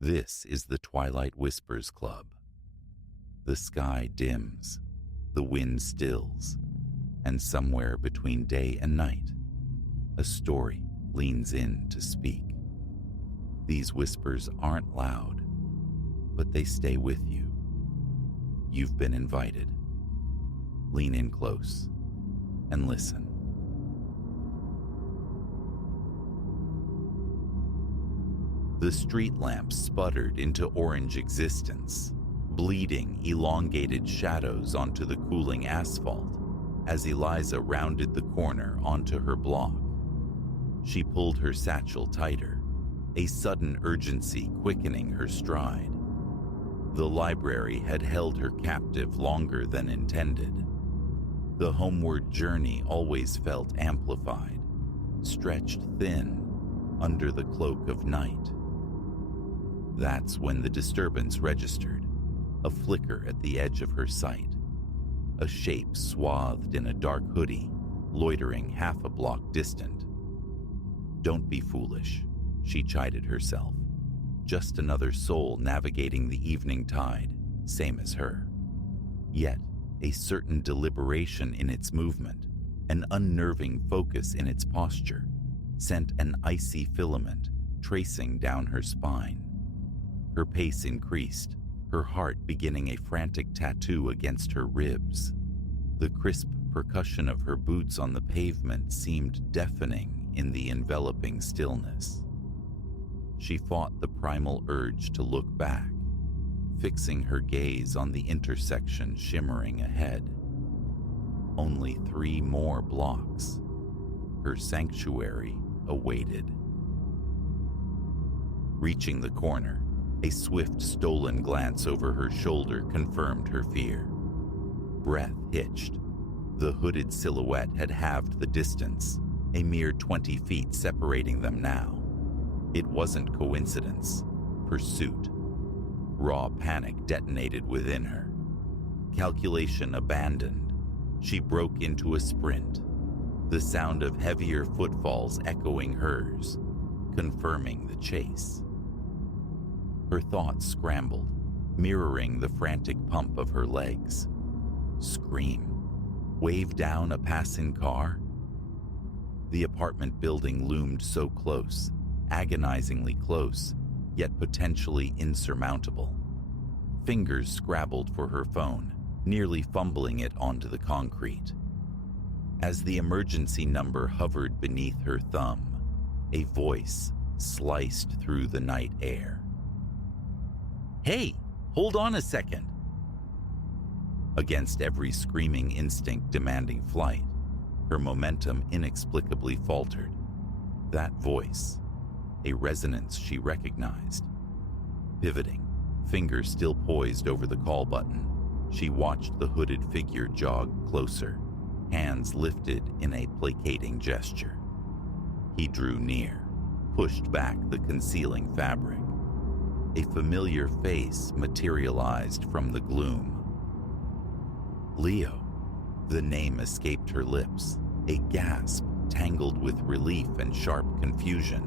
This is the Twilight Whispers Club. The sky dims, the wind stills, and somewhere between day and night, a story leans in to speak. These whispers aren't loud, but they stay with you. You've been invited. Lean in close and listen. The street lamps sputtered into orange existence, bleeding elongated shadows onto the cooling asphalt as Eliza rounded the corner onto her block. She pulled her satchel tighter, a sudden urgency quickening her stride. The library had held her captive longer than intended. The homeward journey always felt amplified, stretched thin under the cloak of night. That's when the disturbance registered, a flicker at the edge of her sight, a shape swathed in a dark hoodie, loitering half a block distant. Don't be foolish, she chided herself. Just another soul navigating the evening tide, same as her. Yet, a certain deliberation in its movement, an unnerving focus in its posture, sent an icy filament tracing down her spine. Her pace increased, her heart beginning a frantic tattoo against her ribs. The crisp percussion of her boots on the pavement seemed deafening in the enveloping stillness. She fought the primal urge to look back, fixing her gaze on the intersection shimmering ahead. Only 3 more blocks. Her sanctuary awaited. Reaching the corner, a swift, stolen glance over her shoulder confirmed her fear. Breath hitched. The hooded silhouette had halved the distance, a mere 20 feet separating them now. It wasn't coincidence. Pursuit. Raw panic detonated within her. Calculation abandoned. She broke into a sprint, the sound of heavier footfalls echoing hers, confirming the chase. Her thoughts scrambled, mirroring the frantic pump of her legs. Scream. Wave down a passing car? The apartment building loomed so close, agonizingly close, yet potentially insurmountable. Fingers scrabbled for her phone, nearly fumbling it onto the concrete. As the emergency number hovered beneath her thumb, a voice sliced through the night air. "Hey, hold on a second." Against every screaming instinct demanding flight, her momentum inexplicably faltered. That voice, a resonance she recognized. Pivoting, fingers still poised over the call button, she watched the hooded figure jog closer, hands lifted in a placating gesture. He drew near, pushed back the concealing fabric. A familiar face materialized from the gloom. Leo. The name escaped her lips, a gasp tangled with relief and sharp confusion.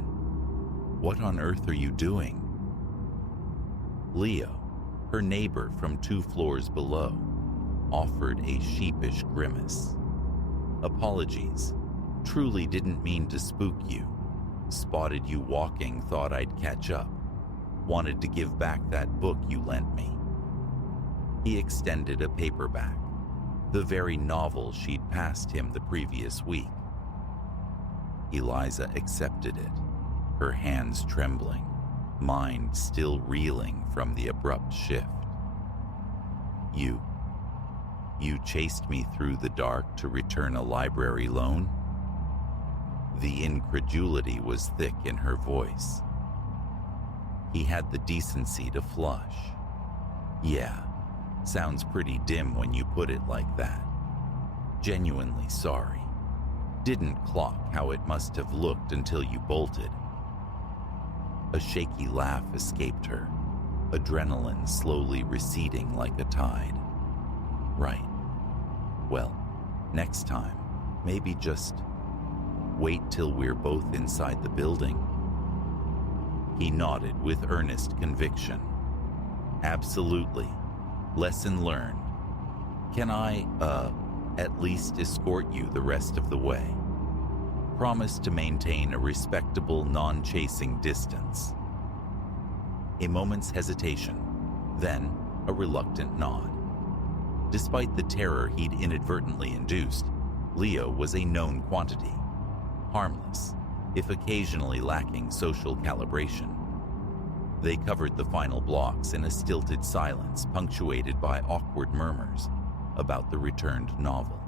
What on earth are you doing? Leo, her neighbor from 2 floors below, offered a sheepish grimace. Apologies. Truly didn't mean to spook you. Spotted you walking, thought I'd catch up. Wanted to give back that book you lent me. He extended a paperback, the very novel she'd passed him the previous week. Eliza accepted it, her hands trembling, mind still reeling from the abrupt shift. You chased me through the dark to return a library loan? The incredulity was thick in her voice. He had the decency to flush. Yeah, sounds pretty dim when you put it like that. Genuinely sorry. Didn't clock how it must have looked until you bolted. A shaky laugh escaped her, adrenaline slowly receding like a tide. Right. Well, next time, maybe just wait till we're both inside the building. He nodded with earnest conviction. Absolutely. Lesson learned. Can I, at least escort you the rest of the way? Promise to maintain a respectable, non-chasing distance. A moment's hesitation, then a reluctant nod. Despite the terror he'd inadvertently induced, Leo was a known quantity. Harmless, if occasionally lacking social calibration. They covered the final blocks in a stilted silence punctuated by awkward murmurs about the returned novel.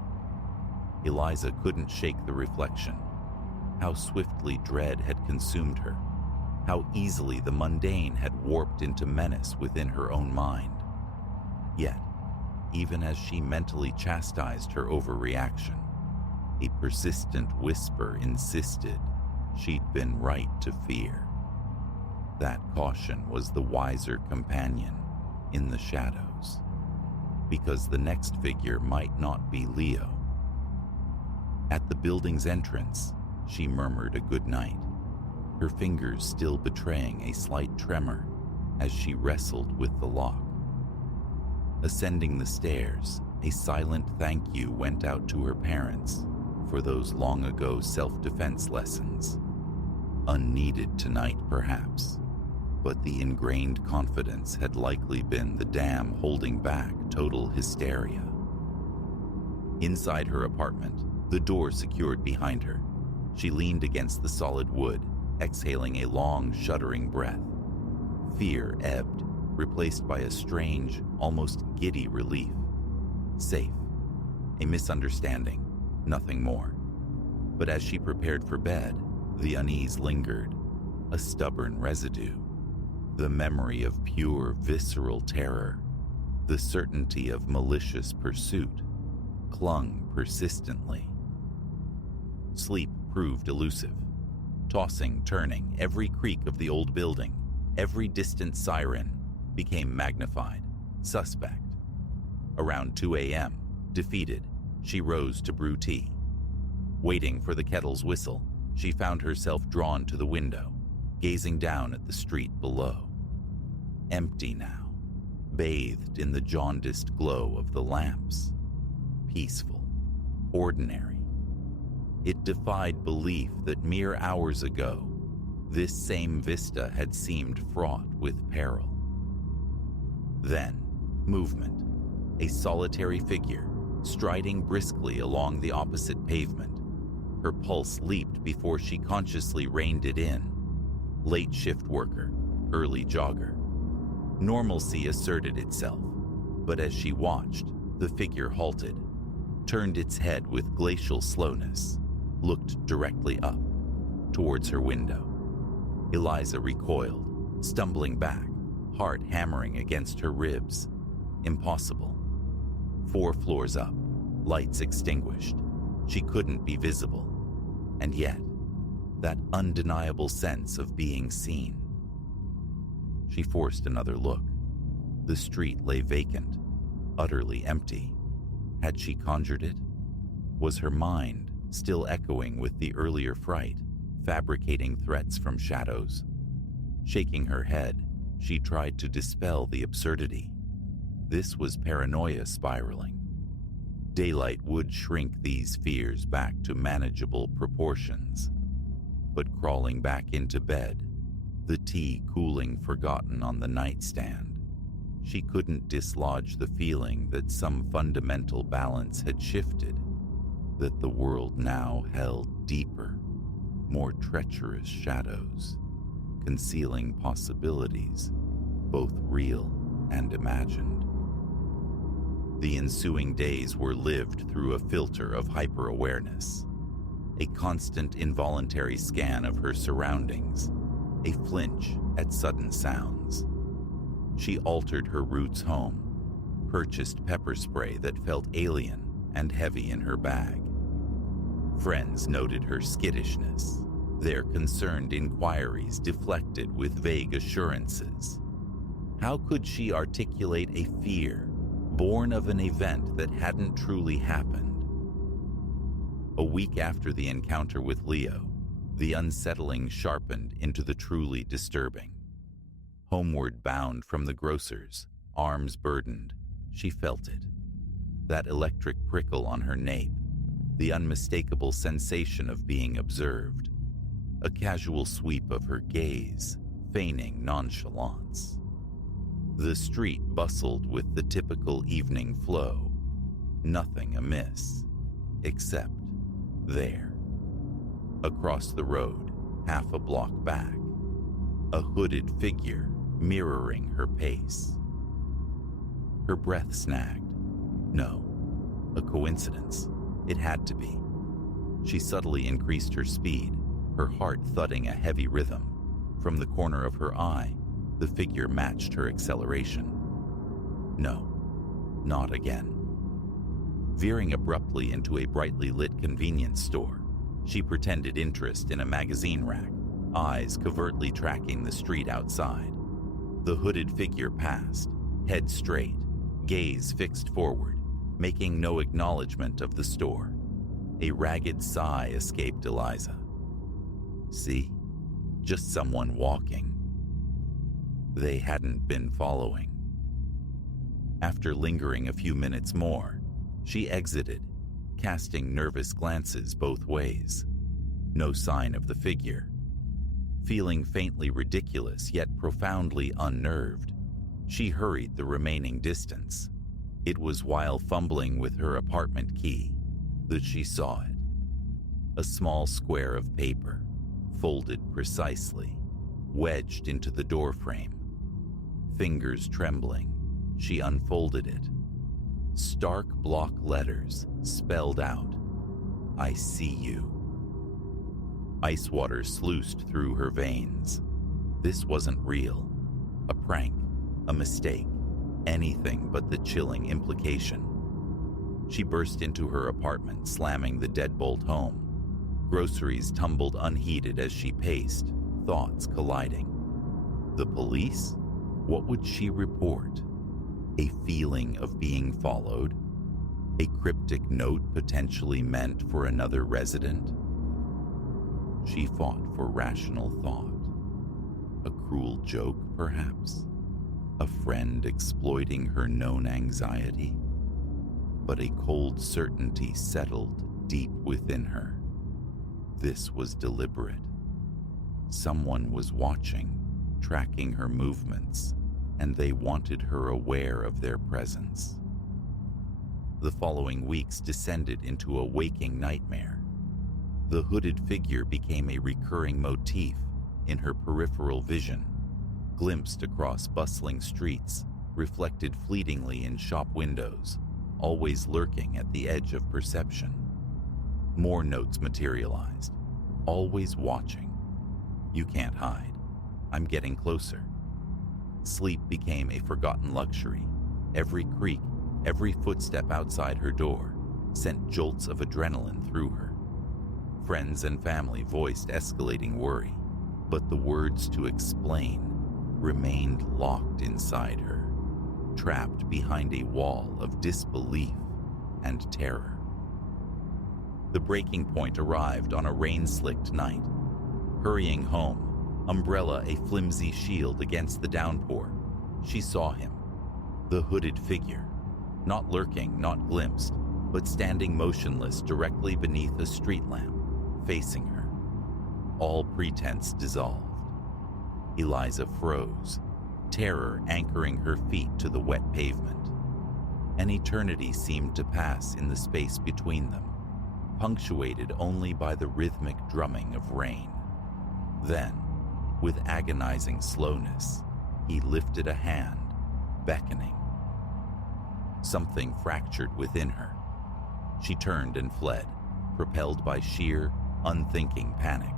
Eliza couldn't shake the reflection. How swiftly dread had consumed her. How easily the mundane had warped into menace within her own mind. Yet, even as she mentally chastised her overreaction, a persistent whisper insisted she'd been right to fear. That caution was the wiser companion in the shadows, because the next figure might not be Leo. At the building's entrance, she murmured a good night, her fingers still betraying a slight tremor as she wrestled with the lock. Ascending the stairs, a silent thank you went out to her parents for those long-ago self-defense lessons. Unneeded tonight, perhaps, but the ingrained confidence had likely been the dam holding back total hysteria. Inside her apartment, the door secured behind her, she leaned against the solid wood, exhaling a long, shuddering breath. Fear ebbed, replaced by a strange, almost giddy relief. Safe. A misunderstanding, nothing more. But as she prepared for bed, the unease lingered, a stubborn residue. The memory of pure, visceral terror, the certainty of malicious pursuit, clung persistently. Sleep proved elusive. Tossing, turning, every creak of the old building, every distant siren, became magnified, suspect. Around 2 a.m., defeated, she rose to brew tea. Waiting for the kettle's whistle, she found herself drawn to the window, gazing down at the street below. Empty now, bathed in the jaundiced glow of the lamps. Peaceful, ordinary. It defied belief that mere hours ago, this same vista had seemed fraught with peril. Then, movement. A solitary figure, striding briskly along the opposite pavement. Her pulse leaped before she consciously reined it in. Late shift worker, early jogger. Normalcy asserted itself, but as she watched, the figure halted, turned its head with glacial slowness, looked directly up, towards her window. Eliza recoiled, stumbling back, heart hammering against her ribs. Impossible. 4 floors up, lights extinguished. She couldn't be visible. And yet, that undeniable sense of being seen. She forced another look. The street lay vacant, utterly empty. Had she conjured it? Was her mind still echoing with the earlier fright, fabricating threats from shadows? Shaking her head, she tried to dispel the absurdity. This was paranoia spiraling. Daylight would shrink these fears back to manageable proportions. But crawling back into bed, the tea cooling forgotten on the nightstand, she couldn't dislodge the feeling that some fundamental balance had shifted, that the world now held deeper, more treacherous shadows, concealing possibilities, both real and imagined. The ensuing days were lived through a filter of hyper-awareness, a constant involuntary scan of her surroundings, a flinch at sudden sounds. She altered her routes home, purchased pepper spray that felt alien and heavy in her bag. Friends noted her skittishness, their concerned inquiries deflected with vague assurances. How could she articulate a fear born of an event that hadn't truly happened? A week after the encounter with Leo, the unsettling sharpened into the truly disturbing. Homeward bound from the grocer's, arms burdened, she felt it. That electric prickle on her nape, the unmistakable sensation of being observed, a casual sweep of her gaze, feigning nonchalance. The street bustled with the typical evening flow, nothing amiss, except there. Across the road, half a block back, a hooded figure mirroring her pace. Her breath snagged. No, a coincidence. It had to be. She subtly increased her speed, her heart thudding a heavy rhythm. From the corner of her eye, the figure matched her acceleration. No, not again. Veering abruptly into a brightly lit convenience store, she pretended interest in a magazine rack, eyes covertly tracking the street outside. The hooded figure passed, head straight, gaze fixed forward, making no acknowledgement of the store. A ragged sigh escaped Eliza. See? Just someone walking. They hadn't been following. After lingering a few minutes more, she exited, casting nervous glances both ways. No sign of the figure. Feeling faintly ridiculous yet profoundly unnerved, she hurried the remaining distance. It was while fumbling with her apartment key that she saw it. A small square of paper, folded precisely, wedged into the doorframe. Fingers trembling, she unfolded it. Stark block letters spelled out, "I see you." Ice water sluiced through her veins. This wasn't real. A prank, a mistake, anything but the chilling implication. She burst into her apartment, slamming the deadbolt home. Groceries tumbled unheeded as she paced, thoughts colliding. The police? What would she report? A feeling of being followed? A cryptic note potentially meant for another resident? She fought for rational thought. A cruel joke, perhaps? A friend exploiting her known anxiety? But a cold certainty settled deep within her. This was deliberate. Someone was watching, tracking her movements, and they wanted her aware of their presence. The following weeks descended into a waking nightmare. The hooded figure became a recurring motif in her peripheral vision, glimpsed across bustling streets, reflected fleetingly in shop windows, always lurking at the edge of perception. More notes materialized, always watching. You can't hide. I'm getting closer. Sleep became a forgotten luxury. Every creak, every footstep outside her door sent jolts of adrenaline through her. Friends and family voiced escalating worry, but the words to explain remained locked inside her, trapped behind a wall of disbelief and terror. The breaking point arrived on a rain-slicked night. Hurrying home, umbrella a flimsy shield against the downpour, she saw him, the hooded figure, not lurking, not glimpsed, but standing motionless directly beneath a street lamp, facing her. All pretense dissolved. Eliza froze, terror anchoring her feet to the wet pavement. An eternity seemed to pass in the space between them, punctuated only by the rhythmic drumming of rain. Then, with agonizing slowness, he lifted a hand, beckoning. Something fractured within her. She turned and fled, propelled by sheer, unthinking panic.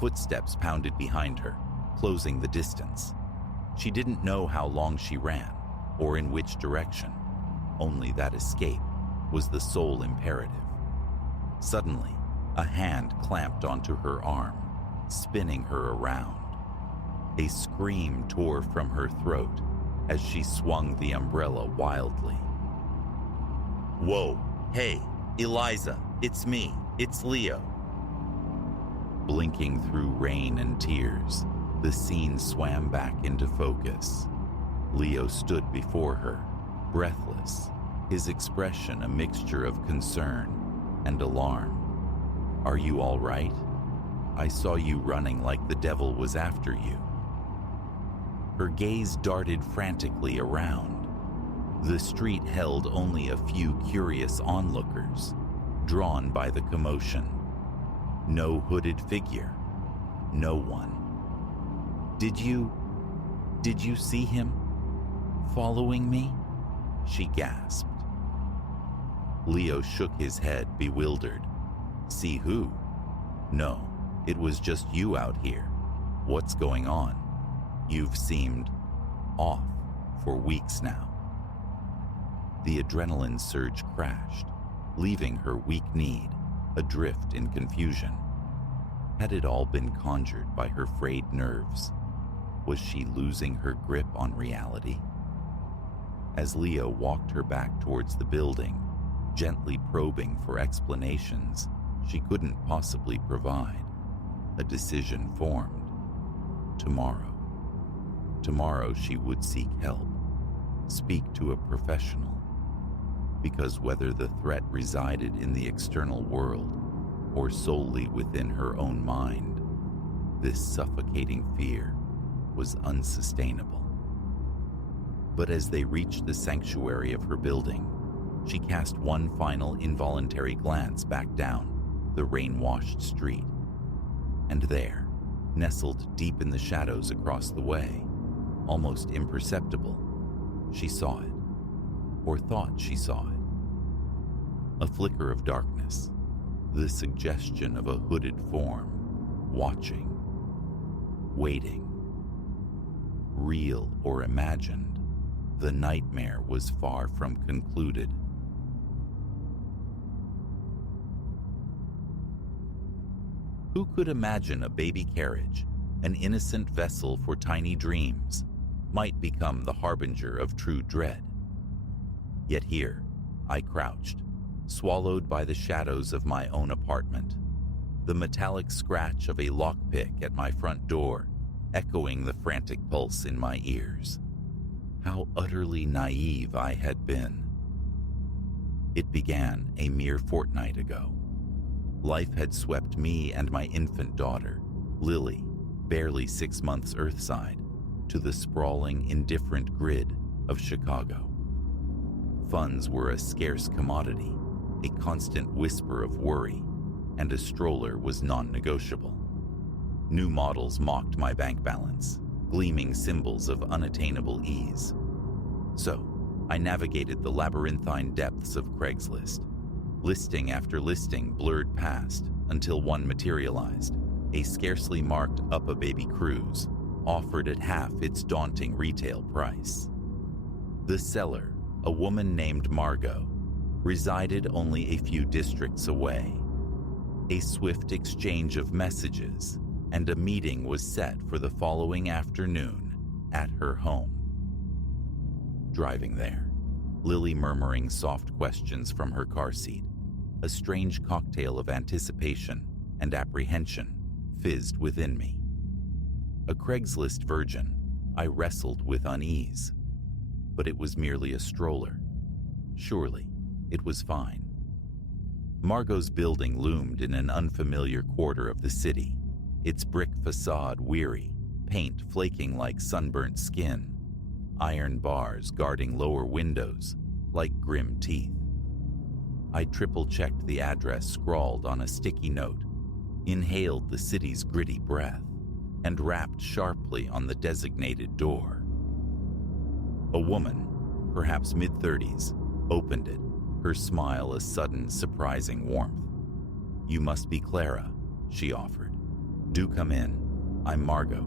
Footsteps pounded behind her, closing the distance. She didn't know how long she ran, or in which direction. Only that escape was the sole imperative. Suddenly, a hand clamped onto her arm, spinning her around. A scream tore from her throat as she swung the umbrella wildly. "Whoa, hey, Eliza, it's me, it's Leo." Blinking through rain and tears, The scene swam back into focus. Leo stood before her, breathless, his expression a mixture of concern and alarm. "Are you all right? I saw you running like the devil was after you." Her gaze darted frantically around. The street held only a few curious onlookers, drawn by the commotion. No hooded figure. No one. Did you see him? Following me?" she gasped. Leo shook his head, bewildered. "See who? No, it was just you out here. What's going on? You've seemed off for weeks now." The adrenaline surge crashed, leaving her weak-kneed, adrift in confusion. Had it all been conjured by her frayed nerves? Was she losing her grip on reality? As Leo walked her back towards the building, gently probing for explanations she couldn't possibly provide, a decision formed. Tomorrow she would seek help, speak to a professional. Because whether the threat resided in the external world or solely within her own mind, this suffocating fear was unsustainable. But as they reached the sanctuary of her building, she cast one final involuntary glance back down the rain-washed street. And there, nestled deep in the shadows across the way, almost imperceptible, she saw it, or thought she saw it. A flicker of darkness, the suggestion of a hooded form, watching, waiting. Real or imagined, the nightmare was far from concluded. Who could imagine a baby carriage, an innocent vessel for tiny dreams, might become the harbinger of true dread? Yet here, I crouched, swallowed by the shadows of my own apartment, the metallic scratch of a lockpick at my front door echoing the frantic pulse in my ears. How utterly naive I had been. It began a mere fortnight ago. Life had swept me and my infant daughter, Lily, barely 6 months earthside, to the sprawling, indifferent grid of Chicago. Funds were a scarce commodity, a constant whisper of worry, and a stroller was non-negotiable. New models mocked my bank balance, gleaming symbols of unattainable ease. So, I navigated the labyrinthine depths of Craigslist. Listing after listing blurred past until one materialized, a scarcely marked up-a-baby cruise, offered at half its daunting retail price. The seller, a woman named Margot, resided only a few districts away. A swift exchange of messages, and a meeting was set for the following afternoon at her home. Driving there, Lily murmuring soft questions from her car seat, a strange cocktail of anticipation and apprehension fizzed within me. A Craigslist virgin, I wrestled with unease. But it was merely a stroller. Surely, it was fine. Margot's building loomed in an unfamiliar quarter of the city, its brick facade weary, paint flaking like sunburnt skin, iron bars guarding lower windows like grim teeth. I triple-checked the address scrawled on a sticky note, inhaled the city's gritty breath, and rapped sharply on the designated door. A woman, perhaps mid-30s, opened it, her smile a sudden, surprising warmth. "You must be Clara," she offered. "Do come in. I'm Margot."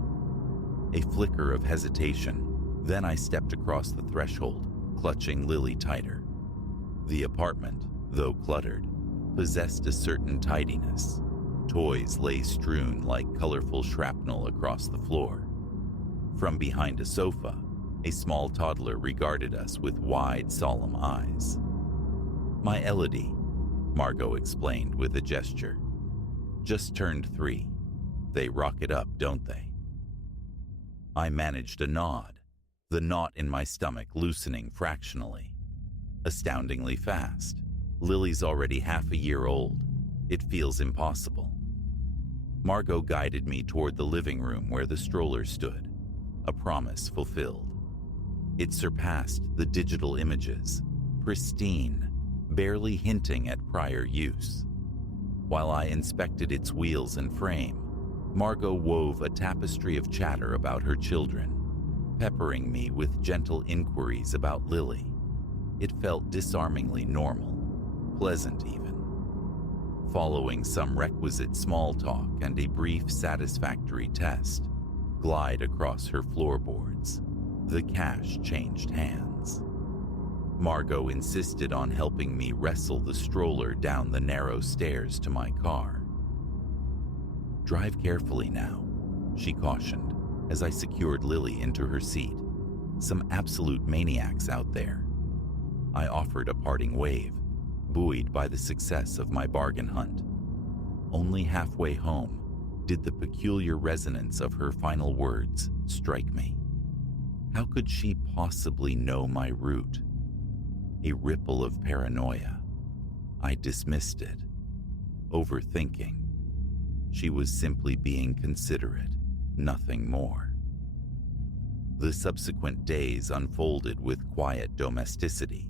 A flicker of hesitation, then I stepped across the threshold, clutching Lily tighter. The apartment, though cluttered, possessed a certain tidiness. Toys lay strewn like colorful shrapnel across the floor. From behind a sofa, a small toddler regarded us with wide, solemn eyes. "My Elodie," Margot explained with a gesture. "Just turned 3. They rock it up, don't they?" I managed a nod, the knot in my stomach loosening fractionally. Astoundingly fast. Lily's already half a year old. It feels impossible. Margot guided me toward the living room where the stroller stood, a promise fulfilled. It surpassed the digital images, pristine, barely hinting at prior use. While I inspected its wheels and frame, Margot wove a tapestry of chatter about her children, peppering me with gentle inquiries about Lily. It felt disarmingly normal, pleasant even. Following some requisite small talk and a brief satisfactory test, glide across her floorboards, the cash changed hands. Margot insisted on helping me wrestle the stroller down the narrow stairs to my car. "Drive carefully now," she cautioned as I secured Lily into her seat. "Some absolute maniacs out there." I offered a parting wave, buoyed by the success of my bargain hunt. Only halfway home did the peculiar resonance of her final words strike me. How could she possibly know my route? A ripple of paranoia. I dismissed it. Overthinking. She was simply being considerate, nothing more. The subsequent days unfolded with quiet domesticity.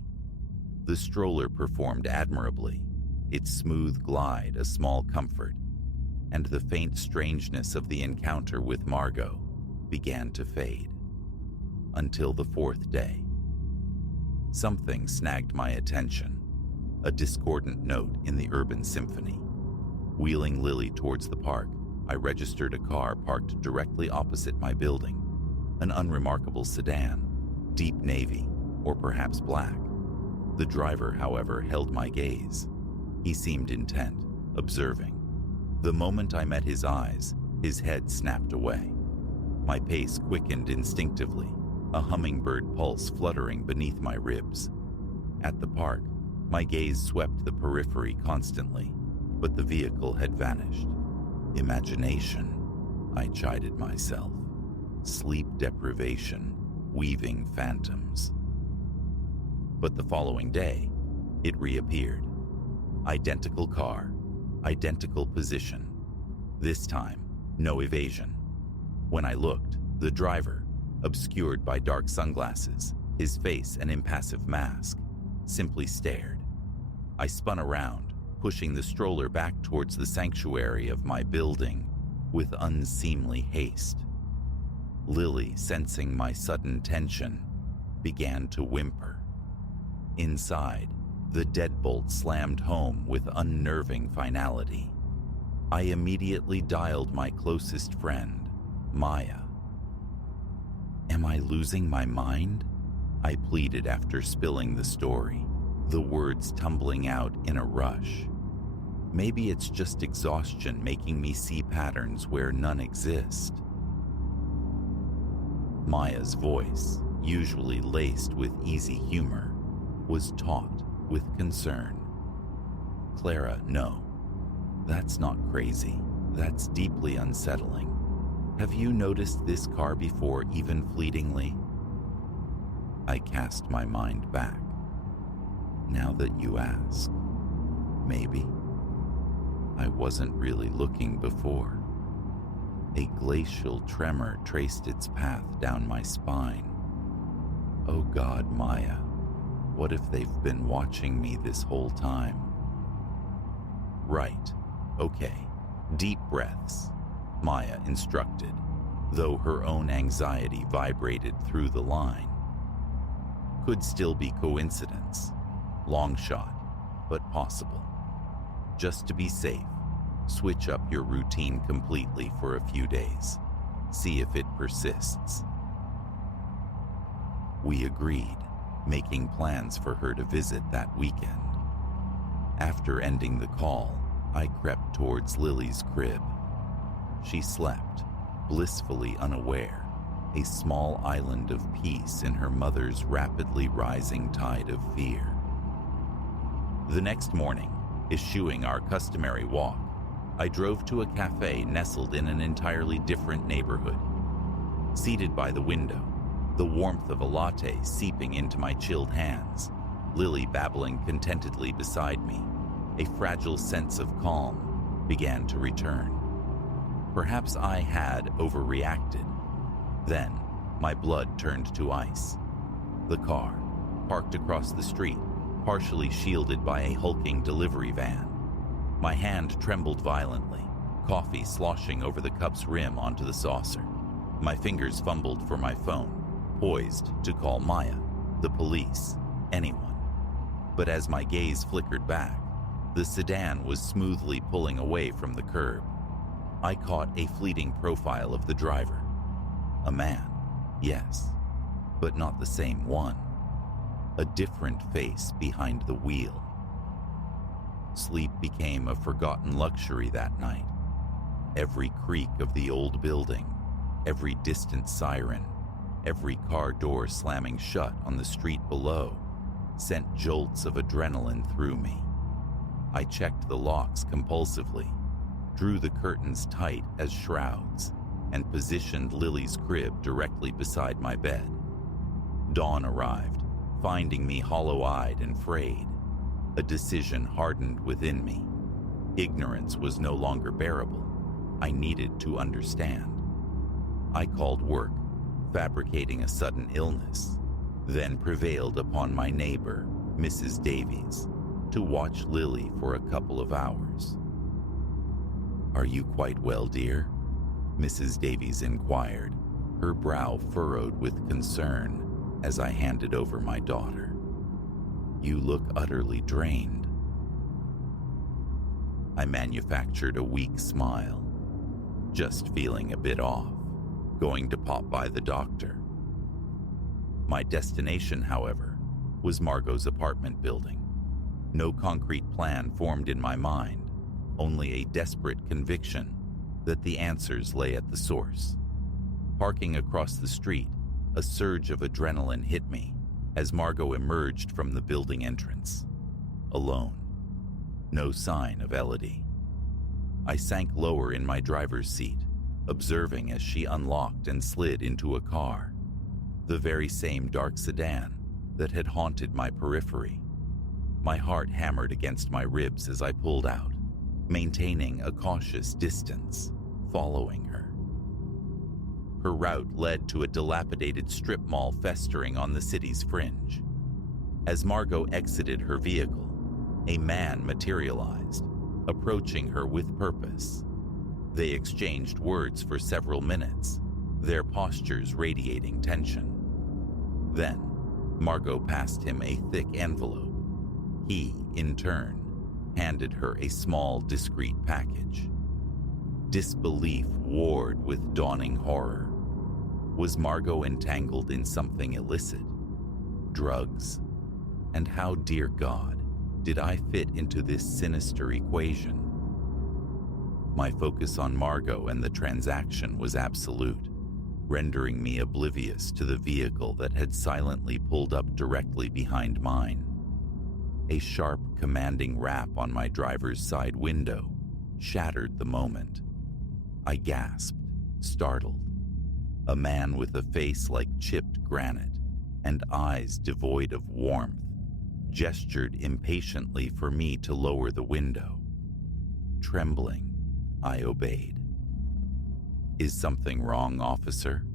The stroller performed admirably, its smooth glide a small comfort, and the faint strangeness of the encounter with Margot began to fade. Until the fourth day. Something snagged my attention, a discordant note in the urban symphony. Wheeling Lily towards the park, I registered a car parked directly opposite my building, an unremarkable sedan, deep navy, or perhaps black. The driver, however, held my gaze. He seemed intent, observing. The moment I met his eyes, his head snapped away. My pace quickened instinctively, a hummingbird pulse fluttering beneath my ribs. At the park, my gaze swept the periphery constantly, but the vehicle had vanished. Imagination, I chided myself. Sleep deprivation, weaving phantoms. But the following day, it reappeared. Identical car, identical position. This time, no evasion. When I looked, the driver, obscured by dark sunglasses, his face an impassive mask, simply stared. I spun around, pushing the stroller back towards the sanctuary of my building with unseemly haste. Lily, sensing my sudden tension, began to whimper. Inside, the deadbolt slammed home with unnerving finality. I immediately dialed my closest friend, Maya. "Am I losing my mind?" I pleaded after spilling the story, the words tumbling out in a rush. Maybe it's just exhaustion making me see patterns where none exist. Maya's voice, usually laced with easy humor, was taut with concern. "Clara, no. That's not crazy. That's deeply unsettling. Have you noticed this car before, even fleetingly?" I cast my mind back. Now that you ask, maybe. I wasn't really looking before. A glacial tremor traced its path down my spine. Oh God, Maya, what if they've been watching me this whole time? Right, okay, deep breaths, Maya instructed, though her own anxiety vibrated through the line. Could still be coincidence, long shot, but possible. Just to be safe, switch up your routine completely for a few days. See if it persists. We agreed, making plans for her to visit that weekend. After ending the call, I crept towards Lily's crib. She slept, blissfully unaware, a small island of peace in her mother's rapidly rising tide of fear. The next morning, eschewing our customary walk, I drove to a cafe nestled in an entirely different neighborhood. Seated by the window, the warmth of a latte seeping into my chilled hands, Lily babbling contentedly beside me, a fragile sense of calm began to return. Perhaps I had overreacted. Then, my blood turned to ice. The car, parked across the street, partially shielded by a hulking delivery van. My hand trembled violently, coffee sloshing over the cup's rim onto the saucer. My fingers fumbled for my phone, poised to call Maya, the police, anyone. But as my gaze flickered back, the sedan was smoothly pulling away from the curb. I caught a fleeting profile of the driver. A man, yes, but not the same one. A different face behind the wheel. Sleep became a forgotten luxury that night. Every creak of the old building, every distant siren, every car door slamming shut on the street below sent jolts of adrenaline through me. I checked the locks compulsively, drew the curtains tight as shrouds, and positioned Lily's crib directly beside my bed. Dawn arrived, finding me hollow-eyed and frayed. A decision hardened within me. Ignorance was no longer bearable. I needed to understand. I called work, fabricating a sudden illness, then prevailed upon my neighbor, Mrs. Davies, to watch Lily for a couple of hours. "Are you quite well, dear?" Mrs. Davies inquired, her brow furrowed with concern as I handed over my daughter. "You look utterly drained." I manufactured a weak smile. "Just feeling a bit off. Going to pop by the doctor." My destination, however, was Margot's apartment building. No concrete plan formed in my mind, only a desperate conviction that the answers lay at the source. Parking across the street, a surge of adrenaline hit me as Margot emerged from the building entrance. Alone. No sign of Elodie. I sank lower in my driver's seat, observing as she unlocked and slid into a car, the very same dark sedan that had haunted my periphery. My heart hammered against my ribs as I pulled out, maintaining a cautious distance, following her. Her route led to a dilapidated strip mall festering on the city's fringe. As Margot exited her vehicle, a man materialized, approaching her with purpose. They exchanged words for several minutes, their postures radiating tension. Then, Margot passed him a thick envelope. He, in turn, handed her a small, discreet package. Disbelief warred with dawning horror. Was Margot entangled in something illicit? Drugs? And how, dear God, did I fit into this sinister equation? My focus on Margot and the transaction was absolute, rendering me oblivious to the vehicle that had silently pulled up directly behind mine. A sharp, commanding rap on my driver's side window shattered the moment. I gasped, startled. A man with a face like chipped granite and eyes devoid of warmth gestured impatiently for me to lower the window. Trembling, I obeyed. "Is something wrong, officer?"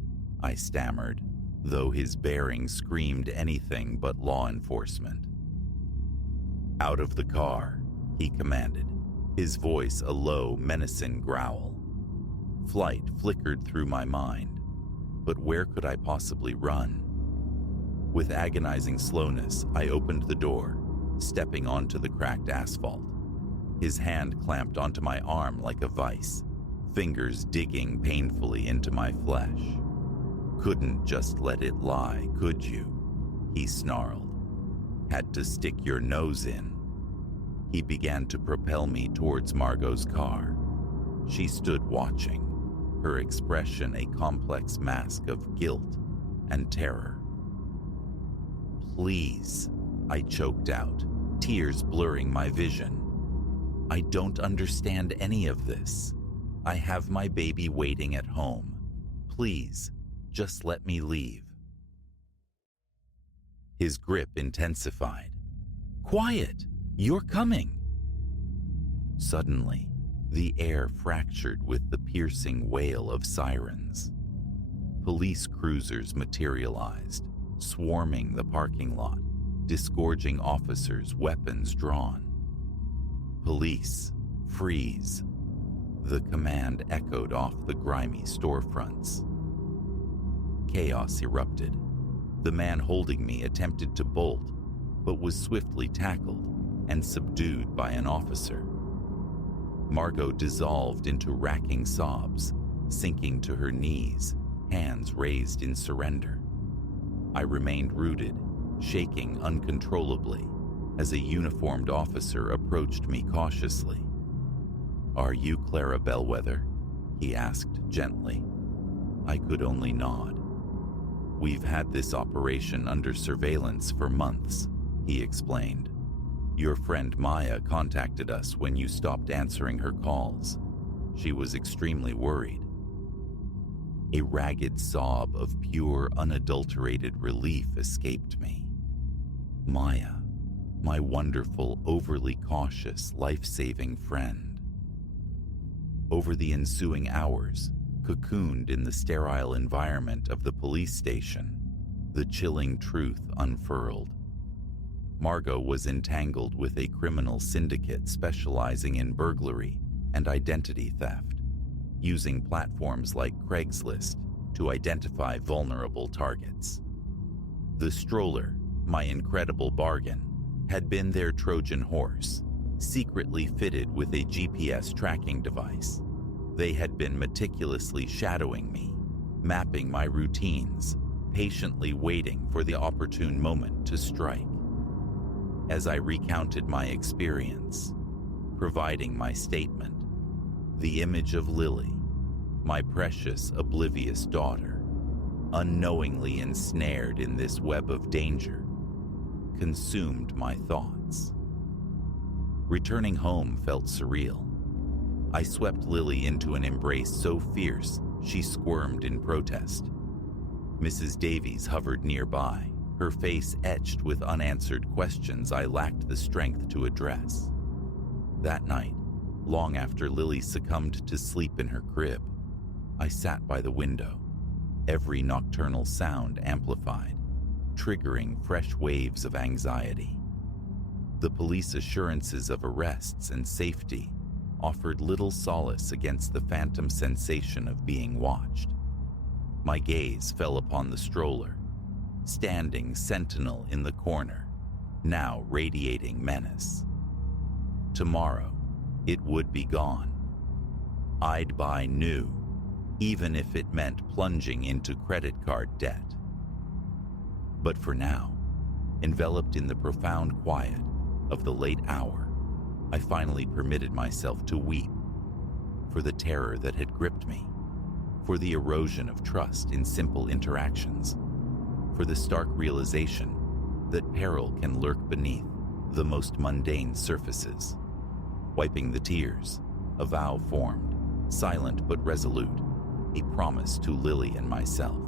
I stammered, though his bearing screamed anything but law enforcement. "Out of the car," he commanded, his voice a low, menacing growl. Flight flickered through my mind, but where could I possibly run? With agonizing slowness, I opened the door, stepping onto the cracked asphalt. His hand clamped onto my arm like a vice, fingers digging painfully into my flesh. "Couldn't just let it lie, could you?" he snarled. "Had to stick your nose in." He began to propel me towards Margot's car. She stood watching, her expression a complex mask of guilt and terror. "Please," I choked out, tears blurring my vision. "I don't understand any of this. I have my baby waiting at home. Please, Just let me leave." His grip intensified. "Quiet! You're coming!" Suddenly, the air fractured with the piercing wail of sirens. Police cruisers materialized, swarming the parking lot, disgorging officers, weapons drawn. "Police, freeze!" The command echoed off the grimy storefronts. Chaos erupted. The man holding me attempted to bolt, but was swiftly tackled and subdued by an officer. Margot dissolved into racking sobs, sinking to her knees, hands raised in surrender. I remained rooted, shaking uncontrollably, as a uniformed officer approached me cautiously. "Are you Clara Bellwether?" he asked gently. I could only nod. "We've had this operation under surveillance for months," he explained. "Your friend Maya contacted us when you stopped answering her calls. She was extremely worried." A ragged sob of pure, unadulterated relief escaped me. Maya, my wonderful, overly cautious, life-saving friend. Over the ensuing hours, cocooned in the sterile environment of the police station, the chilling truth unfurled. Margot was entangled with a criminal syndicate specializing in burglary and identity theft, using platforms like Craigslist to identify vulnerable targets. The stroller, my incredible bargain, had been their Trojan horse, secretly fitted with a GPS tracking device. They had been meticulously shadowing me, mapping my routines, patiently waiting for the opportune moment to strike. As I recounted my experience, providing my statement, the image of Lily, my precious, oblivious daughter, unknowingly ensnared in this web of danger, consumed my thoughts. Returning home felt surreal. I swept Lily into an embrace so fierce she squirmed in protest. Mrs. Davies hovered nearby, her face etched with unanswered questions I lacked the strength to address. That night, long after Lily succumbed to sleep in her crib, I sat by the window, every nocturnal sound amplified, triggering fresh waves of anxiety. The police assurances of arrests and safety offered little solace against the phantom sensation of being watched. My gaze fell upon the stroller, standing sentinel in the corner, now radiating menace. Tomorrow, it would be gone. I'd buy new, even if it meant plunging into credit card debt. But for now, enveloped in the profound quiet of the late hour, I finally permitted myself to weep for the terror that had gripped me, for the erosion of trust in simple interactions, for the stark realization that peril can lurk beneath the most mundane surfaces. Wiping the tears, a vow formed, silent but resolute, a promise to Lily and myself.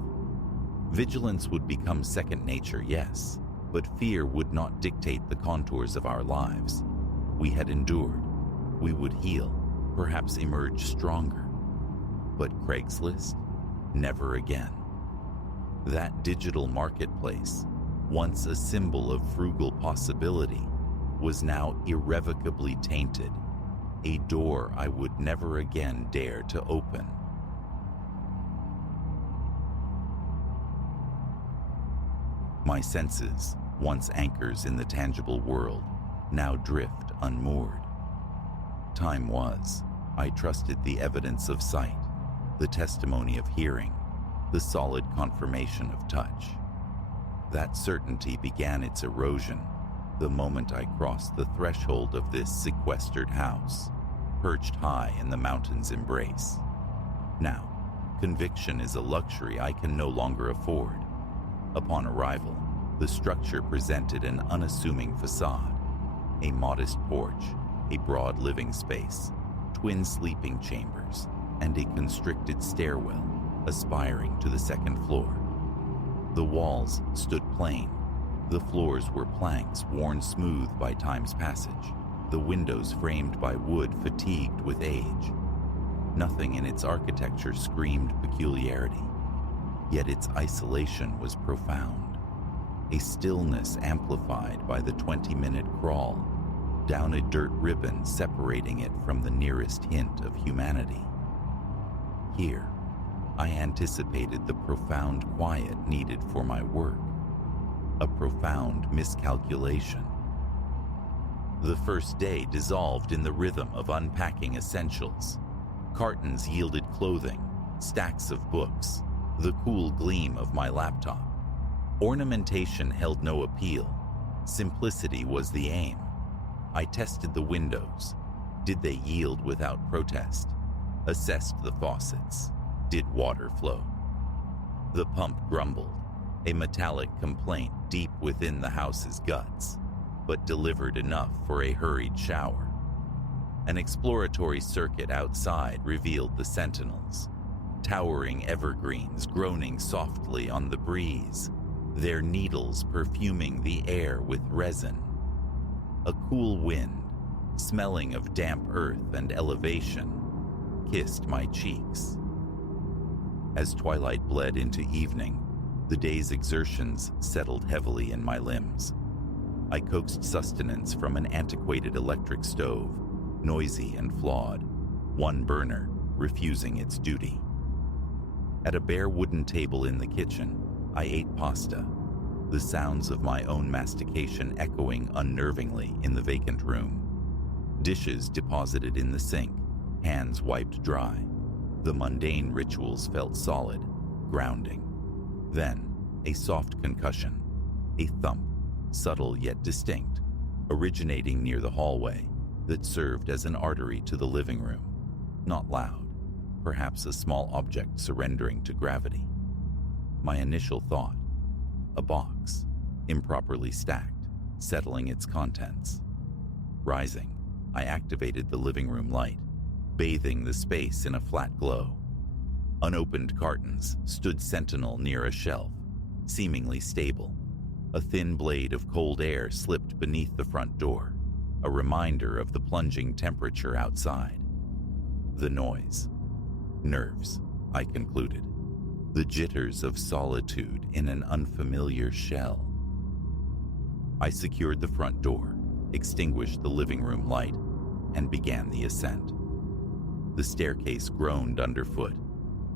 Vigilance would become second nature, yes, but fear would not dictate the contours of our lives. We had endured. We would heal, perhaps emerge stronger. But Craigslist? Never again. That digital marketplace, once a symbol of frugal possibility, was now irrevocably tainted, a door I would never again dare to open. My senses, once anchors in the tangible world, now drift unmoored. Time was, I trusted the evidence of sight, the testimony of hearing, the solid confirmation of touch. That certainty began its erosion the moment I crossed the threshold of this sequestered house, perched high in the mountain's embrace. Now, conviction is a luxury I can no longer afford. Upon arrival, the structure presented an unassuming facade, a modest porch, a broad living space, twin sleeping chambers, and a constricted stairwell aspiring to the second floor. The walls stood plain. The floors were planks worn smooth by time's passage, the windows framed by wood fatigued with age. Nothing in its architecture screamed peculiarity, yet its isolation was profound. A stillness amplified by the 20-minute crawl down a dirt ribbon separating it from the nearest hint of humanity. Here, I anticipated the profound quiet needed for my work, a profound miscalculation. The first day dissolved in the rhythm of unpacking essentials. Cartons yielded clothing, stacks of books, the cool gleam of my laptop. Ornamentation held no appeal. Simplicity was the aim. I tested the windows. Did they yield without protest? Assessed the faucets. Did water flow? The pump grumbled, a metallic complaint deep within the house's guts, but delivered enough for a hurried shower. An exploratory circuit outside revealed the sentinels, towering evergreens groaning softly on the breeze, their needles perfuming the air with resin. A cool wind, smelling of damp earth and elevation, kissed my cheeks. As twilight bled into evening, the day's exertions settled heavily in my limbs. I coaxed sustenance from an antiquated electric stove, noisy and flawed, one burner refusing its duty. At a bare wooden table in the kitchen, I ate pasta, the sounds of my own mastication echoing unnervingly in the vacant room. Dishes deposited in the sink, hands wiped dry. The mundane rituals felt solid, grounding. Then, a soft concussion, a thump, subtle yet distinct, originating near the hallway that served as an artery to the living room. Not loud, perhaps a small object surrendering to gravity. My initial thought, a box, improperly stacked, settling its contents. Rising, I activated the living room light, bathing the space in a flat glow. Unopened cartons stood sentinel near a shelf, seemingly stable. A thin blade of cold air slipped beneath the front door, a reminder of the plunging temperature outside. The noise. Nerves, I concluded. The jitters of solitude in an unfamiliar shell. I secured the front door, extinguished the living room light, and began the ascent. The staircase groaned underfoot,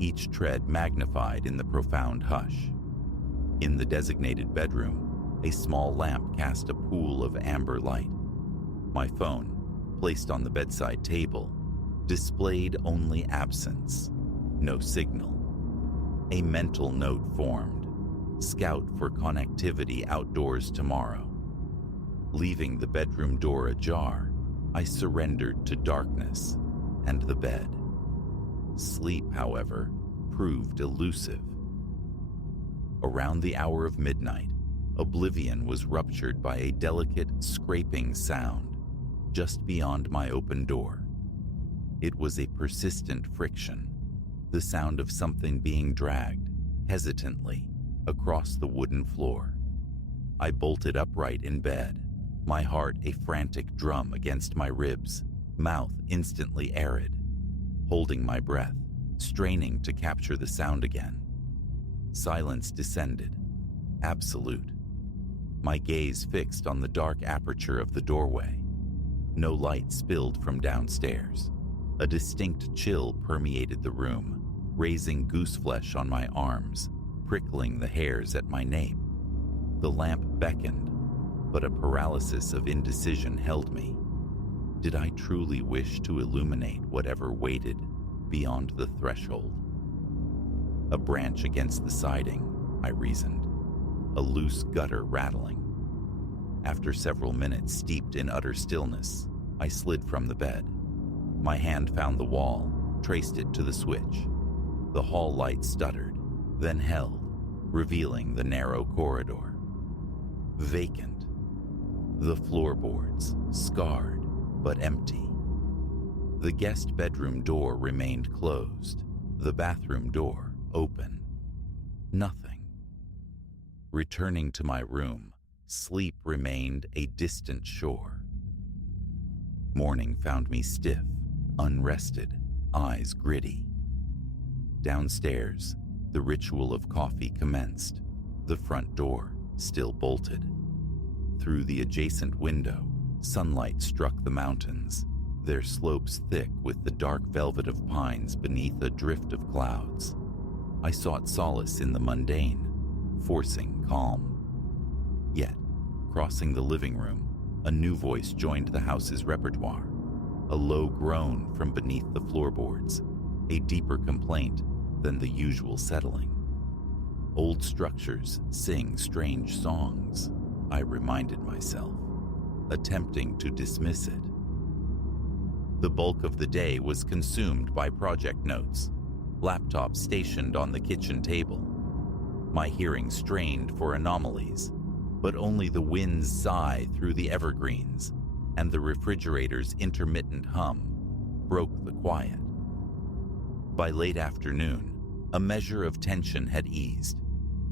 each tread magnified in the profound hush. In the designated bedroom, a small lamp cast a pool of amber light. My phone, placed on the bedside table, displayed only absence, no signal. A mental note formed, scout for connectivity outdoors tomorrow. Leaving the bedroom door ajar, I surrendered to darkness and the bed. Sleep, however, proved elusive. Around the hour of midnight, oblivion was ruptured by a delicate scraping sound just beyond my open door. It was a persistent friction, the sound of something being dragged, hesitantly, across the wooden floor. I bolted upright in bed, my heart a frantic drum against my ribs, mouth instantly arid, holding my breath, straining to capture the sound again. Silence descended, absolute. My gaze fixed on the dark aperture of the doorway. No light spilled from downstairs. A distinct chill permeated the room, raising gooseflesh on my arms, prickling the hairs at my nape. The lamp beckoned, but a paralysis of indecision held me. Did I truly wish to illuminate whatever waited beyond the threshold? A branch against the siding, I reasoned, a loose gutter rattling. After several minutes steeped in utter stillness, I slid from the bed. My hand found the wall, traced it to the switch. The hall light stuttered, then held, revealing the narrow corridor. Vacant. The floorboards, scarred but empty. The guest bedroom door remained closed, the bathroom door open. Nothing. Returning to my room, sleep remained a distant shore. Morning found me stiff, unrested, eyes gritty. Downstairs, the ritual of coffee commenced, the front door still bolted. Through the adjacent window, sunlight struck the mountains, their slopes thick with the dark velvet of pines beneath a drift of clouds. I sought solace in the mundane, forcing calm. Yet, crossing the living room, a new voice joined the house's repertoire, a low groan from beneath the floorboards, a deeper complaint than the usual settling. Old structures sing strange songs, I reminded myself, attempting to dismiss it. The bulk of the day was consumed by project notes, laptops stationed on the kitchen table. My hearing strained for anomalies, but only the wind's sigh through the evergreens and the refrigerator's intermittent hum broke the quiet. By late afternoon, a measure of tension had eased.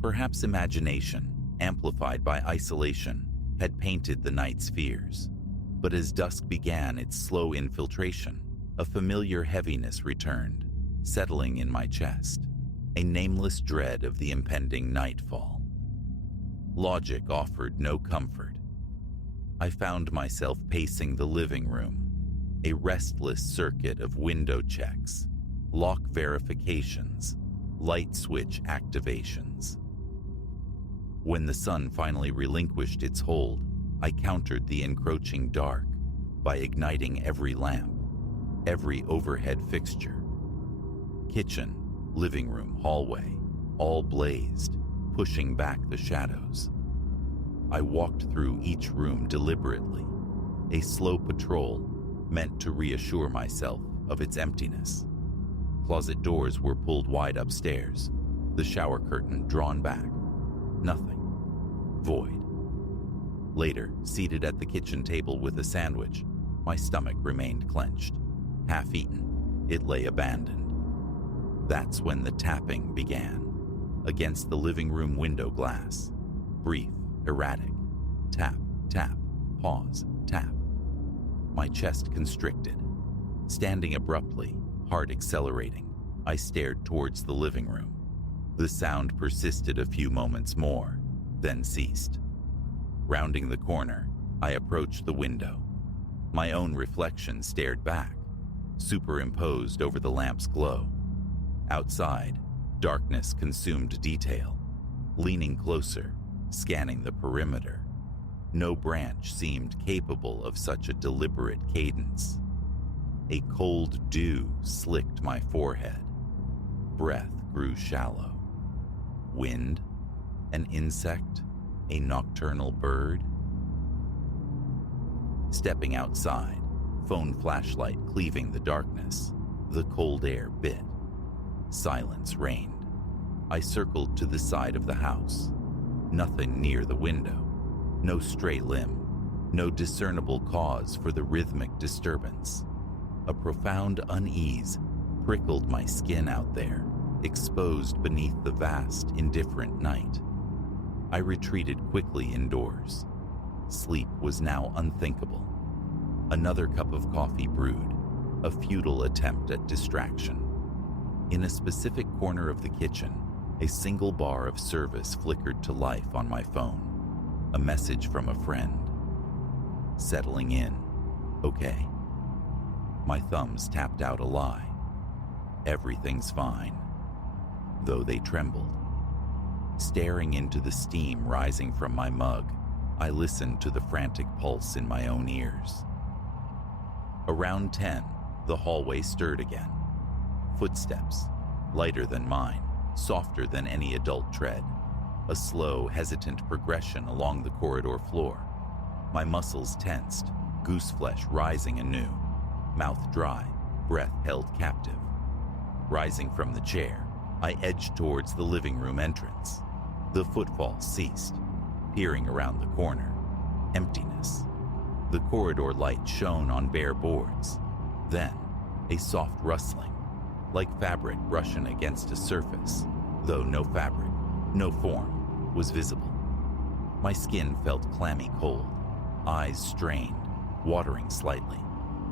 Perhaps imagination, amplified by isolation, had painted the night's fears. But as dusk began its slow infiltration, a familiar heaviness returned, settling in my chest, a nameless dread of the impending nightfall. Logic offered no comfort. I found myself pacing the living room, a restless circuit of window checks, lock verifications, light switch activations. When the sun finally relinquished its hold, I countered the encroaching dark by igniting every lamp, every overhead fixture. Kitchen, living room, hallway, all blazed, pushing back the shadows. I walked through each room deliberately, a slow patrol meant to reassure myself of its emptiness. Closet doors were pulled wide upstairs, the shower curtain drawn back. Nothing. Void. Later, seated at the kitchen table with a sandwich, my stomach remained clenched. Half-eaten, it lay abandoned. That's when the tapping began, against the living room window glass. Brief, erratic. Tap, tap, pause, tap. My chest constricted. Standing abruptly, heart accelerating, I stared towards the living room. The sound persisted a few moments more, then ceased. Rounding the corner, I approached the window. My own reflection stared back, superimposed over the lamp's glow. Outside, darkness consumed detail. Leaning closer, scanning the perimeter. No branch seemed capable of such a deliberate cadence. A cold dew slicked my forehead. Breath grew shallow. Wind? An insect? A nocturnal bird? Stepping outside, phone flashlight cleaving the darkness, the cold air bit. Silence reigned. I circled to the side of the house. Nothing near the window. No stray limb. No discernible cause for the rhythmic disturbance. A profound unease prickled my skin out there, exposed beneath the vast, indifferent night. I retreated quickly indoors. Sleep was now unthinkable. Another cup of coffee brewed, a futile attempt at distraction. In a specific corner of the kitchen, a single bar of service flickered to life on my phone. A message from a friend. Settling in. Okay. My thumbs tapped out a lie. Everything's fine. Though they trembled. Staring into the steam rising from my mug, I listened to the frantic pulse in my own ears. Around 10, the hallway stirred again. Footsteps, lighter than mine, softer than any adult tread. A slow, hesitant progression along the corridor floor. My muscles tensed, goose flesh rising anew, mouth dry, breath held captive. Rising from the chair, I edged towards the living room entrance. The footfall ceased, peering around the corner. Emptiness. The corridor light shone on bare boards. Then, a soft rustling. like fabric brushing against a surface, though no fabric, no form, was visible. My skin felt clammy cold, eyes strained, watering slightly,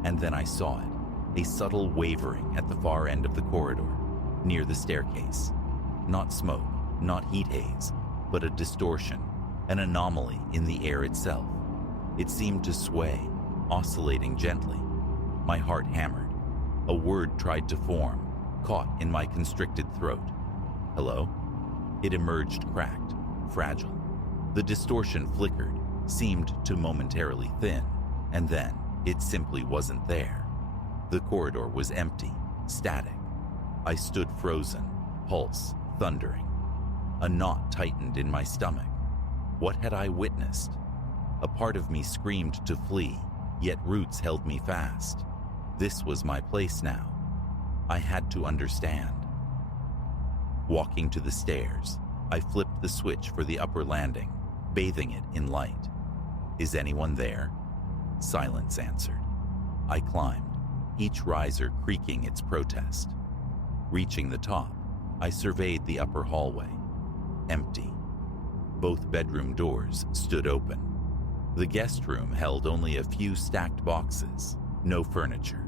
and then I saw it, a subtle wavering at the far end of the corridor, near the staircase. Not smoke, not heat haze, but a distortion, an anomaly in the air itself. It seemed to sway, oscillating gently. My heart hammered. A word tried to form, caught in my constricted throat. Hello? It emerged cracked, fragile. The distortion flickered, seemed to momentarily thin, and then it simply wasn't there. The corridor was empty, static. I stood frozen, pulse thundering. A knot tightened in my stomach. What had I witnessed? A part of me screamed to flee, yet roots held me fast. This was my place now. I had to understand. Walking to the stairs, I flipped the switch for the upper landing, bathing it in light. Is anyone there? Silence answered. I climbed, each riser creaking its protest. Reaching the top, I surveyed the upper hallway. Empty. Both bedroom doors stood open. The guest room held only a few stacked boxes, no furniture.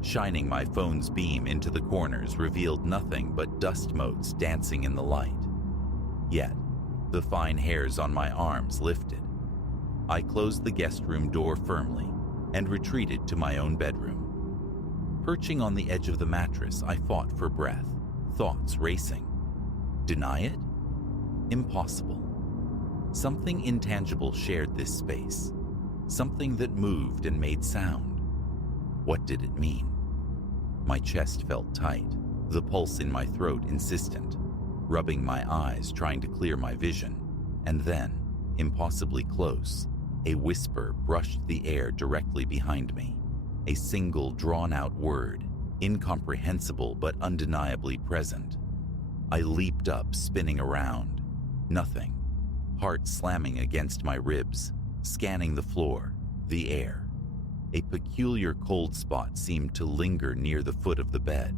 Shining my phone's beam into the corners revealed nothing but dust motes dancing in the light. Yet, the fine hairs on my arms lifted. I closed the guest room door firmly and retreated to my own bedroom. Perching on the edge of the mattress, I fought for breath, thoughts racing. Deny it? Impossible. Something intangible shared this space, something that moved and made sound. What did it mean? My chest felt tight, the pulse in my throat insistent, rubbing my eyes trying to clear my vision, and then, impossibly close, a whisper brushed the air directly behind me, a single drawn-out word, incomprehensible but undeniably present. I leaped up, spinning around. Nothing. Heart slamming against my ribs, scanning the floor, the air. A peculiar cold spot seemed to linger near the foot of the bed.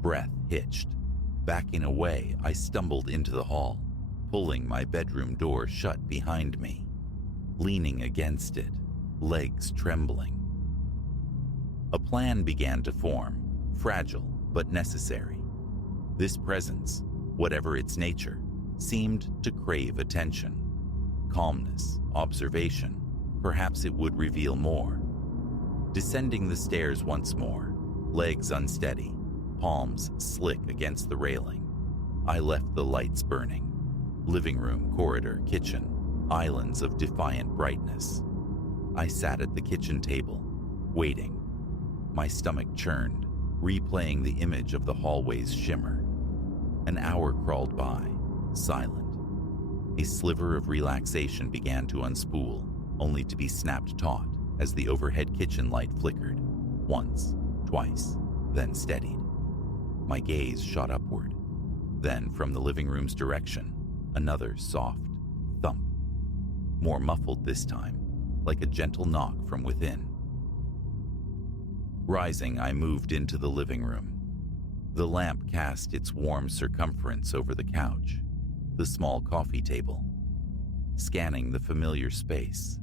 Breath hitched. Backing away, I stumbled into the hall, pulling my bedroom door shut behind me. Leaning against it, legs trembling. A plan began to form, fragile but necessary. This presence, whatever its nature, seemed to crave attention. Calmness, observation, perhaps it would reveal more. Descending the stairs once more, legs unsteady, palms slick against the railing, I left the lights burning. Living room, corridor, kitchen, islands of defiant brightness. I sat at the kitchen table, waiting. My stomach churned, replaying the image of the hallway's shimmer. An hour crawled by, silent. A sliver of relaxation began to unspool, only to be snapped taut as the overhead kitchen light flickered, once, twice, then steadied. My gaze shot upward. Then, from the living room's direction, another soft thump. More muffled this time, like a gentle knock from within. Rising, I moved into the living room. The lamp cast its warm circumference over the couch, the small coffee table. Scanning the familiar space.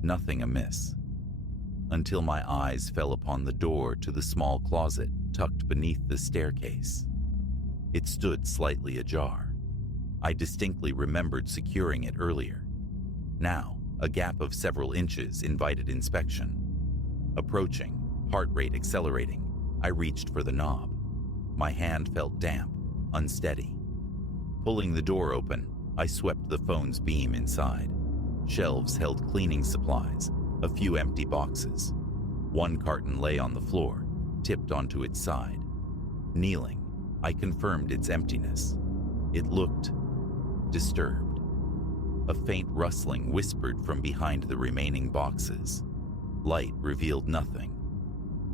Nothing amiss. Until my eyes fell upon the door to the small closet tucked beneath the staircase. It stood slightly ajar. I distinctly remembered securing it earlier. Now, a gap of several inches invited inspection. Approaching, heart rate accelerating, I reached for the knob. My hand felt damp, unsteady. Pulling the door open, I swept the phone's beam inside. Shelves held cleaning supplies, a few empty boxes. One carton lay on the floor, tipped onto its side. Kneeling, I confirmed its emptiness. It looked disturbed. A faint rustling whispered from behind the remaining boxes. Light revealed nothing.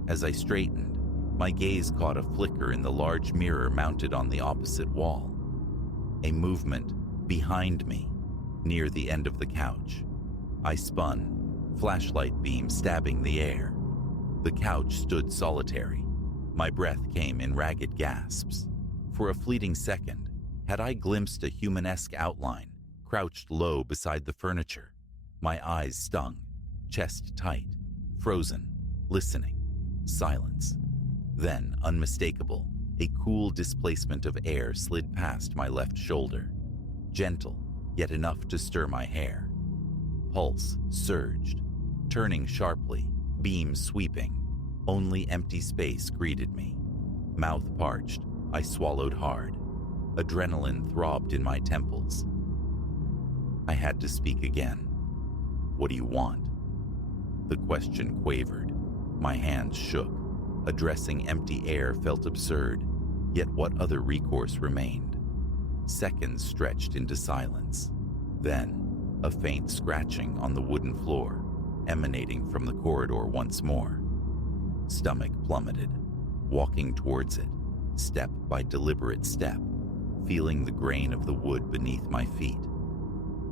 As I straightened, my gaze caught a flicker in the large mirror mounted on the opposite wall. A movement behind me, near the end of the couch. I spun, flashlight beam stabbing the air. The couch stood solitary, My breath came in ragged gasps. For a fleeting second, had I glimpsed a human-esque outline crouched low beside the furniture. My eyes stung, chest tight, frozen, listening, silence. Then, unmistakable, a cool displacement of air slid past my left shoulder. Gentle, yet enough to stir my hair. Pulse surged, turning sharply, beam sweeping. Only empty space greeted me. Mouth parched, I swallowed hard. Adrenaline throbbed in my temples. I had to speak again. "What do you want?" The question quavered. My hands shook. Addressing empty air felt absurd, yet what other recourse remained? Seconds stretched into silence. Then, a faint scratching on the wooden floor, emanating from the corridor once more. Stomach plummeted, walking towards it, step by deliberate step, feeling the grain of the wood beneath my feet.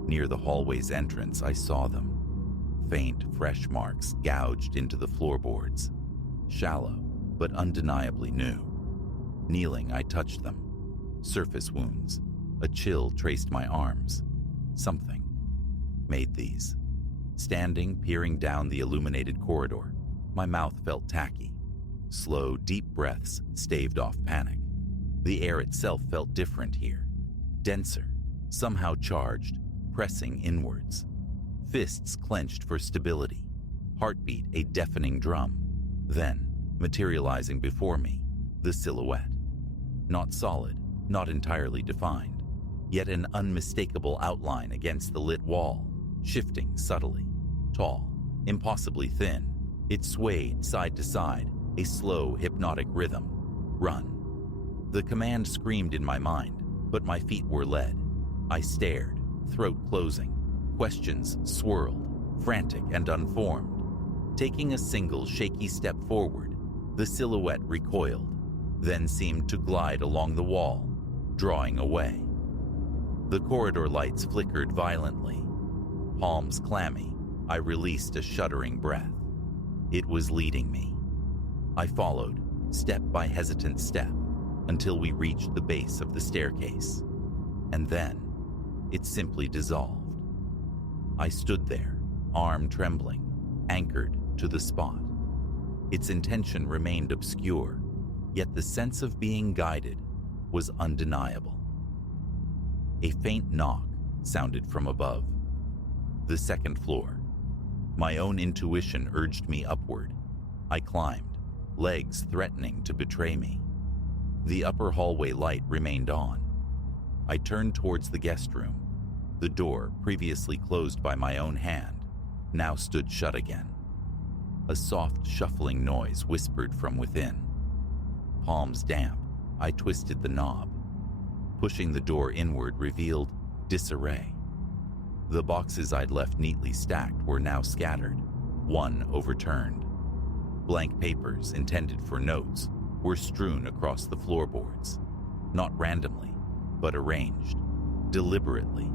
Near the hallway's entrance, I saw them. Faint, fresh marks gouged into the floorboards. Shallow, but undeniably new. Kneeling, I touched them. Surface wounds. A chill traced my arms. Something made these. Standing, peering down the illuminated corridor, my mouth felt tacky. Slow, deep breaths staved off panic. The air itself felt different here. Denser, somehow charged, pressing inwards. Fists clenched for stability. Heartbeat a deafening drum. Then, materializing before me, the silhouette. Not solid, not entirely defined, yet an unmistakable outline against the lit wall, shifting subtly. Tall, impossibly thin, it swayed side to side, a slow, hypnotic rhythm. Run. The command screamed in my mind, but my feet were led. I stared, throat closing. Questions swirled, frantic and unformed. Taking a single shaky step forward, the silhouette recoiled, then seemed to glide along the wall, drawing away. The corridor lights flickered violently. Palms clammy, I released a shuddering breath. It was leading me. I followed, step by hesitant step, until we reached the base of the staircase. And then, it simply dissolved. I stood there, arm trembling, anchored to the spot. Its intention remained obscure, yet the sense of being guided was undeniable. A faint knock sounded from above. The second floor. My own intuition urged me upward. I climbed, legs threatening to betray me. The upper hallway light remained on. I turned towards the guest room. The door, previously closed by my own hand, now stood shut again. A soft, shuffling noise whispered from within. Palms damp, I twisted the knob. Pushing the door inward revealed disarray. The boxes I'd left neatly stacked were now scattered, one overturned. Blank papers intended for notes were strewn across the floorboards, not randomly, but arranged, deliberately.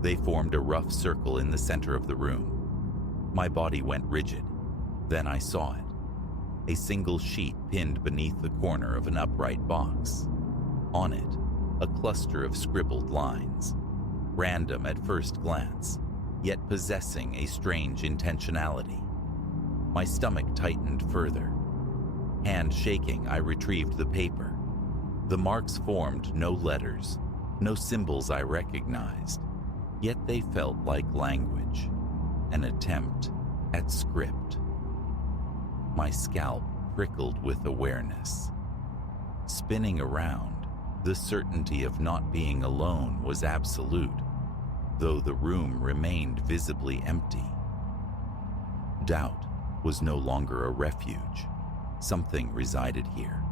They formed a rough circle in the center of the room. My body went rigid. Then I saw it. A single sheet pinned beneath the corner of an upright box. On it, a cluster of scribbled lines. Random at first glance, yet possessing a strange intentionality. My stomach tightened further. Hand shaking, I retrieved the paper. The marks formed no letters, no symbols I recognized, yet they felt like language, an attempt at script. My scalp prickled with awareness. Spinning around, the certainty of not being alone was absolute, though the room remained visibly empty. Doubt was no longer a refuge. Something resided here.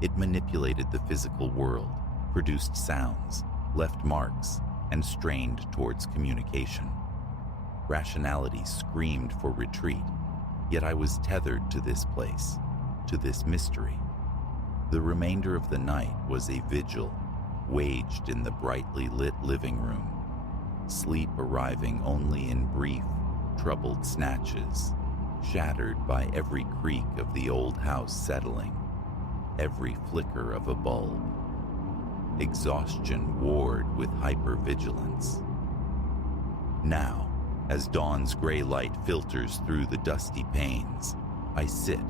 It manipulated the physical world, produced sounds, left marks, and strained towards communication. Rationality screamed for retreat, yet I was tethered to this place, to this mystery. The remainder of the night was a vigil, waged in the brightly lit living room, sleep arriving only in brief, troubled snatches, shattered by every creak of the old house settling. every flicker of a bulb. Exhaustion warred with hypervigilance. Now, as dawn's gray light filters through the dusty panes, I sit,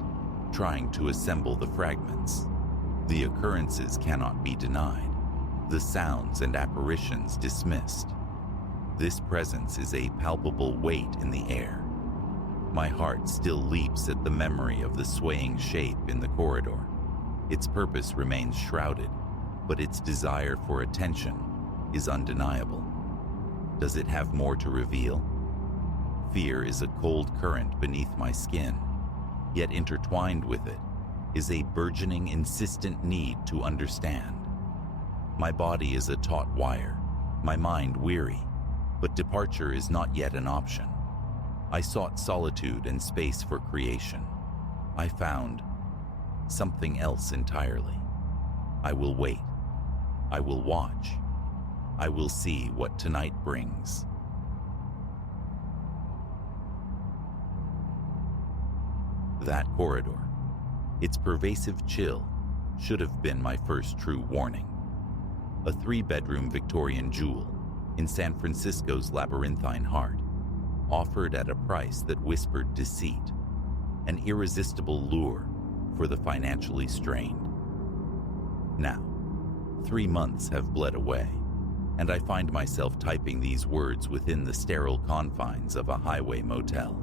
trying to assemble the fragments. The occurrences cannot be denied, the sounds and apparitions dismissed. This presence is a palpable weight in the air. My heart still leaps at the memory of the swaying shape in the corridor. Its purpose remains shrouded, but its desire for attention is undeniable. Does it have more to reveal? Fear is a cold current beneath my skin, yet intertwined with it is a burgeoning, insistent need to understand. My body is a taut wire, my mind weary, but departure is not yet an option. I sought solitude and space for creation. I found something else entirely. I will wait. I will watch. I will see what tonight brings. That corridor, its pervasive chill, should have been my first true warning. A 3-bedroom Victorian jewel in San Francisco's labyrinthine heart, offered at a price that whispered deceit, an irresistible lure for the financially strained. Now, 3 months have bled away, and I find myself typing these words within the sterile confines of a highway motel.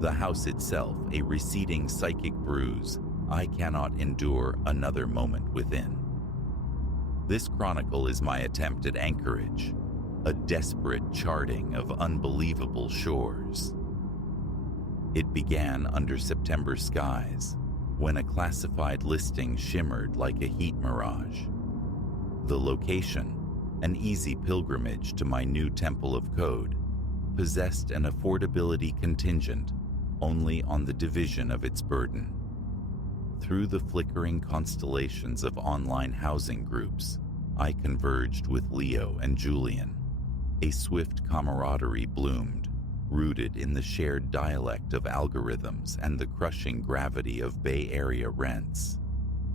The house itself, a receding psychic bruise, I cannot endure another moment within. This chronicle is my attempt at anchorage, a desperate charting of unbelievable shores. It began under September skies, when a classified listing shimmered like a heat mirage. The location, an easy pilgrimage to my new temple of code, possessed an affordability contingent only on the division of its burden. Through the flickering constellations of online housing groups, I converged with Leo and Julian. A swift camaraderie bloomed, rooted in the shared dialect of algorithms and the crushing gravity of Bay Area rents.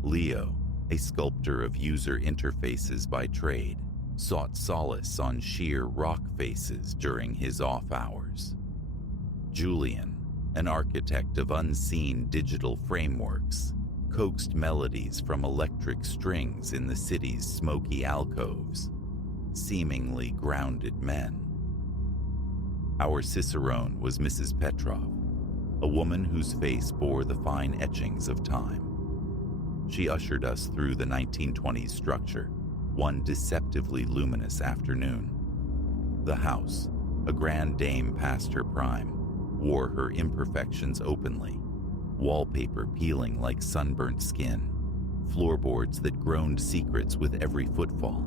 Leo, a sculptor of user interfaces by trade, sought solace on sheer rock faces during his off hours. Julian, an architect of unseen digital frameworks, coaxed melodies from electric strings in the city's smoky alcoves, seemingly grounded men. Our cicerone was Mrs. Petrov, a woman whose face bore the fine etchings of time. She ushered us through the 1920s structure, one deceptively luminous afternoon. The house, a grand dame past her prime, wore her imperfections openly, wallpaper peeling like sunburnt skin, floorboards that groaned secrets with every footfall,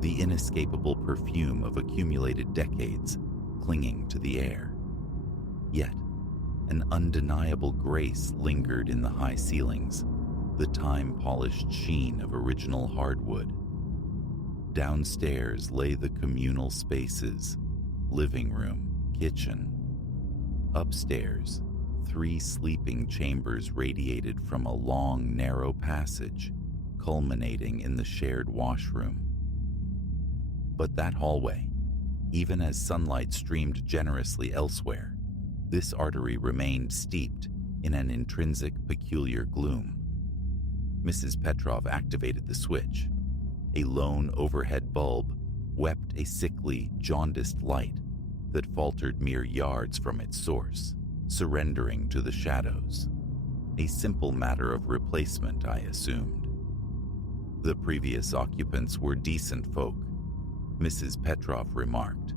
the inescapable perfume of accumulated decades clinging to the air. Yet, an undeniable grace lingered in the high ceilings, the time-polished sheen of original hardwood. Downstairs lay the communal spaces, living room, kitchen. Upstairs, 3 sleeping chambers radiated from a long, narrow passage, culminating in the shared washroom. But that hallway, even as sunlight streamed generously elsewhere, this artery remained steeped in an intrinsic, peculiar gloom. Mrs. Petrov activated the switch. A lone overhead bulb wept a sickly, jaundiced light that faltered mere yards from its source, surrendering to the shadows. A simple matter of replacement, I assumed. The previous occupants were decent folk, Mrs. Petrov remarked,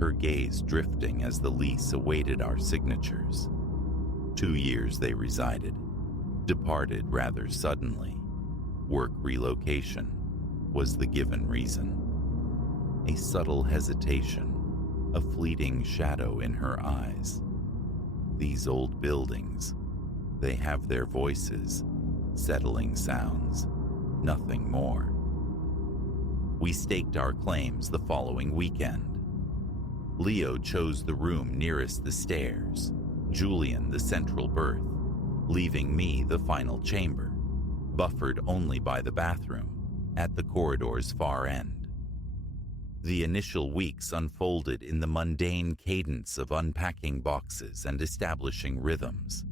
her gaze drifting as the lease awaited our signatures. 2 years they resided, departed rather suddenly. Work relocation was the given reason. A subtle hesitation, a fleeting shadow in her eyes. These old buildings, they have their voices, settling sounds, nothing more. We staked our claims the following weekend. Leo chose the room nearest the stairs, Julian the central berth, leaving me the final chamber. buffered only by the bathroom at the corridor's far end. The initial weeks unfolded in the mundane cadence of unpacking boxes and establishing rhythms.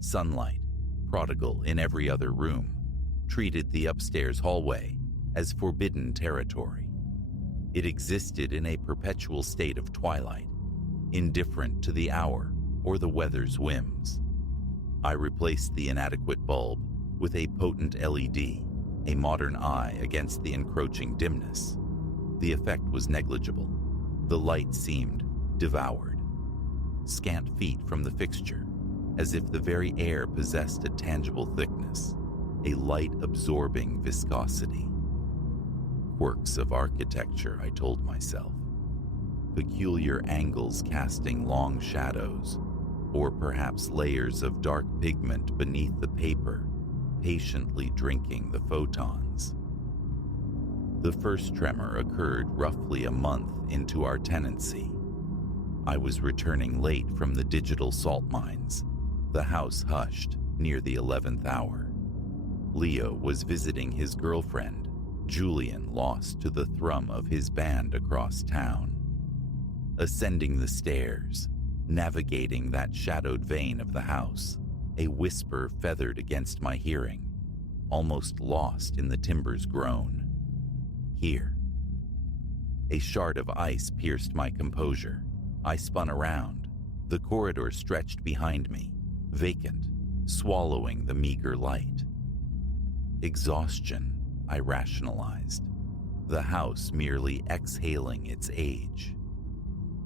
Sunlight, prodigal in every other room, treated the upstairs hallway as forbidden territory. It existed in a perpetual state of twilight, indifferent to the hour or the weather's whims. I replaced the inadequate bulb with a potent LED, a modern eye against the encroaching dimness. The effect was negligible. The light seemed devoured. Scant feet from the fixture, as if the very air possessed a tangible thickness, a light-absorbing viscosity. Quirks of architecture, I told myself. Peculiar angles casting long shadows, or perhaps layers of dark pigment beneath the paper, patiently drinking the photons. The first tremor occurred roughly a month into our tenancy. I was returning late from the digital salt mines, the house hushed near the 11th hour. Leo was visiting his girlfriend, Julian, lost to the thrum of his band across town. Ascending the stairs, navigating that shadowed vein of the house, a whisper feathered against my hearing, almost lost in the timber's groan. Here. A shard of ice pierced my composure. I spun around. The corridor stretched behind me, vacant, swallowing the meager light. Exhaustion, I rationalized. The house merely exhaling its age.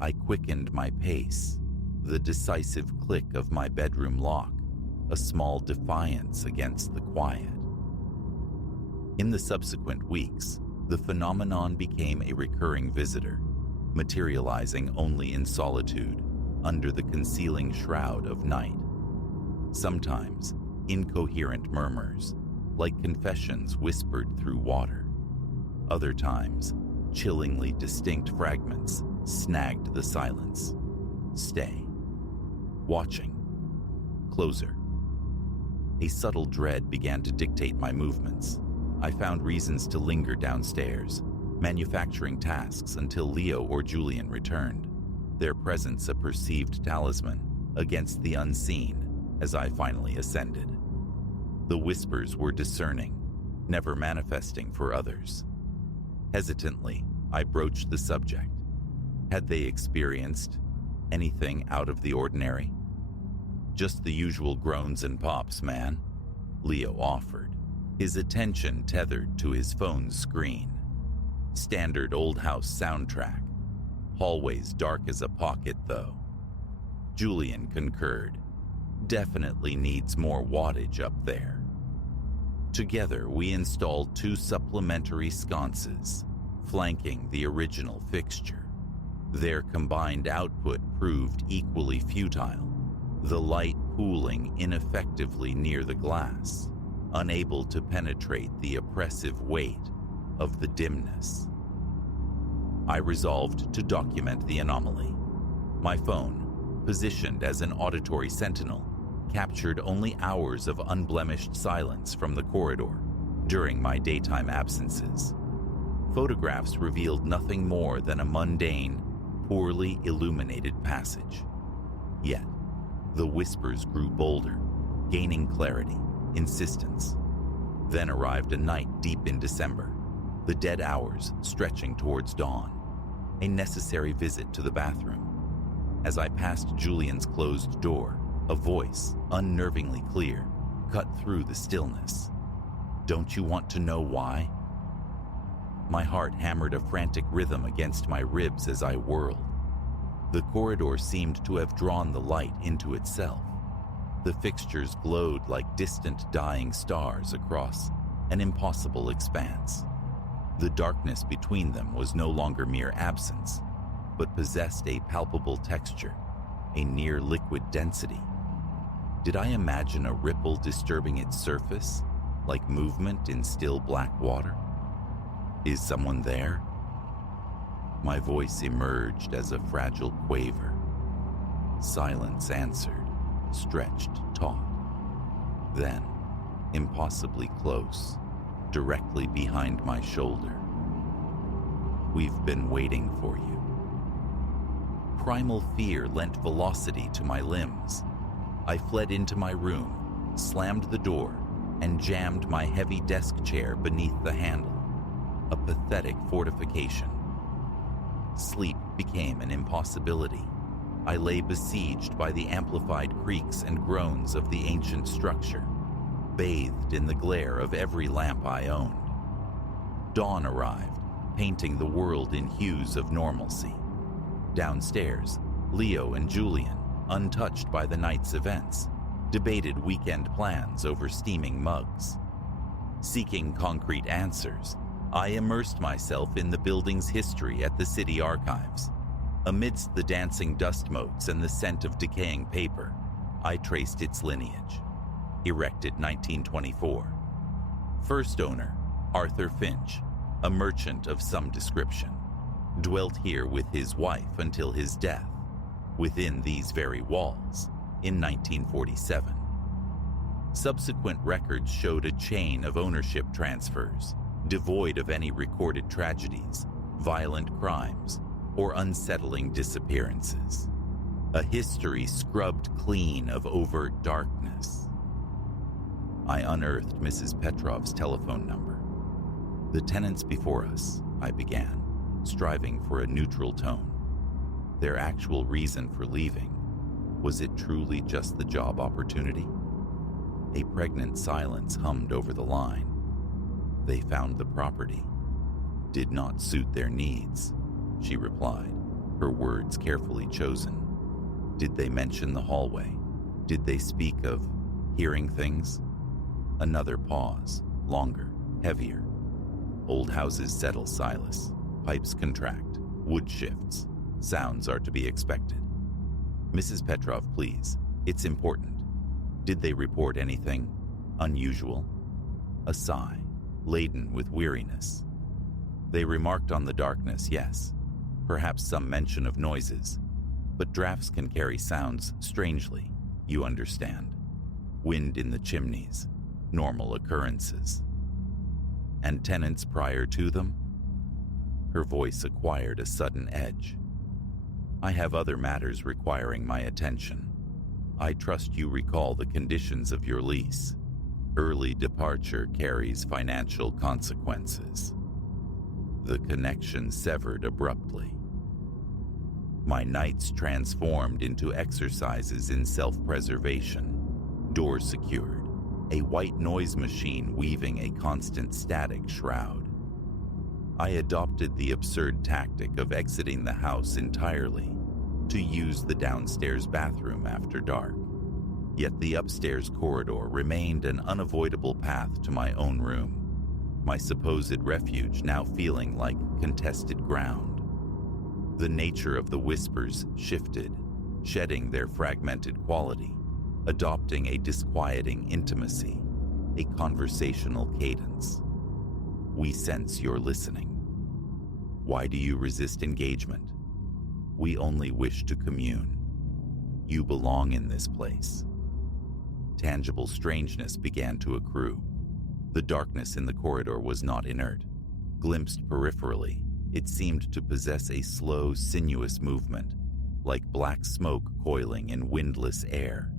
I quickened my pace, the decisive click of my bedroom lock, a small defiance against the quiet. In the subsequent weeks, the phenomenon became a recurring visitor, materializing only in solitude, under the concealing shroud of night. Sometimes, incoherent murmurs, like confessions whispered through water. Other times, chillingly distinct fragments snagged the silence. Stay. Watching. Closer. A subtle dread began to dictate my movements. I found reasons to linger downstairs, manufacturing tasks until Leo or Julian returned, their presence a perceived talisman against the unseen as I finally ascended. The whispers were discerning, never manifesting for others. Hesitantly, I broached the subject. Had they experienced anything out of the ordinary? Just the usual groans and pops, man, Leo offered, his attention tethered to his phone's screen. Standard old house soundtrack. Hallways dark as a pocket, though. Julian concurred. Definitely needs more wattage up there. Together, we installed 2 supplementary sconces, flanking the original fixture. Their combined output proved equally futile, the light pooling ineffectively near the glass, unable to penetrate the oppressive weight of the dimness. I resolved to document the anomaly. My phone, positioned as an auditory sentinel, captured only hours of unblemished silence from the corridor during my daytime absences. Photographs revealed nothing more than a mundane, poorly illuminated passage. Yet, the whispers grew bolder, gaining clarity, insistence. Then arrived a night deep in December, the dead hours stretching towards dawn, a necessary visit to the bathroom. As I passed Julian's closed door, a voice, unnervingly clear, cut through the stillness. Don't you want to know why? My heart hammered a frantic rhythm against my ribs as I whirled. The corridor seemed to have drawn the light into itself. The fixtures glowed like distant dying stars across an impossible expanse. The darkness between them was no longer mere absence, but possessed a palpable texture, a near liquid density. Did I imagine a ripple disturbing its surface, like movement in still black water? Is someone there? My voice emerged as a fragile quaver. Silence answered, stretched taut. Then, impossibly close, directly behind my shoulder. "We've been waiting for you." Primal fear lent velocity to my limbs. I fled into my room, slammed the door, and jammed my heavy desk chair beneath the handle, a pathetic fortification. Sleep became an impossibility. I lay besieged by the amplified creaks and groans of the ancient structure, bathed in the glare of every lamp I owned. Dawn arrived, painting the world in hues of normalcy. Downstairs, Leo and Julian, untouched by the night's events, debated weekend plans over steaming mugs. Seeking concrete answers, I immersed myself in the building's history at the city archives. Amidst the dancing dust motes and the scent of decaying paper, I traced its lineage. Erected 1924. First owner, Arthur Finch, a merchant of some description, dwelt here with his wife until his death, within these very walls, in 1947. Subsequent records showed a chain of ownership transfers, devoid of any recorded tragedies, violent crimes, or unsettling disappearances. A history scrubbed clean of overt darkness. I unearthed Mrs. Petrov's telephone number. "The tenants before us," I began, striving for a neutral tone. "Their actual reason for leaving, was it truly just the job opportunity?" A pregnant silence hummed over the line. "They found the property. Did not suit their needs," she replied, her words carefully chosen. "Did they mention the hallway? Did they speak of hearing things?" Another pause, longer, heavier. "Old houses settle, Silas. Pipes contract. Wood shifts. Sounds are to be expected. Mrs. Petrov, please. It's important. Did they report anything unusual?" A sigh, laden with weariness. "They remarked on the darkness, yes. Perhaps some mention of noises. But drafts can carry sounds strangely, you understand. Wind in the chimneys. Normal occurrences." "And tenants prior to them?" Her voice acquired a sudden edge. "I have other matters requiring my attention. I trust you recall the conditions of your lease. Early departure carries financial consequences." The connection severed abruptly. My nights transformed into exercises in self-preservation. Doors secured, a white noise machine weaving a constant static shroud. I adopted the absurd tactic of exiting the house entirely to use the downstairs bathroom after dark. Yet the upstairs corridor remained an unavoidable path to my own room, my supposed refuge now feeling like contested ground. The nature of the whispers shifted, shedding their fragmented quality, adopting a disquieting intimacy, a conversational cadence. "We sense you're listening. Why do you resist engagement? We only wish to commune. You belong in this place." Tangible strangeness began to accrue. The darkness in the corridor was not inert. Glimpsed peripherally, it seemed to possess a slow, sinuous movement, like black smoke coiling in windless air.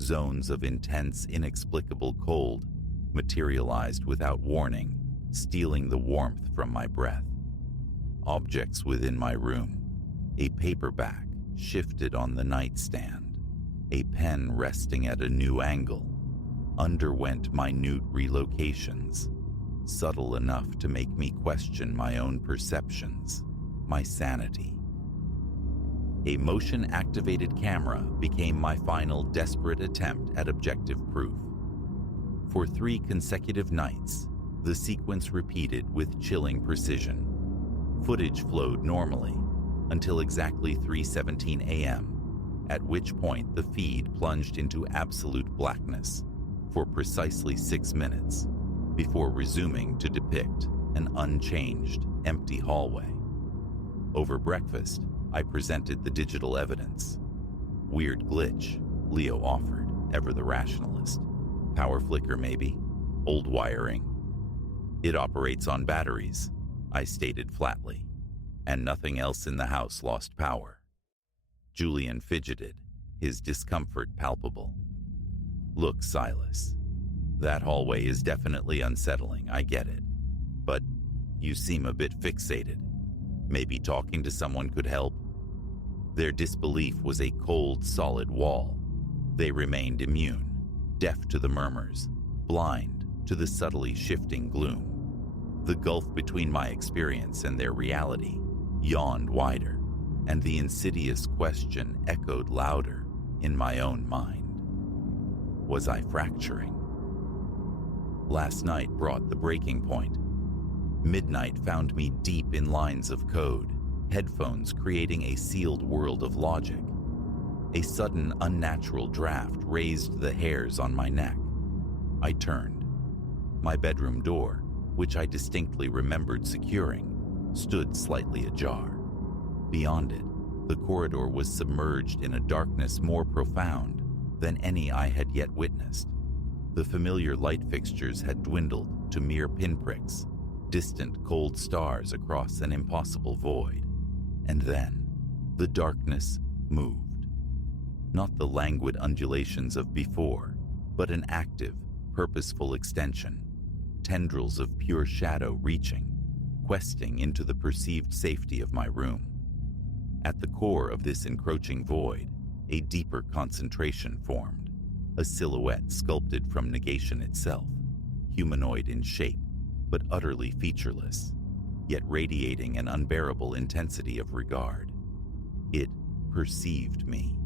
Zones of intense, inexplicable cold materialized without warning, stealing the warmth from my breath. Objects within my room. A paperback shifted on the nightstand. A pen resting at a new angle underwent minute relocations, subtle enough to make me question my own perceptions, my sanity. A motion-activated camera became my final desperate attempt at objective proof. For 3 consecutive nights, the sequence repeated with chilling precision. Footage flowed normally until exactly 3:17 a.m., at which point the feed plunged into absolute blackness for precisely 6 minutes before resuming to depict an unchanged, empty hallway. Over breakfast, I presented the digital evidence. "Weird glitch," Leo offered, ever the rationalist. Power flicker maybe. Old wiring. It operates on batteries, I stated flatly, and nothing else in the house lost power. Julian fidgeted, his discomfort palpable. Look, Silas, that hallway is definitely unsettling, I get it. But you seem a bit fixated. Maybe talking to someone could help? Their disbelief was a cold, solid wall. They remained immune, deaf to the murmurs, blind to the subtly shifting gloom. The gulf between my experience and their reality yawned wider, and the insidious question echoed louder in my own mind. Was I fracturing? Last night brought the breaking point. Midnight found me deep in lines of code, headphones creating a sealed world of logic. A sudden, unnatural draft raised the hairs on my neck. I turned. My bedroom door, which I distinctly remembered securing, stood slightly ajar. Beyond it, the corridor was submerged in a darkness more profound than any I had yet witnessed. The familiar light fixtures had dwindled to mere pinpricks, distant cold stars across an impossible void. And then, the darkness moved. Not the languid undulations of before, but an active, purposeful extension. Tendrils of pure shadow reaching, questing into the perceived safety of my room. At the core of this encroaching void, a deeper concentration formed, a silhouette sculpted from negation itself, humanoid in shape, but utterly featureless, yet radiating an unbearable intensity of regard. It perceived me.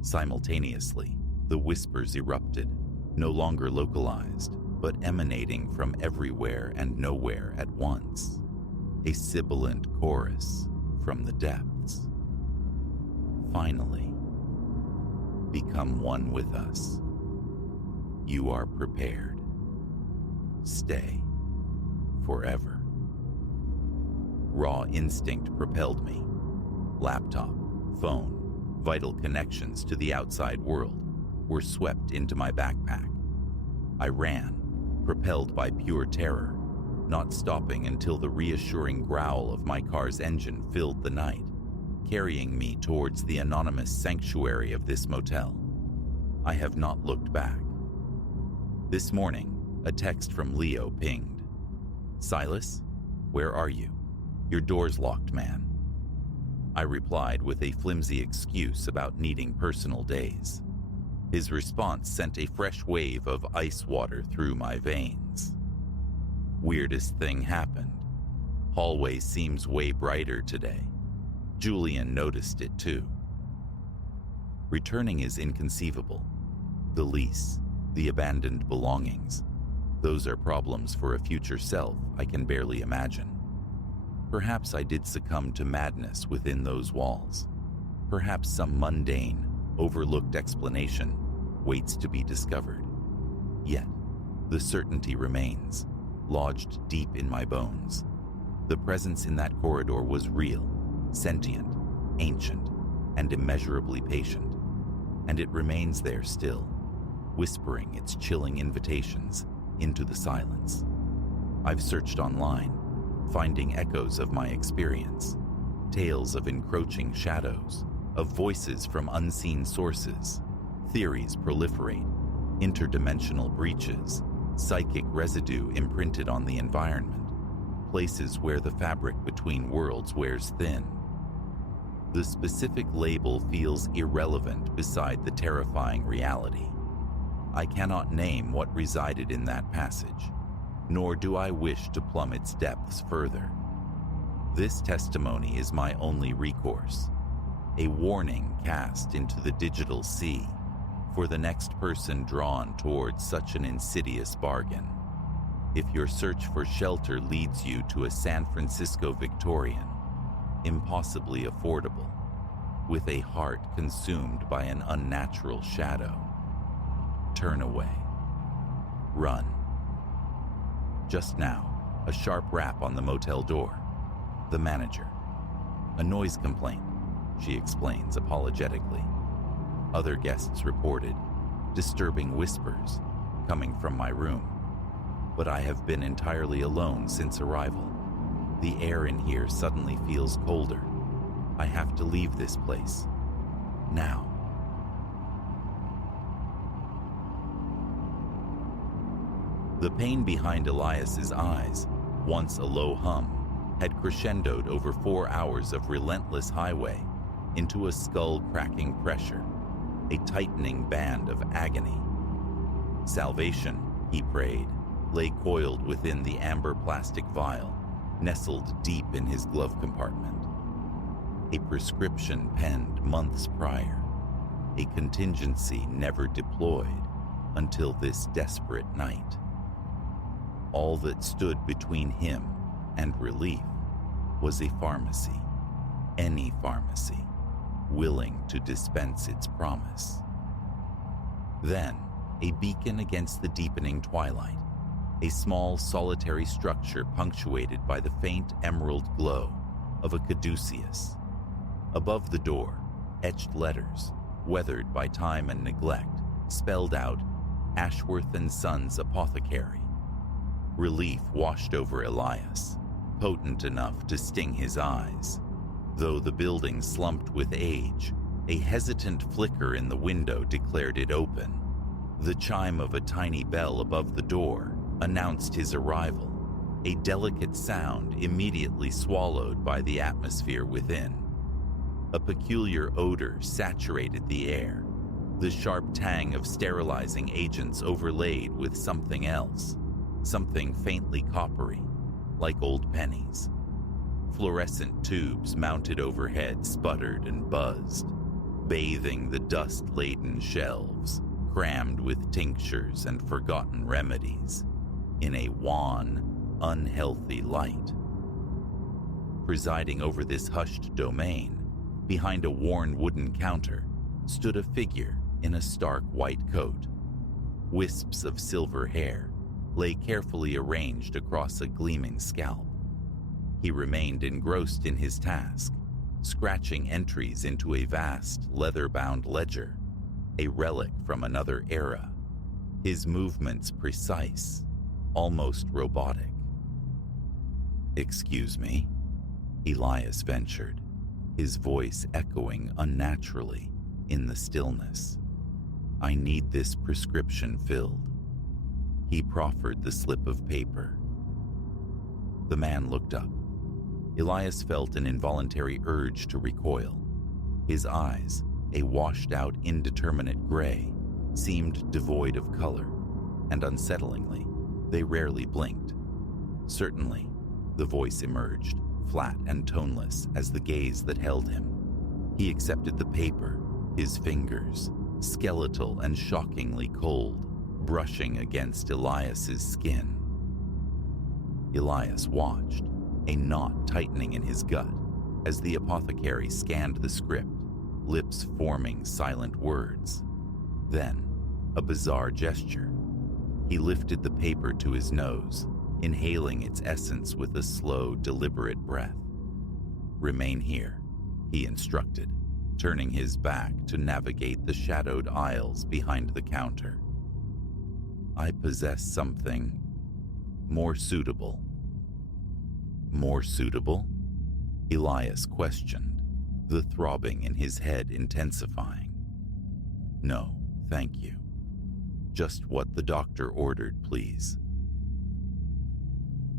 Simultaneously, the whispers erupted, no longer localized, but emanating from everywhere and nowhere at once. A sibilant chorus from the depths. Finally, become one with us. You are prepared. Stay forever. Raw instinct propelled me. Laptop, phone, vital connections to the outside world were swept into my backpack. I ran, propelled by pure terror, not stopping until the reassuring growl of my car's engine filled the night, carrying me towards the anonymous sanctuary of this motel. I have not looked back. This morning, a text from Leo pinged. Silas, where are you? Your door's locked, man. I replied with a flimsy excuse about needing personal days. His response sent a fresh wave of ice water through my veins. Weirdest thing happened. Hallway seems way brighter today. Julian noticed it too. Returning is inconceivable. The lease, the abandoned belongings, those are problems for a future self I can barely imagine. Perhaps I did succumb to madness within those walls. Perhaps some mundane, overlooked explanation waits to be discovered. Yet, the certainty remains, lodged deep in my bones. The presence in that corridor was real, sentient, ancient, and immeasurably patient. And it remains there still, whispering its chilling invitations into the silence. I've searched online, finding echoes of my experience, tales of encroaching shadows, of voices from unseen sources. Theories proliferate, interdimensional breaches, psychic residue imprinted on the environment, places where the fabric between worlds wears thin. The specific label feels irrelevant beside the terrifying reality. I cannot name what resided in that passage, nor do I wish to plumb its depths further. This testimony is my only recourse, a warning cast into the digital sea for the next person drawn towards such an insidious bargain. If your search for shelter leads you to a San Francisco Victorian, impossibly affordable, with a heart consumed by an unnatural shadow, turn away. Run. Just now, a sharp rap on the motel door. The manager. A noise complaint, she explains apologetically. Other guests reported disturbing whispers, coming from my room, but I have been entirely alone since arrival. The air in here suddenly feels colder. I have to leave this place. Now. The pain behind Elias's eyes, once a low hum, had crescendoed over 4 hours of relentless highway into a skull-cracking pressure, a tightening band of agony. Salvation, he prayed, lay coiled within the amber plastic vial, nestled deep in his glove compartment. A prescription penned months prior, a contingency never deployed until this desperate night. All that stood between him and relief was a pharmacy, any pharmacy, willing to dispense its promise. Then, a beacon against the deepening twilight, a small solitary structure punctuated by the faint emerald glow of a caduceus. Above the door, etched letters, weathered by time and neglect, spelled out Ashworth and Sons Apothecary. Relief washed over Elias, potent enough to sting his eyes. Though the building slumped with age, a hesitant flicker in the window declared it open. The chime of a tiny bell above the door announced his arrival, a delicate sound immediately swallowed by the atmosphere within. A peculiar odor saturated the air, the sharp tang of sterilizing agents overlaid with something else, something faintly coppery, like old pennies. Fluorescent tubes mounted overhead sputtered and buzzed, bathing the dust-laden shelves, crammed with tinctures and forgotten remedies, in a wan, unhealthy light. Presiding over this hushed domain, behind a worn wooden counter, stood a figure in a stark white coat. Wisps of silver hair lay carefully arranged across a gleaming scalp. He remained engrossed in his task, scratching entries into a vast leather-bound ledger, a relic from another era, his movements precise, almost robotic. "Excuse me," Elias ventured, his voice echoing unnaturally in the stillness. "I need this prescription filled." He proffered the slip of paper. The man looked up. Elias felt an involuntary urge to recoil. His eyes, a washed-out, indeterminate gray, seemed devoid of color, and unsettlingly, they rarely blinked. "Certainly," the voice emerged, flat and toneless as the gaze that held him. He accepted the paper, his fingers, skeletal and shockingly cold, brushing against Elias's skin. Elias watched, a knot tightening in his gut, as the apothecary scanned the script, lips forming silent words. Then, a bizarre gesture. He lifted the paper to his nose, inhaling its essence with a slow, deliberate breath. "Remain here," he instructed, turning his back to navigate the shadowed aisles behind the counter. "I possess something more suitable." "More suitable?" Elias questioned, the throbbing in his head intensifying. "No, thank you. Just what the doctor ordered, please."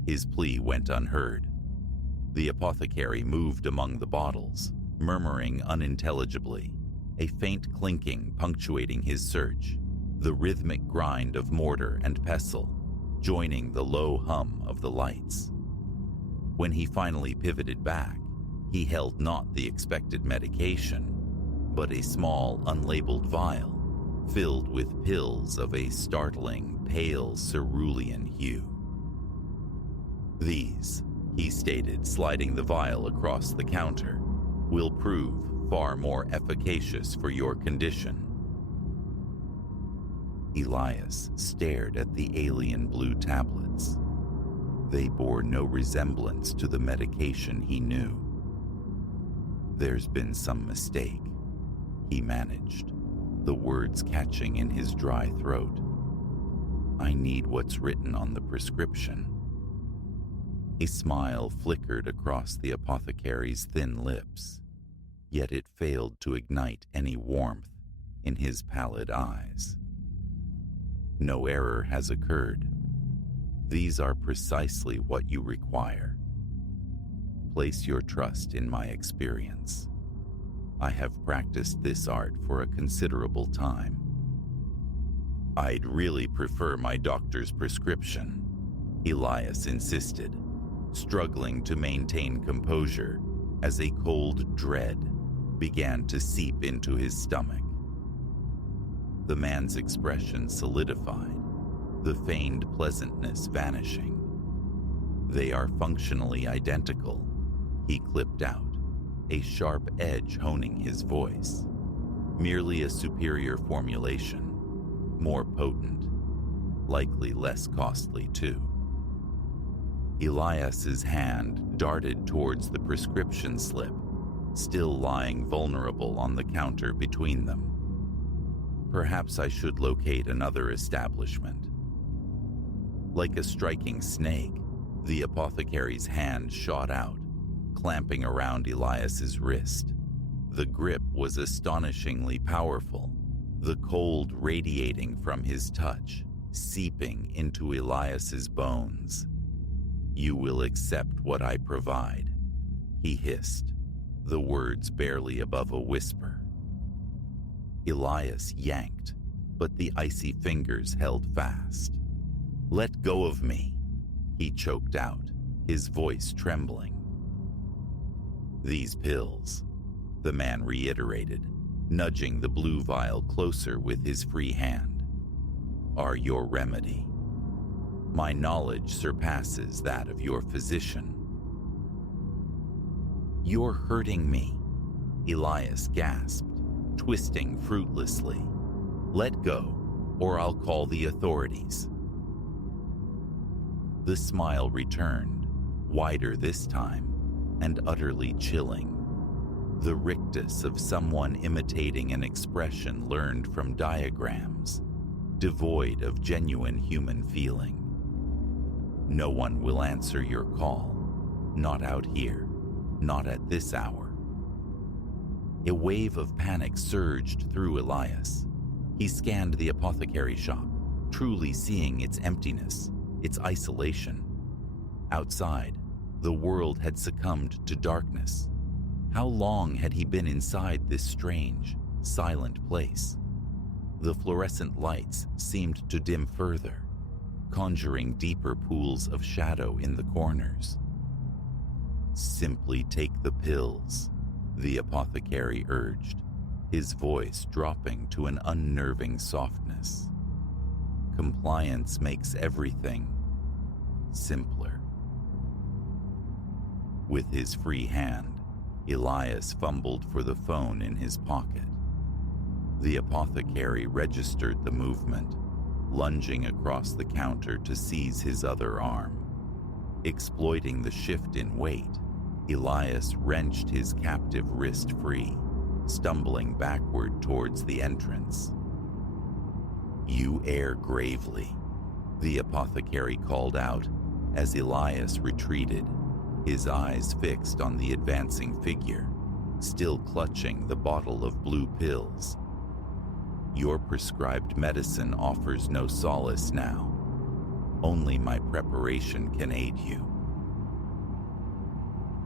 His plea went unheard. The apothecary moved among the bottles, murmuring unintelligibly, a faint clinking punctuating his search, the rhythmic grind of mortar and pestle, joining the low hum of the lights. When he finally pivoted back, he held not the expected medication, but a small, unlabeled vial, filled with pills of a startling, pale cerulean hue. "These," he stated, sliding the vial across the counter, "will prove far more efficacious for your condition." Elias stared at the alien blue tablets. They bore no resemblance to the medication he knew. "There's been some mistake," he managed, the words catching in his dry throat. I need what's written on the prescription. A smile flickered across the apothecary's thin lips, yet it failed to ignite any warmth in his pallid eyes. No error has occurred. These are precisely what you require. Place your trust in my experience. I have practiced this art for a considerable time. I'd really prefer my doctor's prescription, Elias insisted, struggling to maintain composure as a cold dread began to seep into his stomach. The man's expression solidified, the feigned pleasantness vanishing. They are functionally identical, he clipped out, a sharp edge honing his voice. Merely a superior formulation, more potent, likely less costly too. Elias's hand darted towards the prescription slip, still lying vulnerable on the counter between them. Perhaps I should locate another establishment. Like a striking snake, the apothecary's hand shot out, clamping around Elias's wrist. The grip was astonishingly powerful, the cold radiating from his touch, seeping into Elias's bones. You will accept what I provide, he hissed, the words barely above a whisper. Elias yanked, but the icy fingers held fast. Let go of me, he choked out, his voice trembling. These pills, the man reiterated, nudging the blue vial closer with his free hand, are your remedy. My knowledge surpasses that of your physician. You're hurting me, Elias gasped, twisting fruitlessly. Let go, or I'll call the authorities. The smile returned, wider this time, and utterly chilling. The rictus of someone imitating an expression learned from diagrams, devoid of genuine human feeling. No one will answer your call, not out here, not at this hour. A wave of panic surged through Elias. He scanned the apothecary shop, truly seeing its emptiness, its isolation. Outside, the world had succumbed to darkness. How long had he been inside this strange, silent place? The fluorescent lights seemed to dim further, conjuring deeper pools of shadow in the corners. Simply take the pills, the apothecary urged, his voice dropping to an unnerving softness. Compliance makes everything simpler. With his free hand, Elias fumbled for the phone in his pocket. The apothecary registered the movement, lunging across the counter to seize his other arm. Exploiting the shift in weight, Elias wrenched his captive wrist free, stumbling backward towards the entrance. You err gravely, the apothecary called out as Elias retreated, his eyes fixed on the advancing figure, still clutching the bottle of blue pills. Your prescribed medicine offers no solace now. Only my preparation can aid you.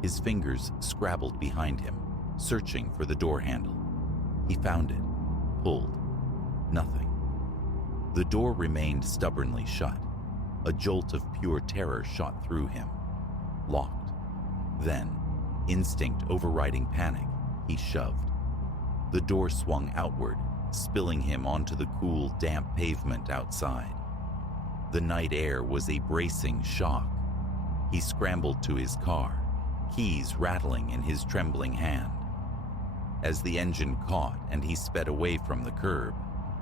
His fingers scrabbled behind him, searching for the door handle. He found it, pulled. Nothing. The door remained stubbornly shut. A jolt of pure terror shot through him. Locked. Then, instinct overriding panic, he shoved. The door swung outward, spilling him onto the cool, damp pavement outside. The night air was a bracing shock. He scrambled to his car, keys rattling in his trembling hand. As the engine caught and he sped away from the curb,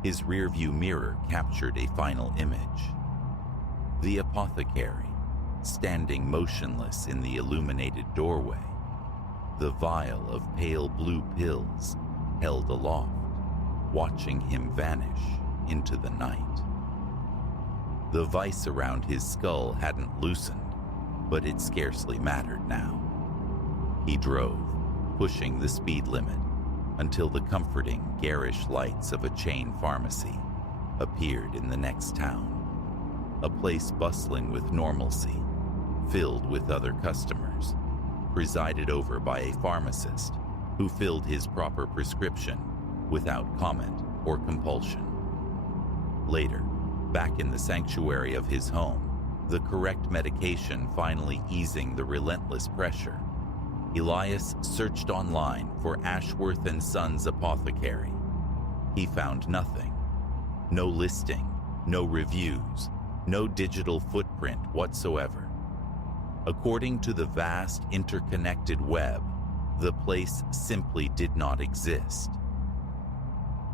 his rearview mirror captured a final image. The apothecary, standing motionless in the illuminated doorway, the vial of pale blue pills held aloft, watching him vanish into the night. The vice around his skull hadn't loosened, but it scarcely mattered now. He drove, pushing the speed limit, until the comforting, garish lights of a chain pharmacy appeared in the next town. A place bustling with normalcy, filled with other customers, presided over by a pharmacist who filled his proper prescription without comment or compulsion. Later, back in the sanctuary of his home, the correct medication finally easing the relentless pressure, Elias searched online for Ashworth and Sons Apothecary. He found nothing. No listing, no reviews, no digital footprint whatsoever. According to the vast interconnected web, the place simply did not exist.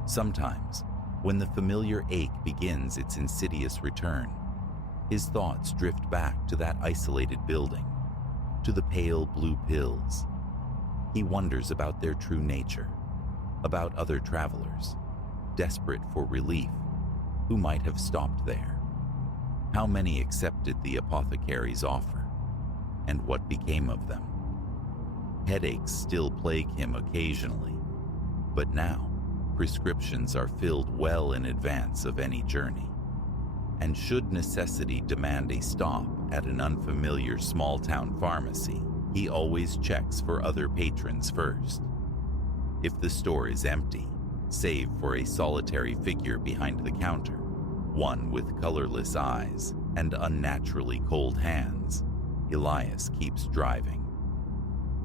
Sometimes, when the familiar ache begins its insidious return, his thoughts drift back to that isolated building, to the pale blue pills. He wonders about their true nature, about other travelers, desperate for relief, who might have stopped there. How many accepted the apothecary's offer, and what became of them? Headaches still plague him occasionally, but now prescriptions are filled well in advance of any journey. And should necessity demand a stop at an unfamiliar small-town pharmacy, he always checks for other patrons first. If the store is empty, save for a solitary figure behind the counter, one with colorless eyes and unnaturally cold hands, Elias keeps driving.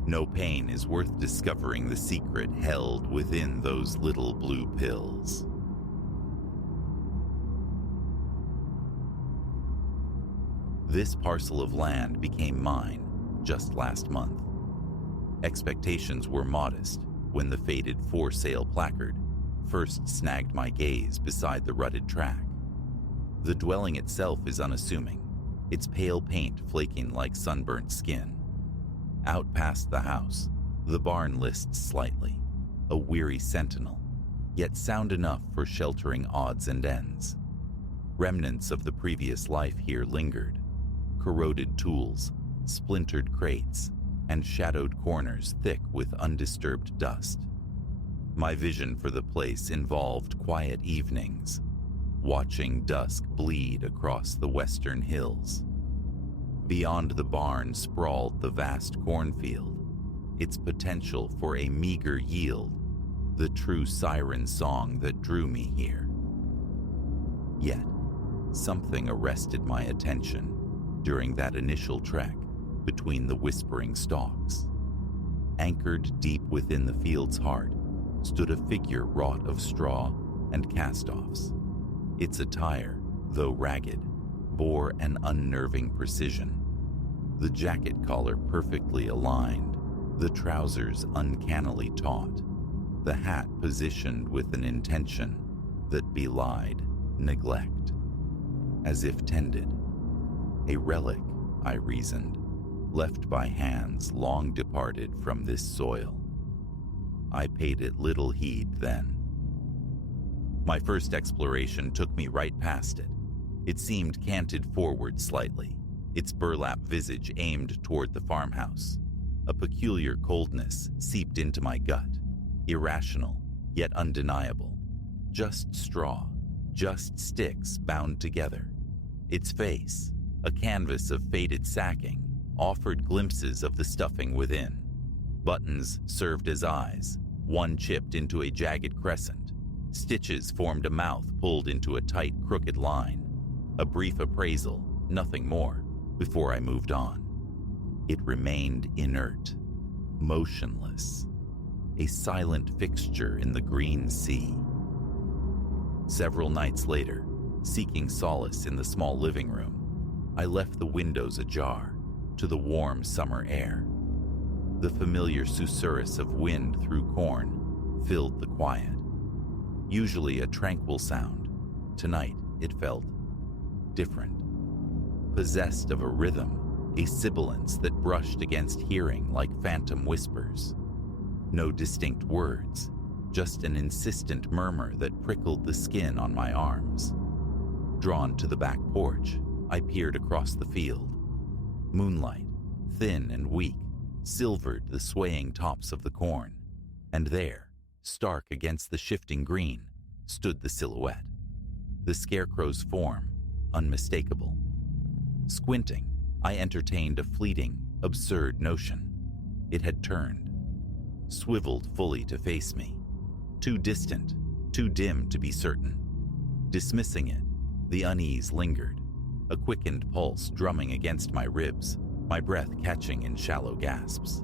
No pain is worth discovering the secret held within those little blue pills. This parcel of land became mine just last month. Expectations were modest when the faded for sale placard first snagged my gaze beside the rutted track. The dwelling itself is unassuming, its pale paint flaking like sunburnt skin. Out past the house, the barn lists slightly, a weary sentinel, yet sound enough for sheltering odds and ends. Remnants of the previous life here lingered, corroded tools, splintered crates, and shadowed corners thick with undisturbed dust. My vision for the place involved quiet evenings, watching dusk bleed across the western hills. Beyond the barn sprawled the vast cornfield, its potential for a meager yield, the true siren song that drew me here. Yet, something arrested my attention during that initial trek between the whispering stalks. Anchored deep within the field's heart stood a figure wrought of straw and cast-offs. Its attire, though ragged, bore an unnerving precision. The jacket collar perfectly aligned, the trousers uncannily taut, the hat positioned with an intention that belied neglect. As if tended. A relic, I reasoned, left by hands long departed from this soil. I paid it little heed then. My first exploration took me right past it. It seemed canted forward slightly, its burlap visage aimed toward the farmhouse. A peculiar coldness seeped into my gut, irrational, yet undeniable. Just straw, just sticks bound together. Its face, a canvas of faded sacking, offered glimpses of the stuffing within. Buttons served as eyes, one chipped into a jagged crescent. Stitches formed a mouth pulled into a tight, crooked line. A brief appraisal, nothing more, before I moved on. It remained inert, motionless, a silent fixture in the green sea. Several nights later, seeking solace in the small living room, I left the windows ajar to the warm summer air. The familiar susurrus of wind through corn filled the quiet. Usually a tranquil sound, tonight it felt different, possessed of a rhythm, a sibilance that brushed against hearing like phantom whispers. No distinct words, just an insistent murmur that prickled the skin on my arms. Drawn to the back porch, I peered across the field. Moonlight, thin and weak, silvered the swaying tops of the corn, and there, stark against the shifting green, stood the silhouette. The scarecrow's form, unmistakable. Squinting, I entertained a fleeting, absurd notion. It had turned, swiveled fully to face me. Too distant, too dim to be certain. Dismissing it, the unease lingered, a quickened pulse drumming against my ribs, my breath catching in shallow gasps.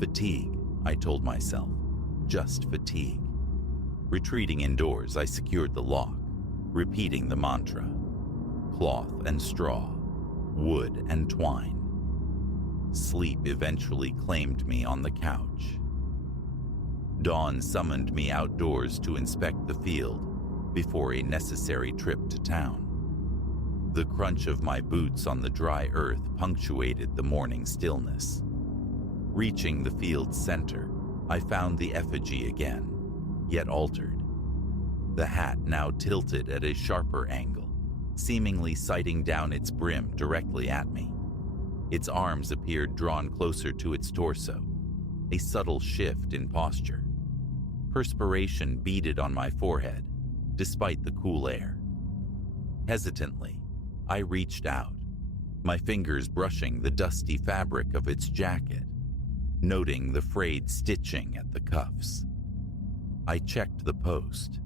Fatigue, I told myself, just fatigue. Retreating indoors, I secured the lock, repeating the mantra: cloth and straw, wood and twine. Sleep eventually claimed me on the couch. Dawn summoned me outdoors to inspect the field before a necessary trip to town. The crunch of my boots on the dry earth punctuated the morning stillness. Reaching the field's center, I found the effigy again, yet altered. The hat now tilted at a sharper angle, seemingly sighting down its brim directly at me. Its arms appeared drawn closer to its torso, a subtle shift in posture. Perspiration beaded on my forehead, despite the cool air. Hesitantly, I reached out, my fingers brushing the dusty fabric of its jacket, noting the frayed stitching at the cuffs. I checked the post,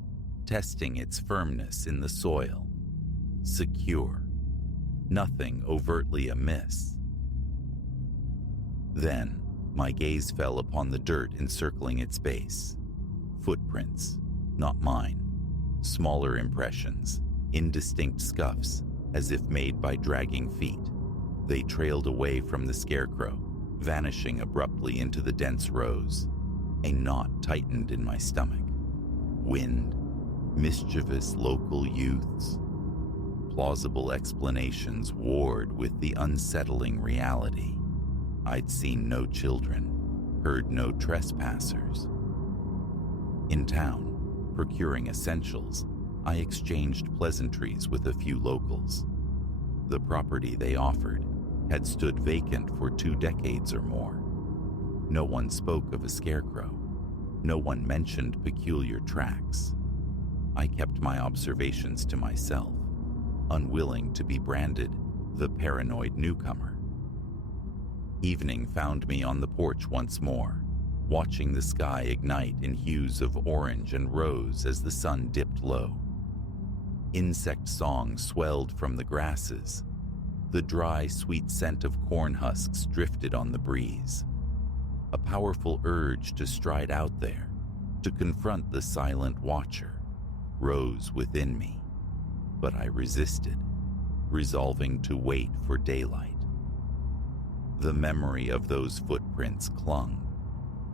testing its firmness in the soil. Secure. Nothing overtly amiss. Then, my gaze fell upon the dirt encircling its base. Footprints, not mine. Smaller impressions, indistinct scuffs, as if made by dragging feet. They trailed away from the scarecrow, vanishing abruptly into the dense rose. A knot tightened in my stomach. Wind? Mischievous local youths? Plausible explanations warred with the unsettling reality. I'd seen no children, heard no trespassers. In town, procuring essentials, I exchanged pleasantries with a few locals. The property they offered had stood vacant for 2 decades or more. No one spoke of a scarecrow. No one mentioned peculiar tracks. I kept my observations to myself, unwilling to be branded the paranoid newcomer. Evening found me on the porch once more, watching the sky ignite in hues of orange and rose as the sun dipped low. Insect song swelled from the grasses. The dry, sweet scent of corn husks drifted on the breeze. A powerful urge to stride out there, to confront the silent watcher, rose within me. But I resisted, resolving to wait for daylight. The memory of those footprints clung,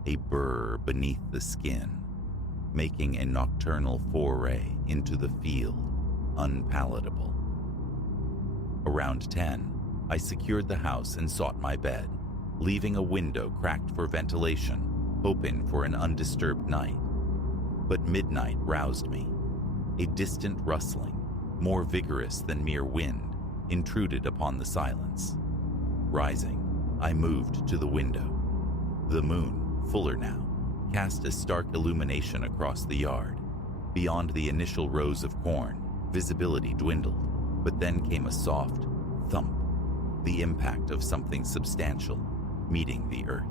a burr beneath the skin, making a nocturnal foray into the field unpalatable. Around 10, I secured the house and sought my bed, leaving a window cracked for ventilation, hoping for an undisturbed night. But midnight roused me. A distant rustling, more vigorous than mere wind, intruded upon the silence. Rising, I moved to the window. The moon, fuller now, cast a stark illumination across the yard. Beyond the initial rows of corn, visibility dwindled, but then came a soft thump, the impact of something substantial meeting the earth.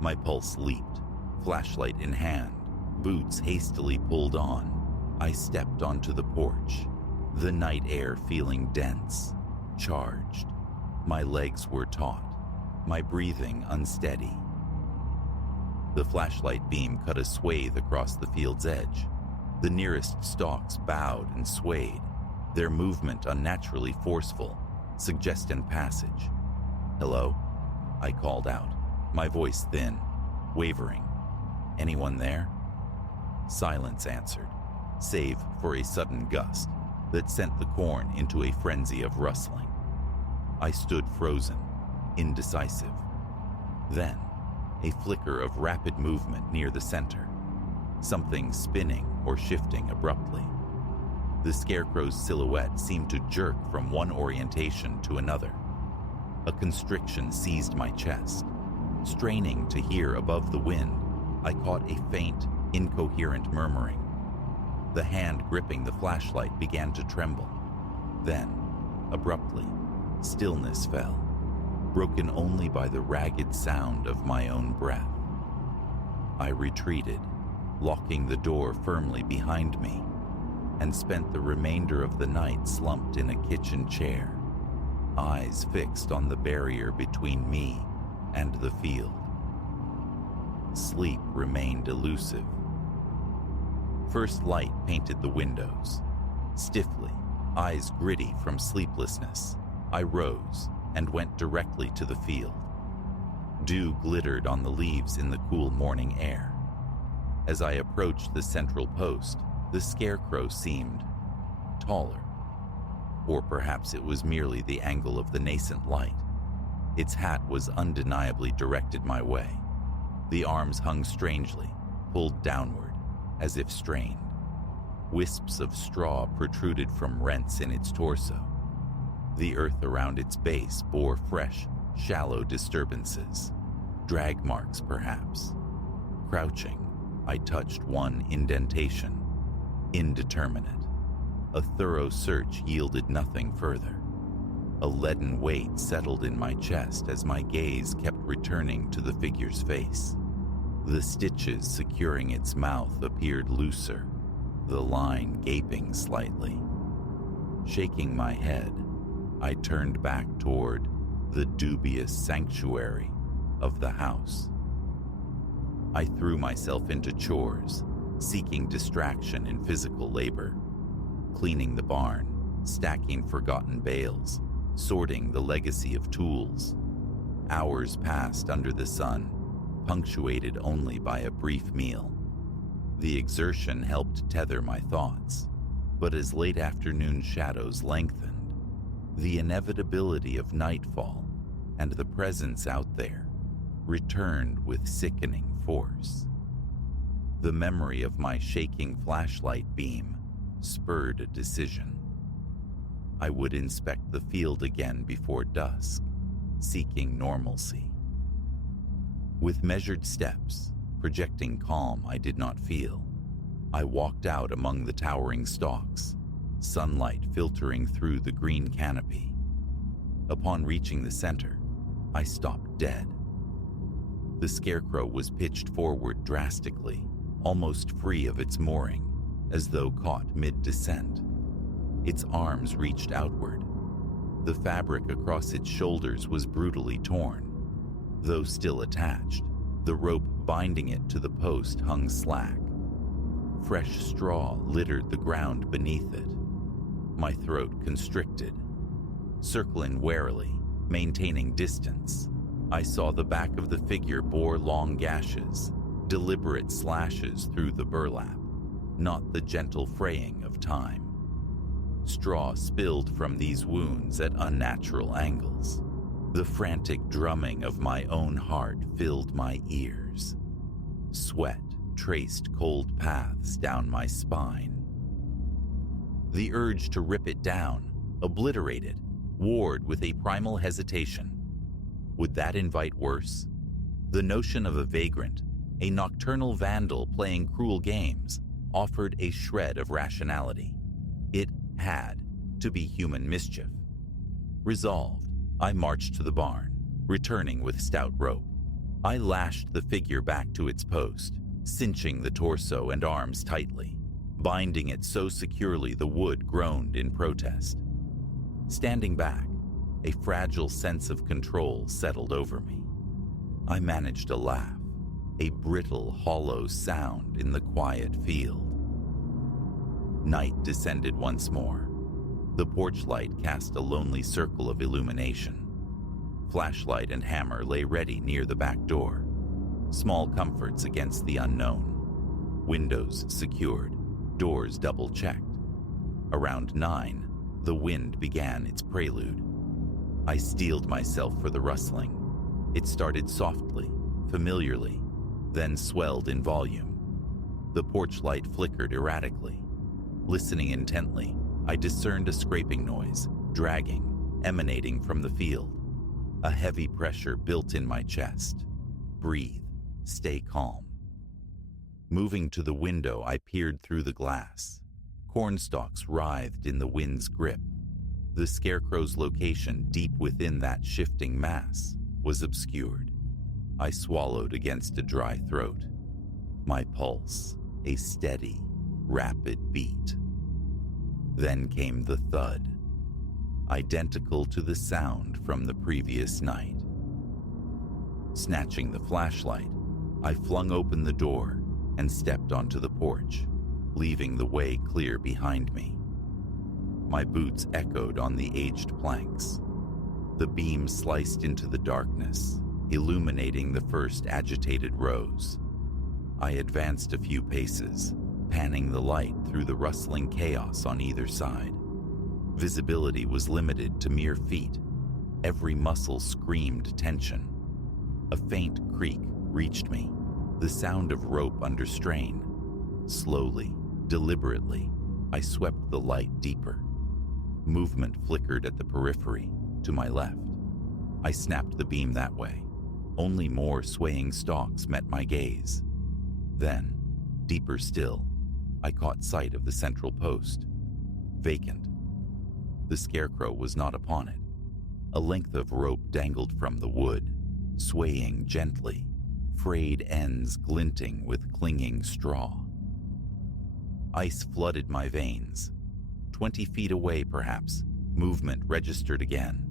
My pulse leaped, flashlight in hand, boots hastily pulled on. I stepped onto the porch, the night air feeling dense, charged. My legs were taut, my breathing unsteady. The flashlight beam cut a swathe across the field's edge. The nearest stalks bowed and swayed, their movement unnaturally forceful, suggesting passage. "Hello?" I called out, my voice thin, wavering. "Anyone there?" Silence answered, save for a sudden gust that sent the corn into a frenzy of rustling. I stood frozen, indecisive. Then, a flicker of rapid movement near the center, something spinning or shifting abruptly. The scarecrow's silhouette seemed to jerk from one orientation to another. A constriction seized my chest. Straining to hear above the wind, I caught a faint, incoherent murmuring. The hand gripping the flashlight began to tremble. Then, abruptly, stillness fell, broken only by the ragged sound of my own breath. I retreated, locking the door firmly behind me, and spent the remainder of the night slumped in a kitchen chair, eyes fixed on the barrier between me and the field. Sleep remained elusive. First light painted the windows. Stiffly, eyes gritty from sleeplessness, I rose and went directly to the field. Dew glittered on the leaves in the cool morning air. As I approached the central post, the scarecrow seemed taller. Or perhaps it was merely the angle of the nascent light. Its hat was undeniably directed my way. The arms hung strangely, pulled downward, as if strained. Wisps of straw protruded from rents in its torso. The earth around its base bore fresh, shallow disturbances, drag marks perhaps. Crouching, I touched one indentation, indeterminate. A thorough search yielded nothing further. A leaden weight settled in my chest as my gaze kept returning to the figure's face. The stitches securing its mouth appeared looser, the line gaping slightly. Shaking my head, I turned back toward the dubious sanctuary of the house. I threw myself into chores, seeking distraction in physical labor, cleaning the barn, stacking forgotten bales, sorting the legacy of tools. Hours passed under the sun, punctuated only by a brief meal. The exertion helped tether my thoughts, but as late afternoon shadows lengthened, the inevitability of nightfall and the presence out there returned with sickening force. The memory of my shaking flashlight beam spurred a decision. I would inspect the field again before dusk, seeking normalcy. With measured steps, projecting calm I did not feel, I walked out among the towering stalks, sunlight filtering through the green canopy. Upon reaching the center, I stopped dead. The scarecrow was pitched forward drastically, almost free of its mooring, as though caught mid-descent. Its arms reached outward. The fabric across its shoulders was brutally torn. Though still attached, the rope binding it to the post hung slack. Fresh straw littered the ground beneath it. My throat constricted. Circling warily, maintaining distance, I saw the back of the figure bore long gashes, deliberate slashes through the burlap, not the gentle fraying of time. Straw spilled from these wounds at unnatural angles. The frantic drumming of my own heart filled my ears. Sweat traced cold paths down my spine. The urge to rip it down, obliterate it, warred with a primal hesitation. Would that invite worse? The notion of a vagrant, a nocturnal vandal playing cruel games, offered a shred of rationality. It had to be human mischief. Resolved, I marched to the barn, returning with stout rope. I lashed the figure back to its post, cinching the torso and arms tightly, binding it so securely the wood groaned in protest. Standing back, a fragile sense of control settled over me. I managed a laugh, a brittle, hollow sound in the quiet field. Night descended once more. The porch light cast a lonely circle of illumination. Flashlight and hammer lay ready near the back door, small comforts against the unknown. Windows secured, doors double-checked. Around 9, the wind began its prelude. I steeled myself for the rustling. It started softly, familiarly, then swelled in volume. The porch light flickered erratically. Listening intently, I discerned a scraping noise, dragging, emanating from the field. A heavy pressure built in my chest. Breathe. Stay calm. Moving to the window, I peered through the glass. Cornstalks writhed in the wind's grip. The scarecrow's location, deep within that shifting mass, was obscured. I swallowed against a dry throat. My pulse, a steady, rapid beat. Then came the thud, identical to the sound from the previous night. Snatching the flashlight, I flung open the door and stepped onto the porch, leaving the way clear behind me. My boots echoed on the aged planks. The beam sliced into the darkness, illuminating the first agitated rows. I advanced a few paces, panning the light through the rustling chaos on either side. Visibility was limited to mere feet. Every muscle screamed tension. A faint creak reached me, the sound of rope under strain. Slowly, deliberately, I swept the light deeper. Movement flickered at the periphery, to my left. I snapped the beam that way. Only more swaying stalks met my gaze. Then, deeper still, I caught sight of the central post. Vacant. The scarecrow was not upon it. A length of rope dangled from the wood, swaying gently, frayed ends glinting with clinging straw. Ice flooded my veins. 20 feet away, perhaps, movement registered again.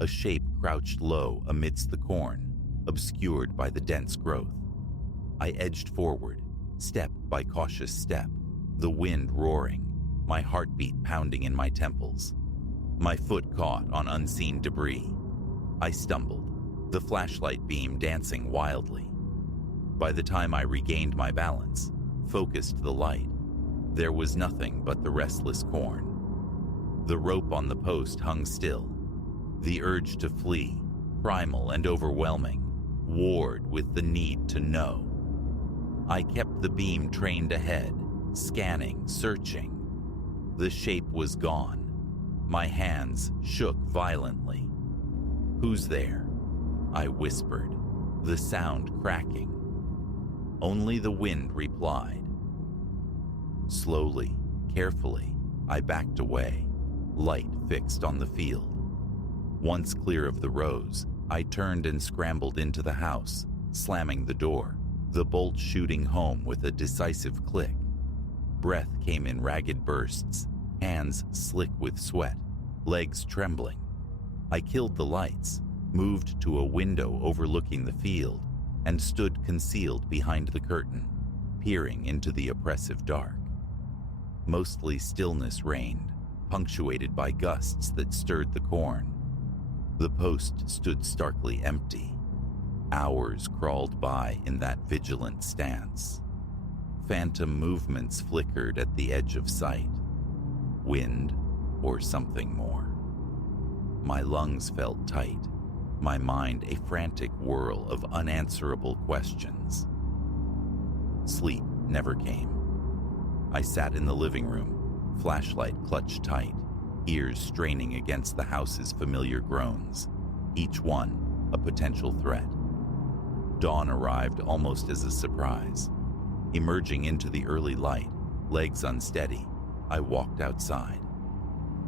A shape crouched low amidst the corn, obscured by the dense growth. I edged forward, step by cautious step, the wind roaring, my heartbeat pounding in my temples. My foot caught on unseen debris. I stumbled, the flashlight beam dancing wildly. By the time I regained my balance, focused the light, there was nothing but the restless corn. The rope on the post hung still. The urge to flee, primal and overwhelming, warred with the need to know. I kept the beam trained ahead, scanning, searching. The shape was gone. My hands shook violently. "Who's there?" I whispered, the sound cracking. Only the wind replied. Slowly, carefully, I backed away, light fixed on the field. Once clear of the rows, I turned and scrambled into the house, slamming the door, the bolt shooting home with a decisive click. Breath came in ragged bursts, hands slick with sweat, legs trembling. I killed the lights, moved to a window overlooking the field, and stood concealed behind the curtain, peering into the oppressive dark. Mostly stillness reigned, punctuated by gusts that stirred the corn. The post stood starkly empty. Hours crawled by in that vigilant stance. Phantom movements flickered at the edge of sight. Wind or something more. My lungs felt tight, my mind a frantic whirl of unanswerable questions. Sleep never came. I sat in the living room, flashlight clutched tight, ears straining against the house's familiar groans, each one a potential threat. Dawn arrived almost as a surprise. Emerging into the early light, legs unsteady, I walked outside.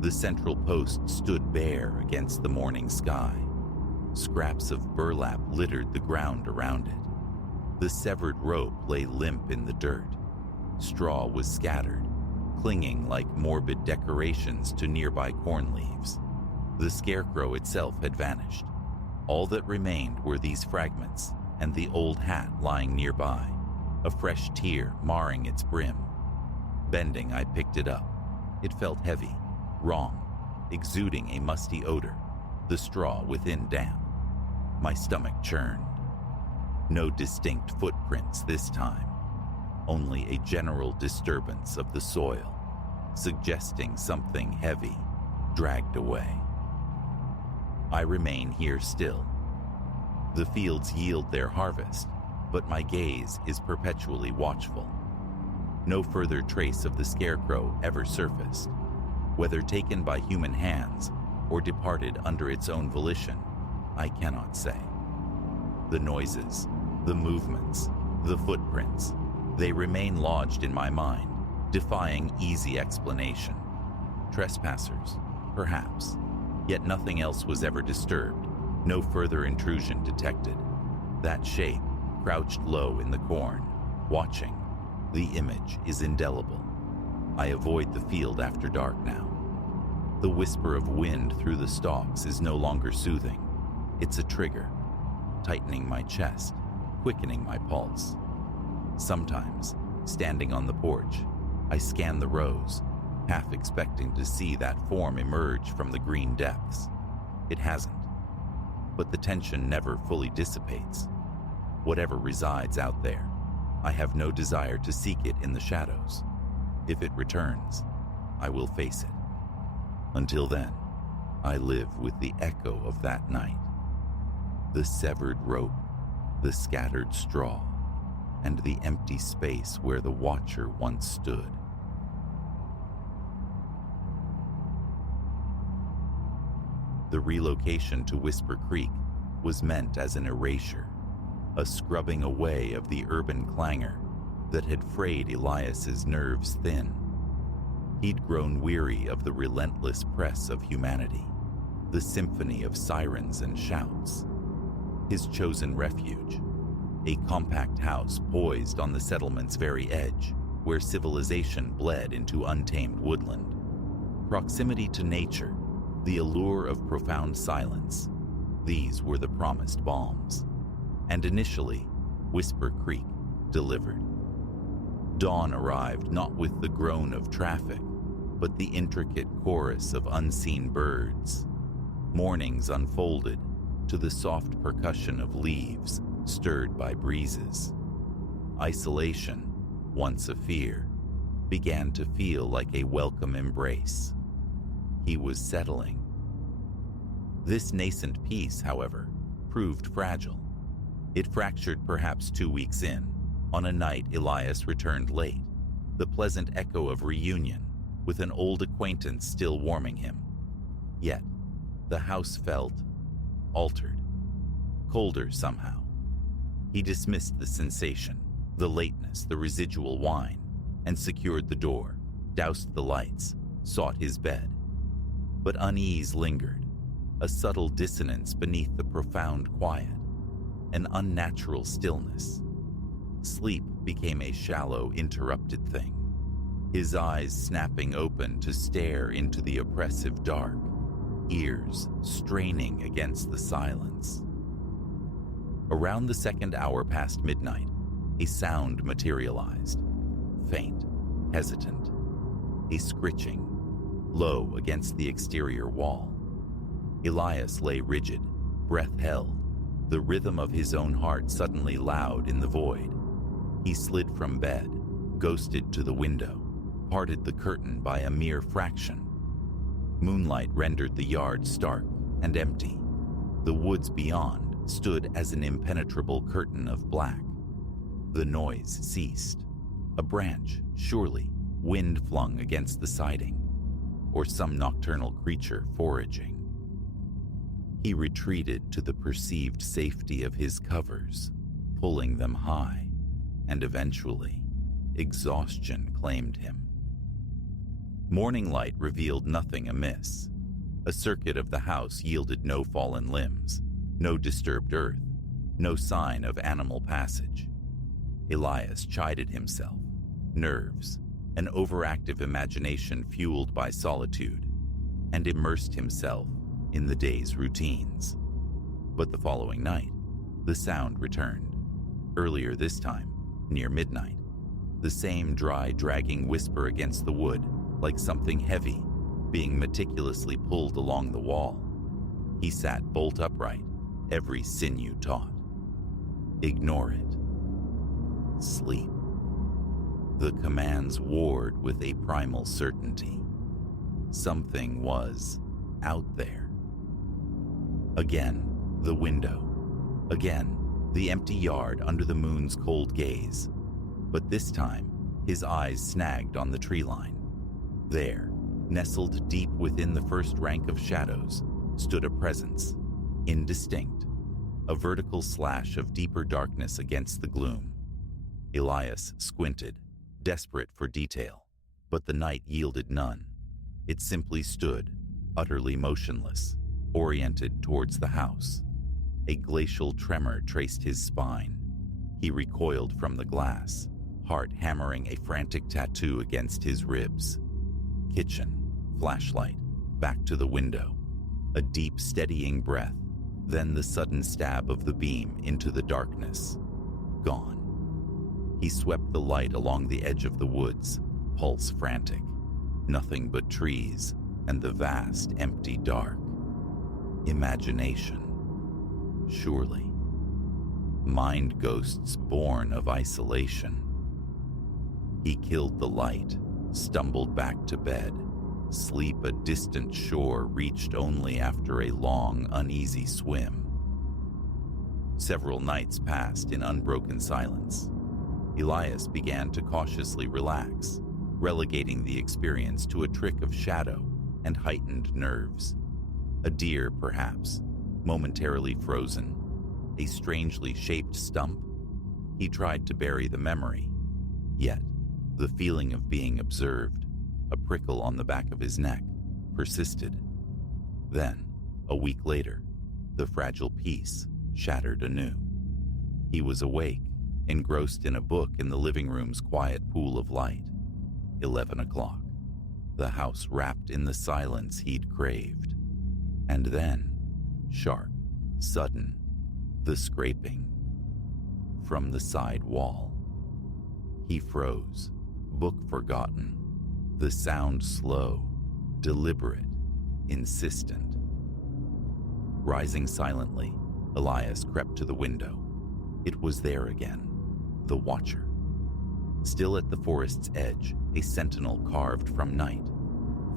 The central post stood bare against the morning sky. Scraps of burlap littered the ground around it. The severed rope lay limp in the dirt. Straw was scattered, clinging like morbid decorations to nearby corn leaves. The scarecrow itself had vanished. All that remained were these fragments and the old hat lying nearby, a fresh tear marring its brim. Bending, I picked it up. It felt heavy, wrong, exuding a musty odor, the straw within damp. My stomach churned. No distinct footprints this time, only a general disturbance of the soil, suggesting something heavy dragged away. I remain here still. The fields yield their harvest, but my gaze is perpetually watchful. No further trace of the scarecrow ever surfaced. Whether taken by human hands or departed under its own volition, I cannot say. The noises, the movements, the footprints, they remain lodged in my mind, defying easy explanation. Trespassers, perhaps, yet nothing else was ever disturbed, no further intrusion detected. That shape, crouched low in the corn, watching, the image is indelible. I avoid the field after dark now. The whisper of wind through the stalks is no longer soothing. It's a trigger, tightening my chest, quickening my pulse. Sometimes, standing on the porch, I scan the rows, half expecting to see that form emerge from the green depths. It hasn't. But the tension never fully dissipates. Whatever resides out there, I have no desire to seek it in the shadows. If it returns, I will face it. Until then, I live with the echo of that night. The severed rope, the scattered straw, and the empty space where the watcher once stood. The relocation to Whisper Creek was meant as an erasure, a scrubbing away of the urban clangor that had frayed Elias's nerves thin. He'd grown weary of the relentless press of humanity, the symphony of sirens and shouts. His chosen refuge, a compact house poised on the settlement's very edge, where civilization bled into untamed woodland. Proximity to nature, the allure of profound silence, these were the promised balms. And initially, Whisper Creek delivered. Dawn arrived not with the groan of traffic, but the intricate chorus of unseen birds. Mornings unfolded to the soft percussion of leaves stirred by breezes. Isolation, once a fear, began to feel like a welcome embrace. He was settling. This nascent peace, however, proved fragile. It fractured perhaps 2 weeks in, on a night Elias returned late, the pleasant echo of reunion, with an old acquaintance still warming him. Yet, the house felt altered, colder somehow. He dismissed the sensation, the lateness, the residual whine, and secured the door, doused the lights, sought his bed. But unease lingered, a subtle dissonance beneath the profound quiet, an unnatural stillness. Sleep became a shallow, interrupted thing, his eyes snapping open to stare into the oppressive dark, ears straining against the silence. Around the second hour past midnight, a sound materialized, faint, hesitant, a scritching, low against the exterior wall. Elias lay rigid, breath held, the rhythm of his own heart suddenly loud in the void. He slid from bed, ghosted to the window, parted the curtain by a mere fraction. Moonlight rendered the yard stark and empty. The woods beyond stood as an impenetrable curtain of black. The noise ceased. A branch, surely, wind flung against the siding, or some nocturnal creature foraging. He retreated to the perceived safety of his covers, pulling them high, and eventually, exhaustion claimed him. Morning light revealed nothing amiss. A circuit of the house yielded no fallen limbs, no disturbed earth, no sign of animal passage. Elias chided himself, nerves, an overactive imagination fueled by solitude, and immersed himself in the day's routines. But the following night, the sound returned. Earlier this time, near midnight, the same dry, dragging whisper against the wood, like something heavy, being meticulously pulled along the wall. He sat bolt upright, every sinew taut. Ignore it. Sleep. The commands warred with a primal certainty. Something was out there. Again, the window. Again, the empty yard under the moon's cold gaze. But this time, his eyes snagged on the tree line. There, nestled deep within the first rank of shadows, stood a presence, indistinct, a vertical slash of deeper darkness against the gloom. Elias squinted, desperate for detail, but the night yielded none. It simply stood, utterly motionless, oriented towards the house. A glacial tremor traced his spine. He recoiled from the glass, heart hammering a frantic tattoo against his ribs. Kitchen, flashlight, back to the window. A deep, steadying breath, then the sudden stab of the beam into the darkness. Gone. He swept the light along the edge of the woods, pulse frantic. Nothing but trees and the vast, empty dark. Imagination. Surely. Mind ghosts born of isolation. He killed the light, stumbled back to bed. Sleep a distant shore reached only after a long, uneasy swim. Several nights passed in unbroken silence. Elias began to cautiously relax, relegating the experience to a trick of shadow and heightened nerves. A deer, perhaps, momentarily frozen, a strangely shaped stump. He tried to bury the memory, yet the feeling of being observed, a prickle on the back of his neck, persisted. Then, a week later, the fragile peace shattered anew. He was awake, engrossed in a book in the living room's quiet pool of light. 11 o'clock. The house wrapped in the silence he'd craved. And then, sharp, sudden, the scraping from the side wall. He froze, book forgotten. The sound slow, deliberate, insistent. Rising silently, Elias crept to the window. It was there again, the watcher. Still at the forest's edge, a sentinel carved from night.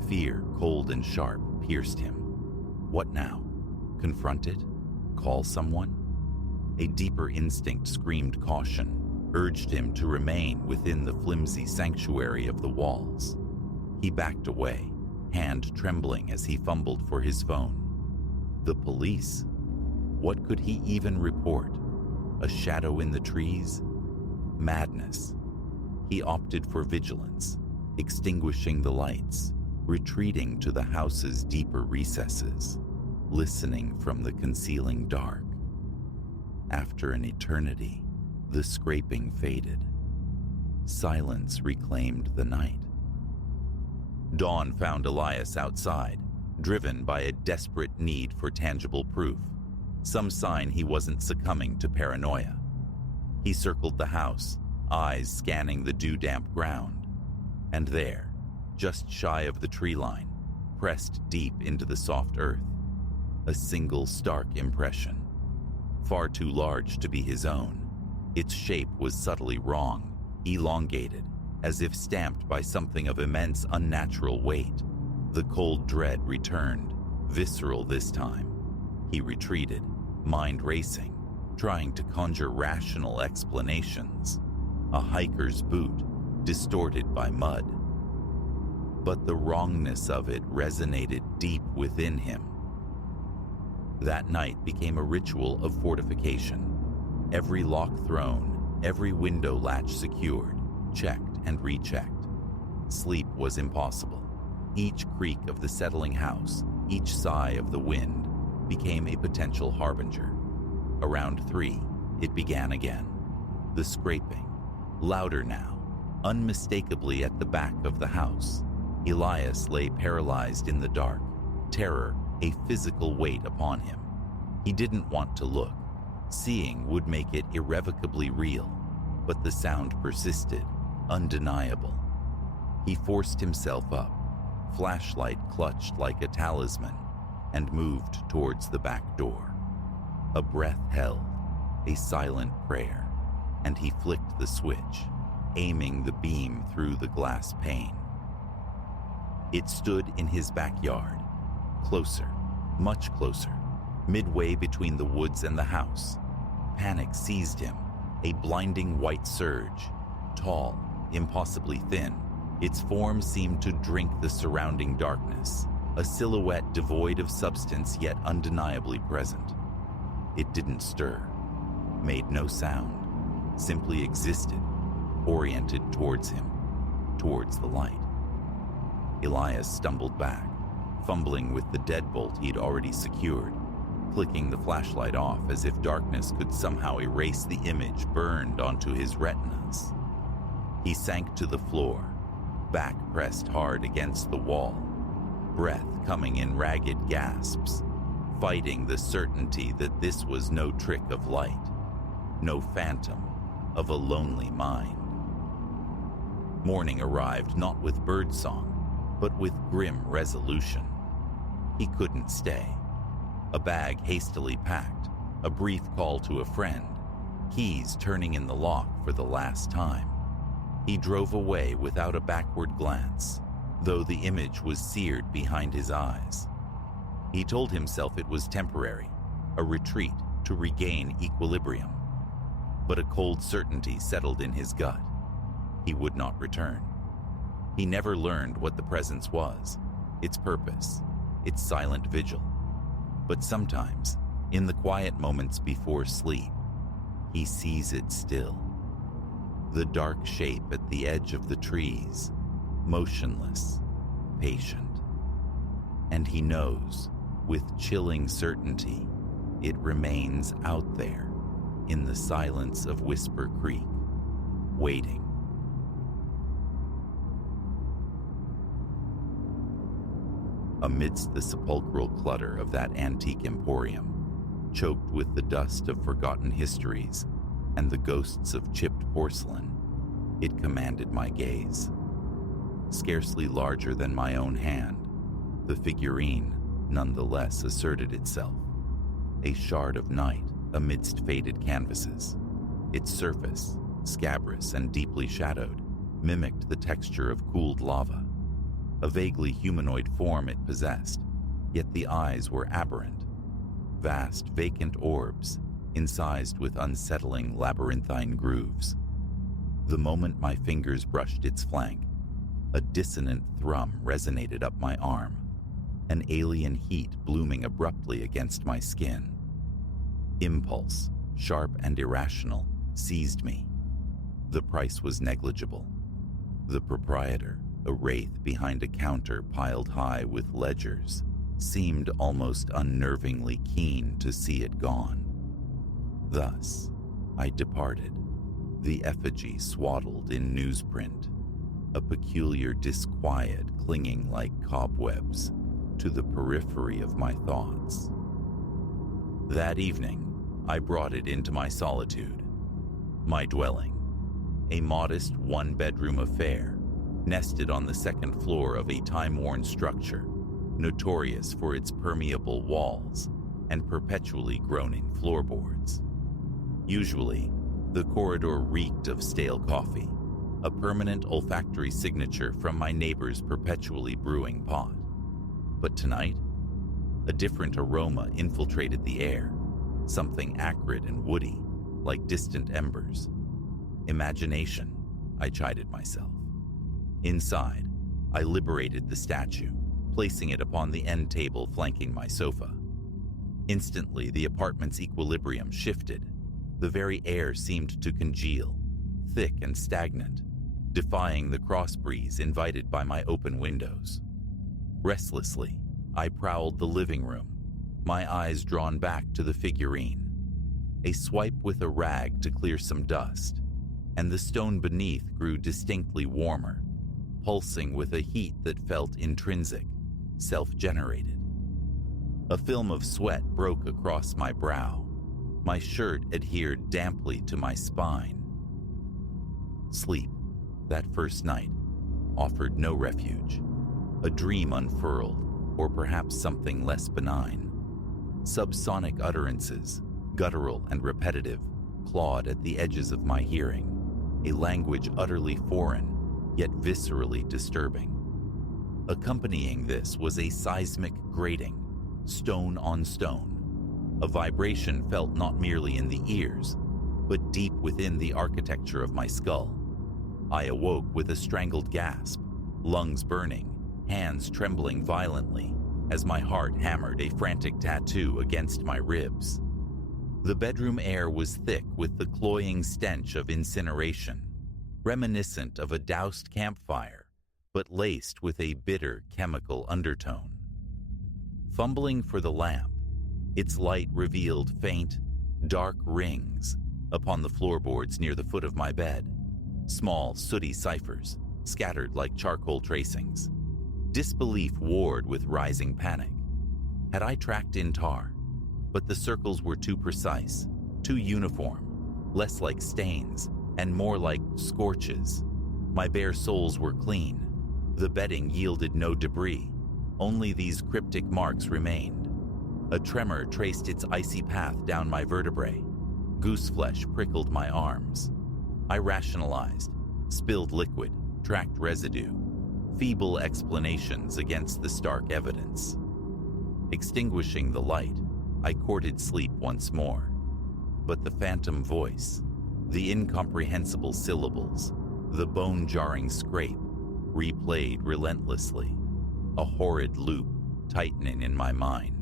Fear, cold and sharp, pierced him. What now? Confront it? Call someone? A deeper instinct screamed caution, urged him to remain within the flimsy sanctuary of the walls. He backed away, hand trembling as he fumbled for his phone. The police? What could he even report? A shadow in the trees? Madness. He opted for vigilance, extinguishing the lights, retreating to the house's deeper recesses, listening from the concealing dark. After an eternity, the scraping faded. Silence reclaimed the night. Dawn found Elias outside, driven by a desperate need for tangible proof, some sign he wasn't succumbing to paranoia. He circled the house, eyes scanning the dew-damp ground. And there, just shy of the tree line, pressed deep into the soft earth, a single stark impression. Far too large to be his own, its shape was subtly wrong, elongated, as if stamped by something of immense unnatural weight. The cold dread returned, visceral this time. He retreated, mind racing, trying to conjure rational explanations. A hiker's boot, distorted by mud. But the wrongness of it resonated deep within him. That night became a ritual of fortification. Every lock thrown, every window latch secured, checked and rechecked. Sleep was impossible. Each creak of the settling house, each sigh of the wind, became a potential harbinger. Around 3, it began again. The scraping, louder now, unmistakably at the back of the house. Elias lay paralyzed in the dark, terror a physical weight upon him. He didn't want to look. Seeing would make it irrevocably real, but the sound persisted, undeniable. He forced himself up, flashlight clutched like a talisman, and moved towards the back door. A breath held, a silent prayer, and he flicked the switch, aiming the beam through the glass pane. It stood in his backyard, closer, much closer, midway between the woods and the house. Panic seized him, a blinding white surge, tall, impossibly thin, its form seemed to drink the surrounding darkness, a silhouette devoid of substance yet undeniably present. It didn't stir, made no sound, simply existed, oriented towards him, towards the light. Elias stumbled back, fumbling with the deadbolt he'd already secured, clicking the flashlight off as if darkness could somehow erase the image burned onto his retinas. He sank to the floor, back pressed hard against the wall, breath coming in ragged gasps, fighting the certainty that this was no trick of light, no phantom of a lonely mind. Morning arrived not with birdsong, but with grim resolution. He couldn't stay. A bag hastily packed, a brief call to a friend, keys turning in the lock for the last time. He drove away without a backward glance, though the image was seared behind his eyes. He told himself it was temporary, a retreat to regain equilibrium. But a cold certainty settled in his gut. He would not return. He never learned what the presence was, its purpose, its silent vigil. But sometimes, in the quiet moments before sleep, he sees it still. The dark shape at the edge of the trees, motionless, patient. And he knows, with chilling certainty, it remains out there, in the silence of Whisper Creek, waiting. Amidst the sepulchral clutter of that antique emporium, choked with the dust of forgotten histories and the ghosts of chipped porcelain, it commanded my gaze. Scarcely larger than my own hand, the figurine nonetheless asserted itself, a shard of night amidst faded canvases. Its surface, scabrous and deeply shadowed, mimicked the texture of cooled lava. A vaguely humanoid form it possessed, yet the eyes were aberrant. Vast, vacant orbs, incised with unsettling labyrinthine grooves. The moment my fingers brushed its flank, a dissonant thrum resonated up my arm, an alien heat blooming abruptly against my skin. Impulse, sharp and irrational, seized me. The price was negligible. The proprietor, a wraith behind a counter piled high with ledgers, seemed almost unnervingly keen to see it gone. Thus, I departed, the effigy swaddled in newsprint, a peculiar disquiet clinging like cobwebs to the periphery of my thoughts. That evening, I brought it into my solitude, my dwelling, a modest one-bedroom affair, nested on the second floor of a time-worn structure, notorious for its permeable walls and perpetually groaning floorboards. Usually, the corridor reeked of stale coffee, a permanent olfactory signature from my neighbor's perpetually brewing pot. But tonight, a different aroma infiltrated the air, something acrid and woody, like distant embers. Imagination, I chided myself. Inside, I liberated the statue, placing it upon the end table flanking my sofa. Instantly, the apartment's equilibrium shifted. The very air seemed to congeal, thick and stagnant, defying the cross breeze invited by my open windows. Restlessly, I prowled the living room, my eyes drawn back to the figurine. A swipe with a rag to clear some dust, and the stone beneath grew distinctly warmer, pulsing with a heat that felt intrinsic, self-generated. A film of sweat broke across my brow. My shirt adhered damply to my spine. Sleep, that first night, offered no refuge. A dream unfurled, or perhaps something less benign. Subsonic utterances, guttural and repetitive, clawed at the edges of my hearing, a language utterly foreign, yet viscerally disturbing. Accompanying this was a seismic grating, stone on stone, a vibration felt not merely in the ears, but deep within the architecture of my skull. I awoke with a strangled gasp, lungs burning, hands trembling violently as my heart hammered a frantic tattoo against my ribs. The bedroom air was thick with the cloying stench of incineration, reminiscent of a doused campfire, but laced with a bitter chemical undertone. Fumbling for the lamp, its light revealed faint, dark rings upon the floorboards near the foot of my bed, small, sooty ciphers scattered like charcoal tracings. Disbelief warred with rising panic. Had I tracked in tar? But the circles were too precise, too uniform, less like stains and more like scorches. My bare soles were clean. The bedding yielded no debris. Only these cryptic marks remained. A tremor traced its icy path down my vertebrae. Gooseflesh prickled my arms. I rationalized, spilled liquid, tracked residue, feeble explanations against the stark evidence. Extinguishing the light, I courted sleep once more. But the phantom voice, the incomprehensible syllables, the bone-jarring scrape, replayed relentlessly, a horrid loop tightening in my mind.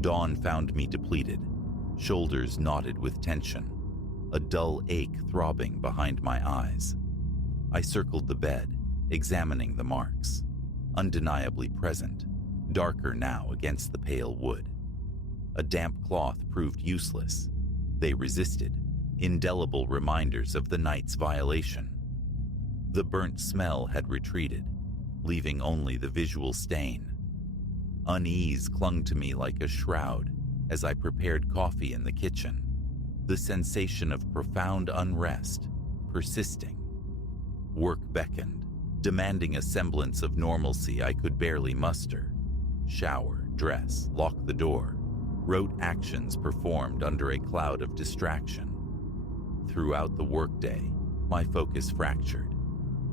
Dawn found me depleted, shoulders knotted with tension, a dull ache throbbing behind my eyes. I circled the bed, examining the marks, undeniably present, darker now against the pale wood. A damp cloth proved useless. They resisted, indelible reminders of the night's violation. The burnt smell had retreated, leaving only the visual stain. Unease clung to me like a shroud as I prepared coffee in the kitchen, the sensation of profound unrest persisting. Work beckoned, demanding a semblance of normalcy I could barely muster. Shower, dress, lock the door. Rote actions performed under a cloud of distraction. Throughout the workday, my focus fractured.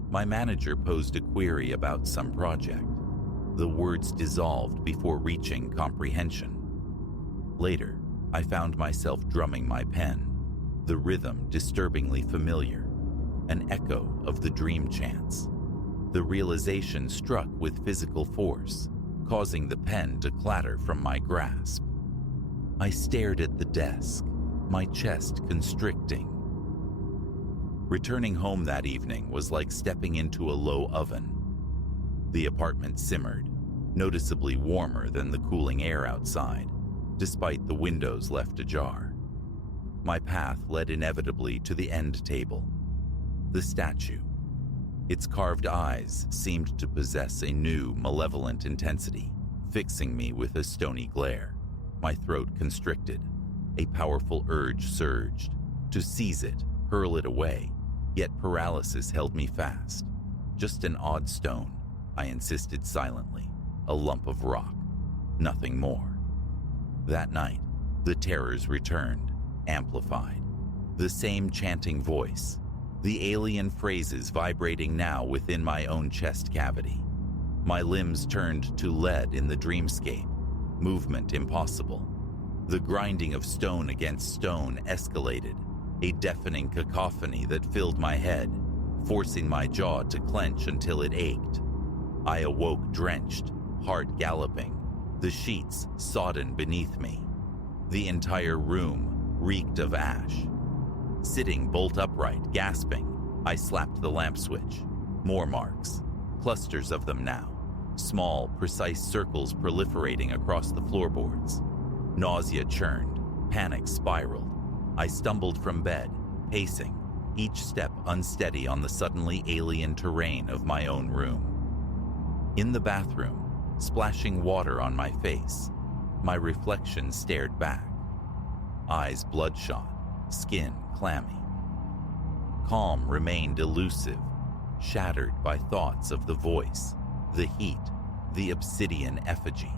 My manager posed a query about some project. The words dissolved before reaching comprehension. Later, I found myself drumming my pen, the rhythm disturbingly familiar, an echo of the dream chants. The realization struck with physical force, causing the pen to clatter from my grasp. I stared at the desk, my chest constricting. Returning home that evening was like stepping into a low oven. The apartment simmered, noticeably warmer than the cooling air outside, despite the windows left ajar. My path led inevitably to the end table. The statue. Its carved eyes seemed to possess a new, malevolent intensity, fixing me with a stony glare. My throat constricted. A powerful urge surged. To seize it, hurl it away, yet paralysis held me fast. Just an odd stone, I insisted silently. A lump of rock. Nothing more. That night, the terrors returned, amplified. The same chanting voice, the alien phrases vibrating now within my own chest cavity. My limbs turned to lead in the dreamscape, movement impossible. The grinding of stone against stone escalated, a deafening cacophony that filled my head, forcing my jaw to clench until it ached. I awoke drenched, heart galloping, the sheets sodden beneath me. The entire room reeked of ash. Sitting bolt upright, gasping, I slapped the lamp switch. More marks, clusters of them now, small, precise circles proliferating across the floorboards. Nausea churned, panic spiraled. I stumbled from bed, pacing, each step unsteady on the suddenly alien terrain of my own room. In the bathroom, splashing water on my face, my reflection stared back. Eyes bloodshot, skin clammy. Calm remained elusive, shattered by thoughts of the voice, the heat, the obsidian effigy.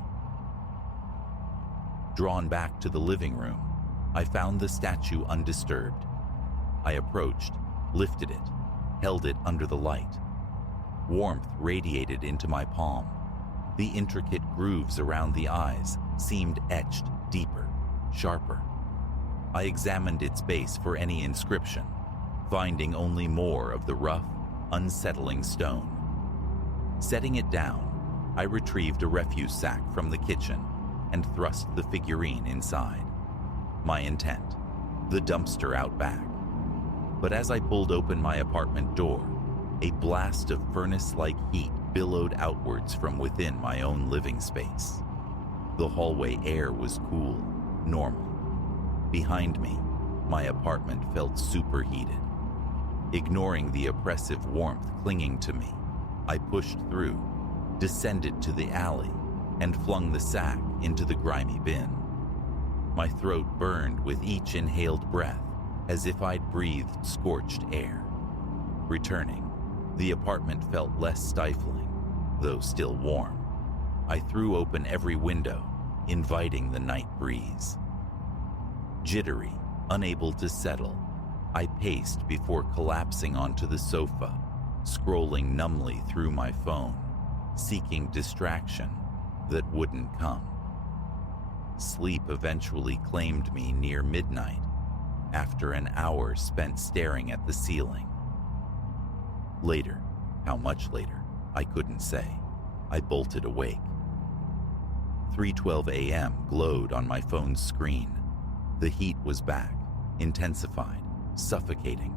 Drawn back to the living room, I found the statue undisturbed. I approached, lifted it, held it under the light. Warmth radiated into my palm. The intricate grooves around the eyes seemed etched deeper, sharper. I examined its base for any inscription. finding only more of the rough, unsettling stone. Setting it down, I retrieved a refuse sack from the kitchen and thrust the figurine inside. My intent, the dumpster out back. But as I pulled open my apartment door, a blast of furnace-like heat billowed outwards from within my own living space. The hallway air was cool, normal. Behind me, my apartment felt superheated. Ignoring the oppressive warmth clinging to me, I pushed through, descended to the alley, and flung the sack into the grimy bin. My throat burned with each inhaled breath, as if I'd breathed scorched air. Returning, the apartment felt less stifling, though still warm. I threw open every window, inviting the night breeze. Jittery, unable to settle, I paced before collapsing onto the sofa, scrolling numbly through my phone, seeking distraction that wouldn't come. Sleep eventually claimed me near midnight, after an hour spent staring at the ceiling. Later, how much later, I couldn't say. I bolted awake. 3:12 a.m. glowed on my phone's screen. The heat was back, intensified, suffocating.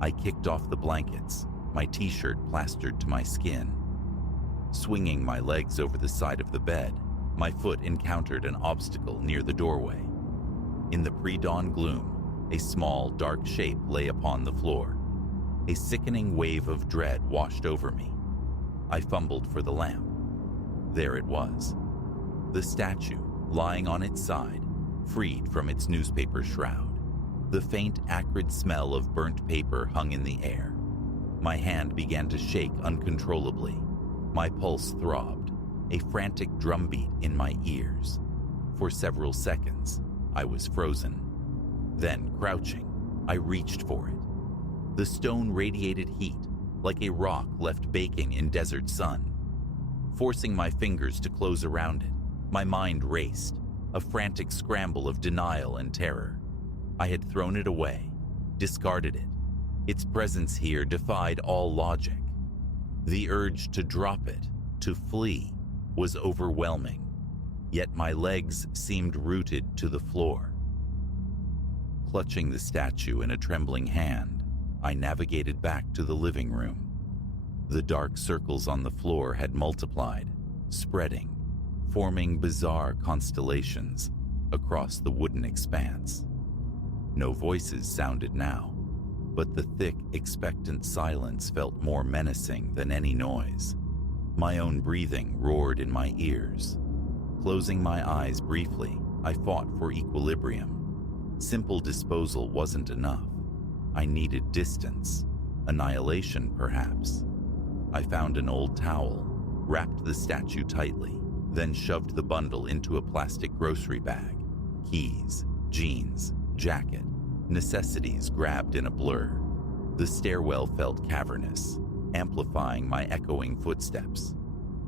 I kicked off the blankets, my t-shirt plastered to my skin. Swinging my legs over the side of the bed, my foot encountered an obstacle near the doorway. In the pre-dawn gloom, a small, dark shape lay upon the floor. A sickening wave of dread washed over me. I fumbled for the lamp. There it was. The statue, lying on its side, freed from its newspaper shroud. The faint, acrid smell of burnt paper hung in the air. My hand began to shake uncontrollably. My pulse throbbed, a frantic drumbeat in my ears. For several seconds, I was frozen. Then, crouching, I reached for it. The stone radiated heat, like a rock left baking in desert sun. Forcing my fingers to close around it, my mind raced, a frantic scramble of denial and terror. I had thrown it away, discarded it. Its presence here defied all logic. The urge to drop it, to flee, was overwhelming, yet my legs seemed rooted to the floor. Clutching the statue in a trembling hand, I navigated back to the living room. The dark circles on the floor had multiplied, spreading, forming bizarre constellations across the wooden expanse. No voices sounded now, but the thick, expectant silence felt more menacing than any noise. My own breathing roared in my ears. Closing my eyes briefly, I fought for equilibrium. Simple disposal wasn't enough. I needed distance, annihilation perhaps. I found an old towel, wrapped the statue tightly, then shoved the bundle into a plastic grocery bag. Keys, jeans, jacket, necessities grabbed in a blur. The stairwell felt cavernous, amplifying my echoing footsteps.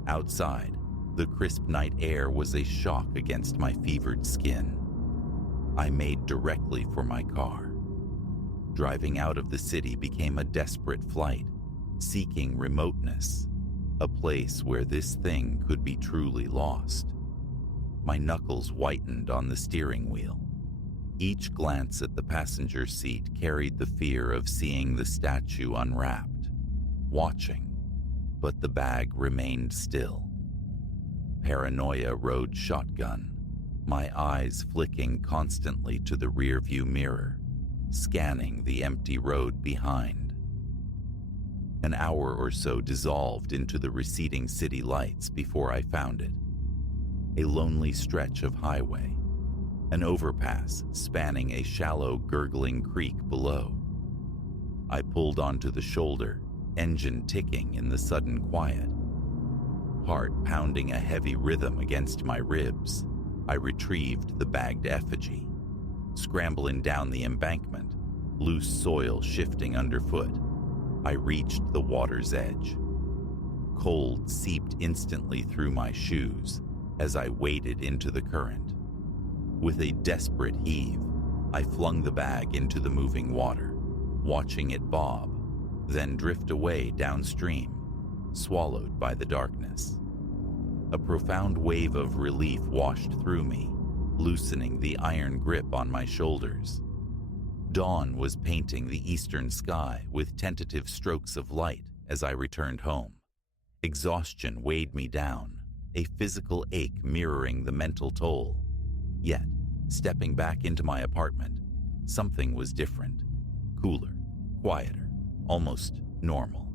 Outside, the crisp night air was a shock against my fevered skin. I made directly for my car. Driving out of the city became a desperate flight, seeking remoteness, a place where this thing could be truly lost. My knuckles whitened on the steering wheel. Each glance at the passenger seat carried the fear of seeing the statue unwrapped, watching, but the bag remained still. Paranoia rode shotgun, my eyes flicking constantly to the rearview mirror, scanning the empty road behind. An hour or so dissolved into the receding city lights before I found it. A lonely stretch of highway, an overpass spanning a shallow, gurgling creek below. I pulled onto the shoulder, engine ticking in the sudden quiet. Heart pounding a heavy rhythm against my ribs, I retrieved the bagged effigy. Scrambling down the embankment, loose soil shifting underfoot, I reached the water's edge. Cold seeped instantly through my shoes as I waded into the current. With a desperate heave, I flung the bag into the moving water. watching it bob, then drift away downstream, swallowed by the darkness. A profound wave of relief washed through me, loosening the iron grip on my shoulders. Dawn was painting the eastern sky with tentative strokes of light as I returned home. Exhaustion weighed me down, a physical ache mirroring the mental toll. Yet, stepping back into my apartment, something was different. Cooler, quieter, almost normal.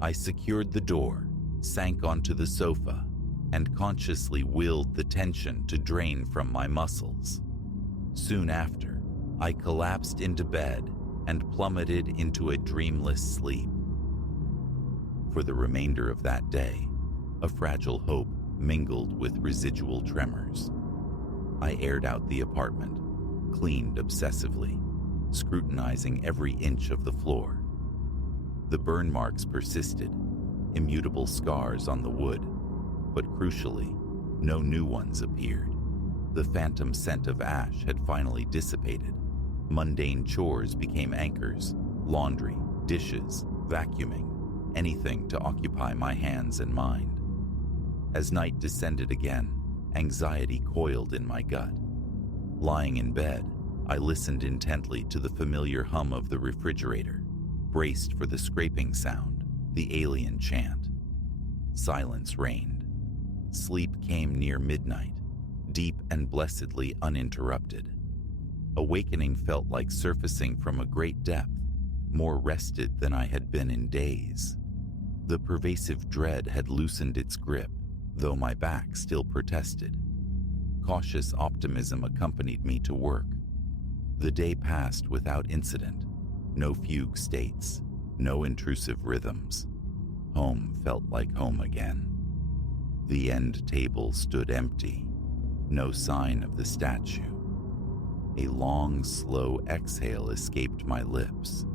I secured the door, sank onto the sofa, and consciously willed the tension to drain from my muscles. Soon after, I collapsed into bed and plummeted into a dreamless sleep. For the remainder of that day, a fragile hope mingled with residual tremors. I aired out the apartment, cleaned obsessively, scrutinizing every inch of the floor. The burn marks persisted, immutable scars on the wood, but crucially, no new ones appeared. The phantom scent of ash had finally dissipated. Mundane chores became anchors: laundry, dishes, vacuuming, anything to occupy my hands and mind. As night descended again, anxiety coiled in my gut. Lying in bed, I listened intently to the familiar hum of the refrigerator, braced for the scraping sound, the alien chant. Silence reigned. Sleep came near midnight, deep and blessedly uninterrupted. Awakening felt like surfacing from a great depth, more rested than I had been in days. The pervasive dread had loosened its grip, though my back still protested. Cautious optimism accompanied me to work. The day passed without incident. No fugue states, no intrusive rhythms. Home felt like home again. The end table stood empty, no sign of the statue. A long, slow exhale escaped my lips,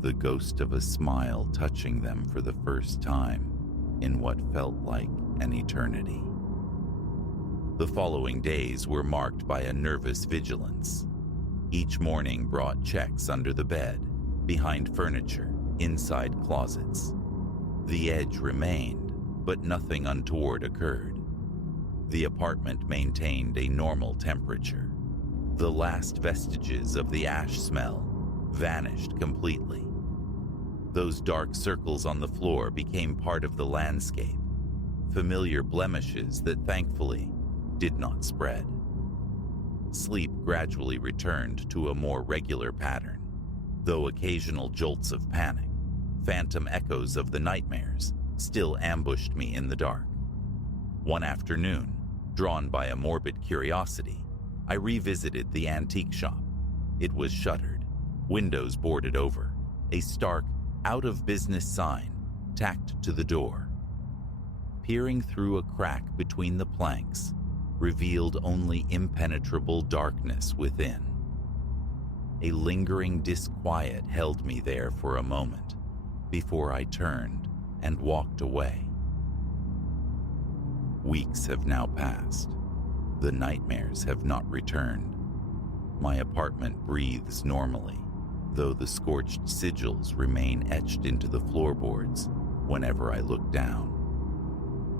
the ghost of a smile touching them for the first time in what felt like an eternity. The following days were marked by a nervous vigilance. Each morning brought checks under the bed, behind furniture, inside closets. The edge remained, but nothing untoward occurred. The apartment maintained a normal temperature. The last vestiges of the ash smell vanished completely. Those dark circles on the floor became part of the landscape, familiar blemishes that thankfully did not spread. Sleep gradually returned to a more regular pattern, though occasional jolts of panic, phantom echoes of the nightmares, still ambushed me in the dark. One afternoon, drawn by a morbid curiosity, I revisited the antique shop. It was shuttered, windows boarded over, a stark, out-of-business sign tacked to the door. Peering through a crack between the planks revealed only impenetrable darkness within. A lingering disquiet held me there for a moment before I turned and walked away. Weeks have now passed. The nightmares have not returned. My apartment breathes normally, though the scorched sigils remain etched into the floorboards whenever I look down.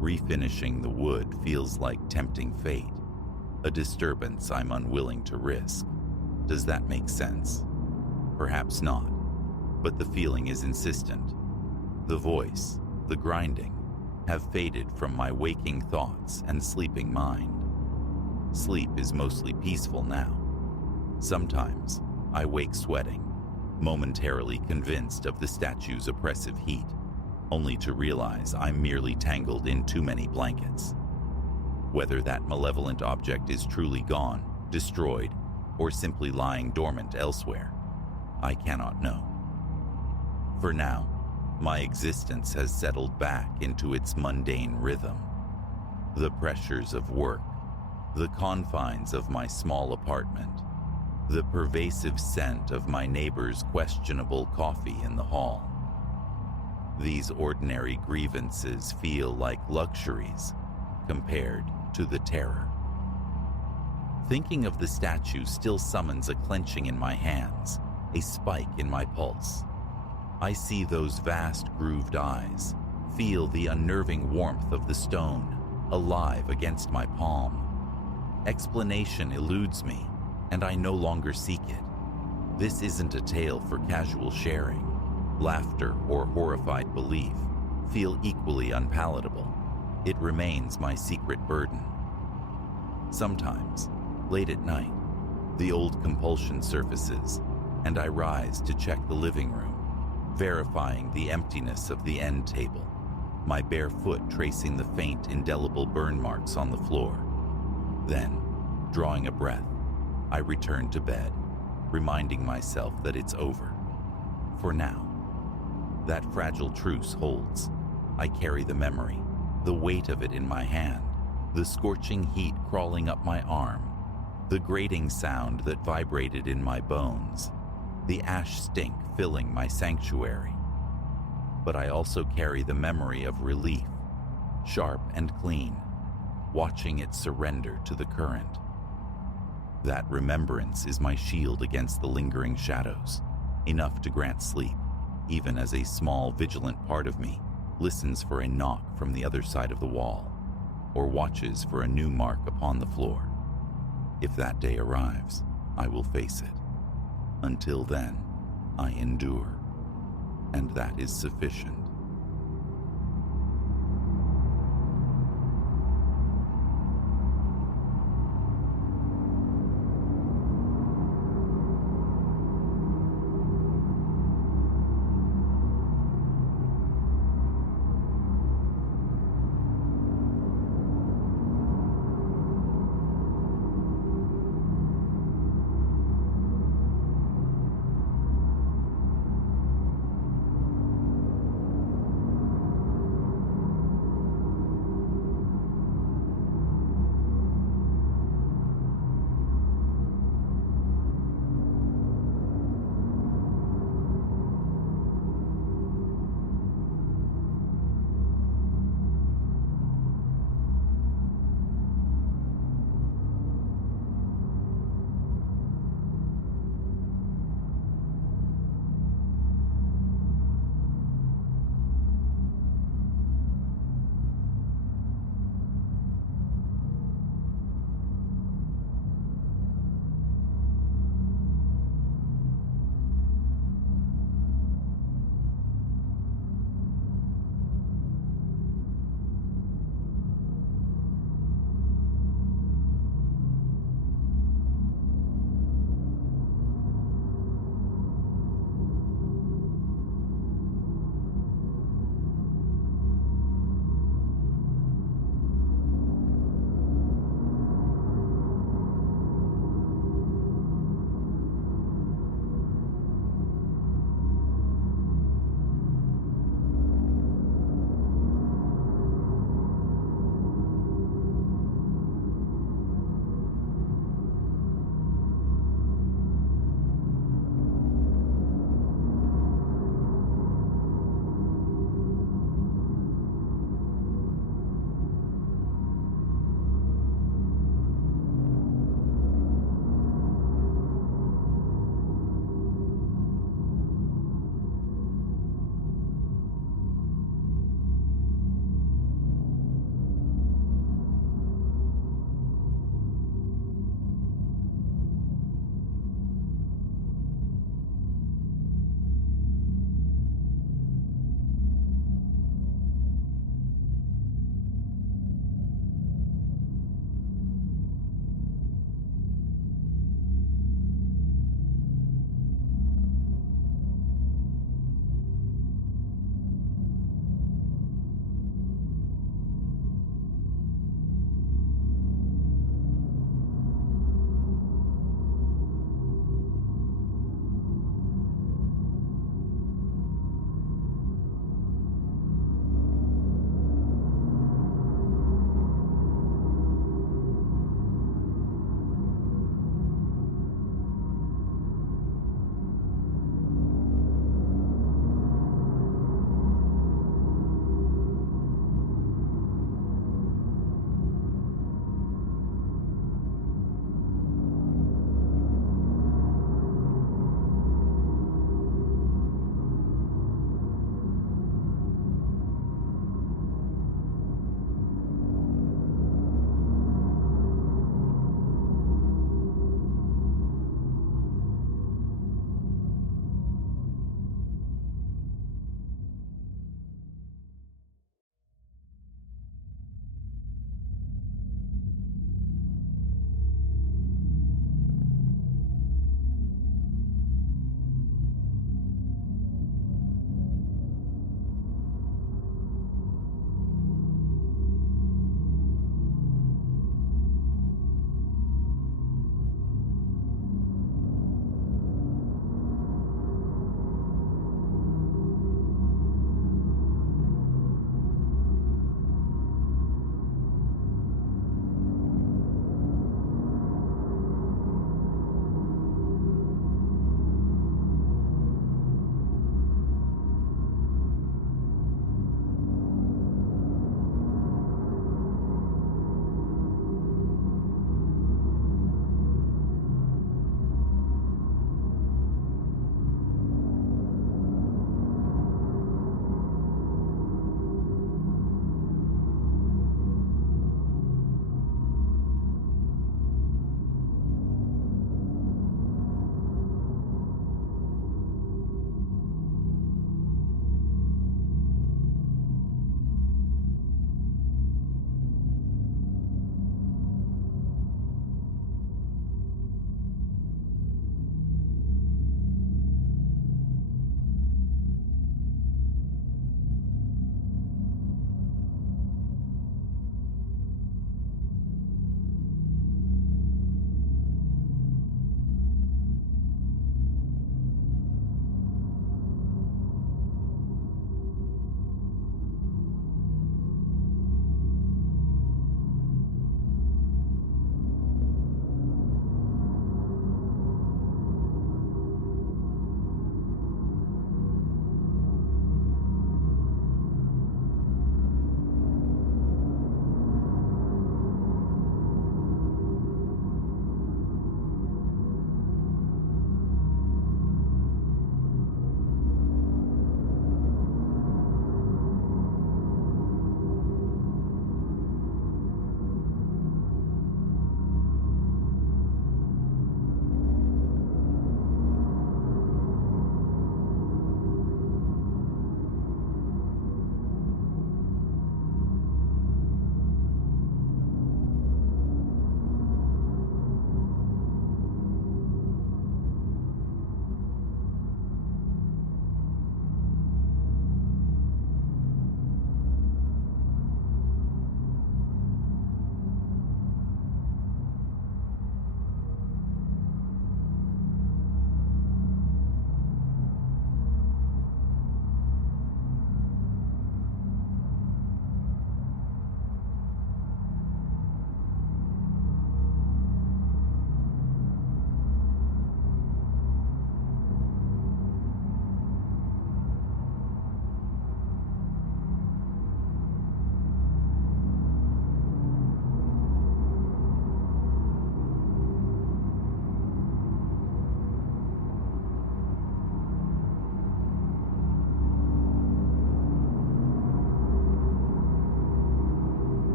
Refinishing the wood feels like tempting fate, a disturbance I'm unwilling to risk. Does that make sense? Perhaps not, but the feeling is insistent. The voice, the grinding, have faded from my waking thoughts and sleeping mind. Sleep is mostly peaceful now. Sometimes I wake sweating, momentarily convinced of the statue's oppressive heat, only to realize I'm merely tangled in too many blankets. Whether that malevolent object is truly gone, destroyed, or simply lying dormant elsewhere, I cannot know. For now, my existence has settled back into its mundane rhythm. The pressures of work, the confines of my small apartment, the pervasive scent of my neighbor's questionable coffee in the hall. These ordinary grievances feel like luxuries compared to the terror. Thinking of the statue still summons a clenching in my hands, a spike in my pulse. I see those vast grooved eyes, feel the unnerving warmth of the stone, alive against my palm. Explanation eludes me, and I no longer seek it. This isn't a tale for casual sharing. Laughter or horrified belief feel equally unpalatable. It remains my secret burden. Sometimes, late at night, the old compulsion surfaces, and I rise to check the living room, verifying the emptiness of the end table, my bare foot tracing the faint, indelible burn marks on the floor. Then, drawing a breath, I return to bed, reminding myself that it's over. For now. That fragile truce holds. I carry the memory, the weight of it in my hand, the scorching heat crawling up my arm, the grating sound that vibrated in my bones, the ash stink filling my sanctuary. But I also carry the memory of relief, sharp and clean, watching it surrender to the current. That remembrance is my shield against the lingering shadows, enough to grant sleep, even as a small, vigilant part of me listens for a knock from the other side of the wall, or watches for a new mark upon the floor. If that day arrives, I will face it. Until then, I endure, and that is sufficient.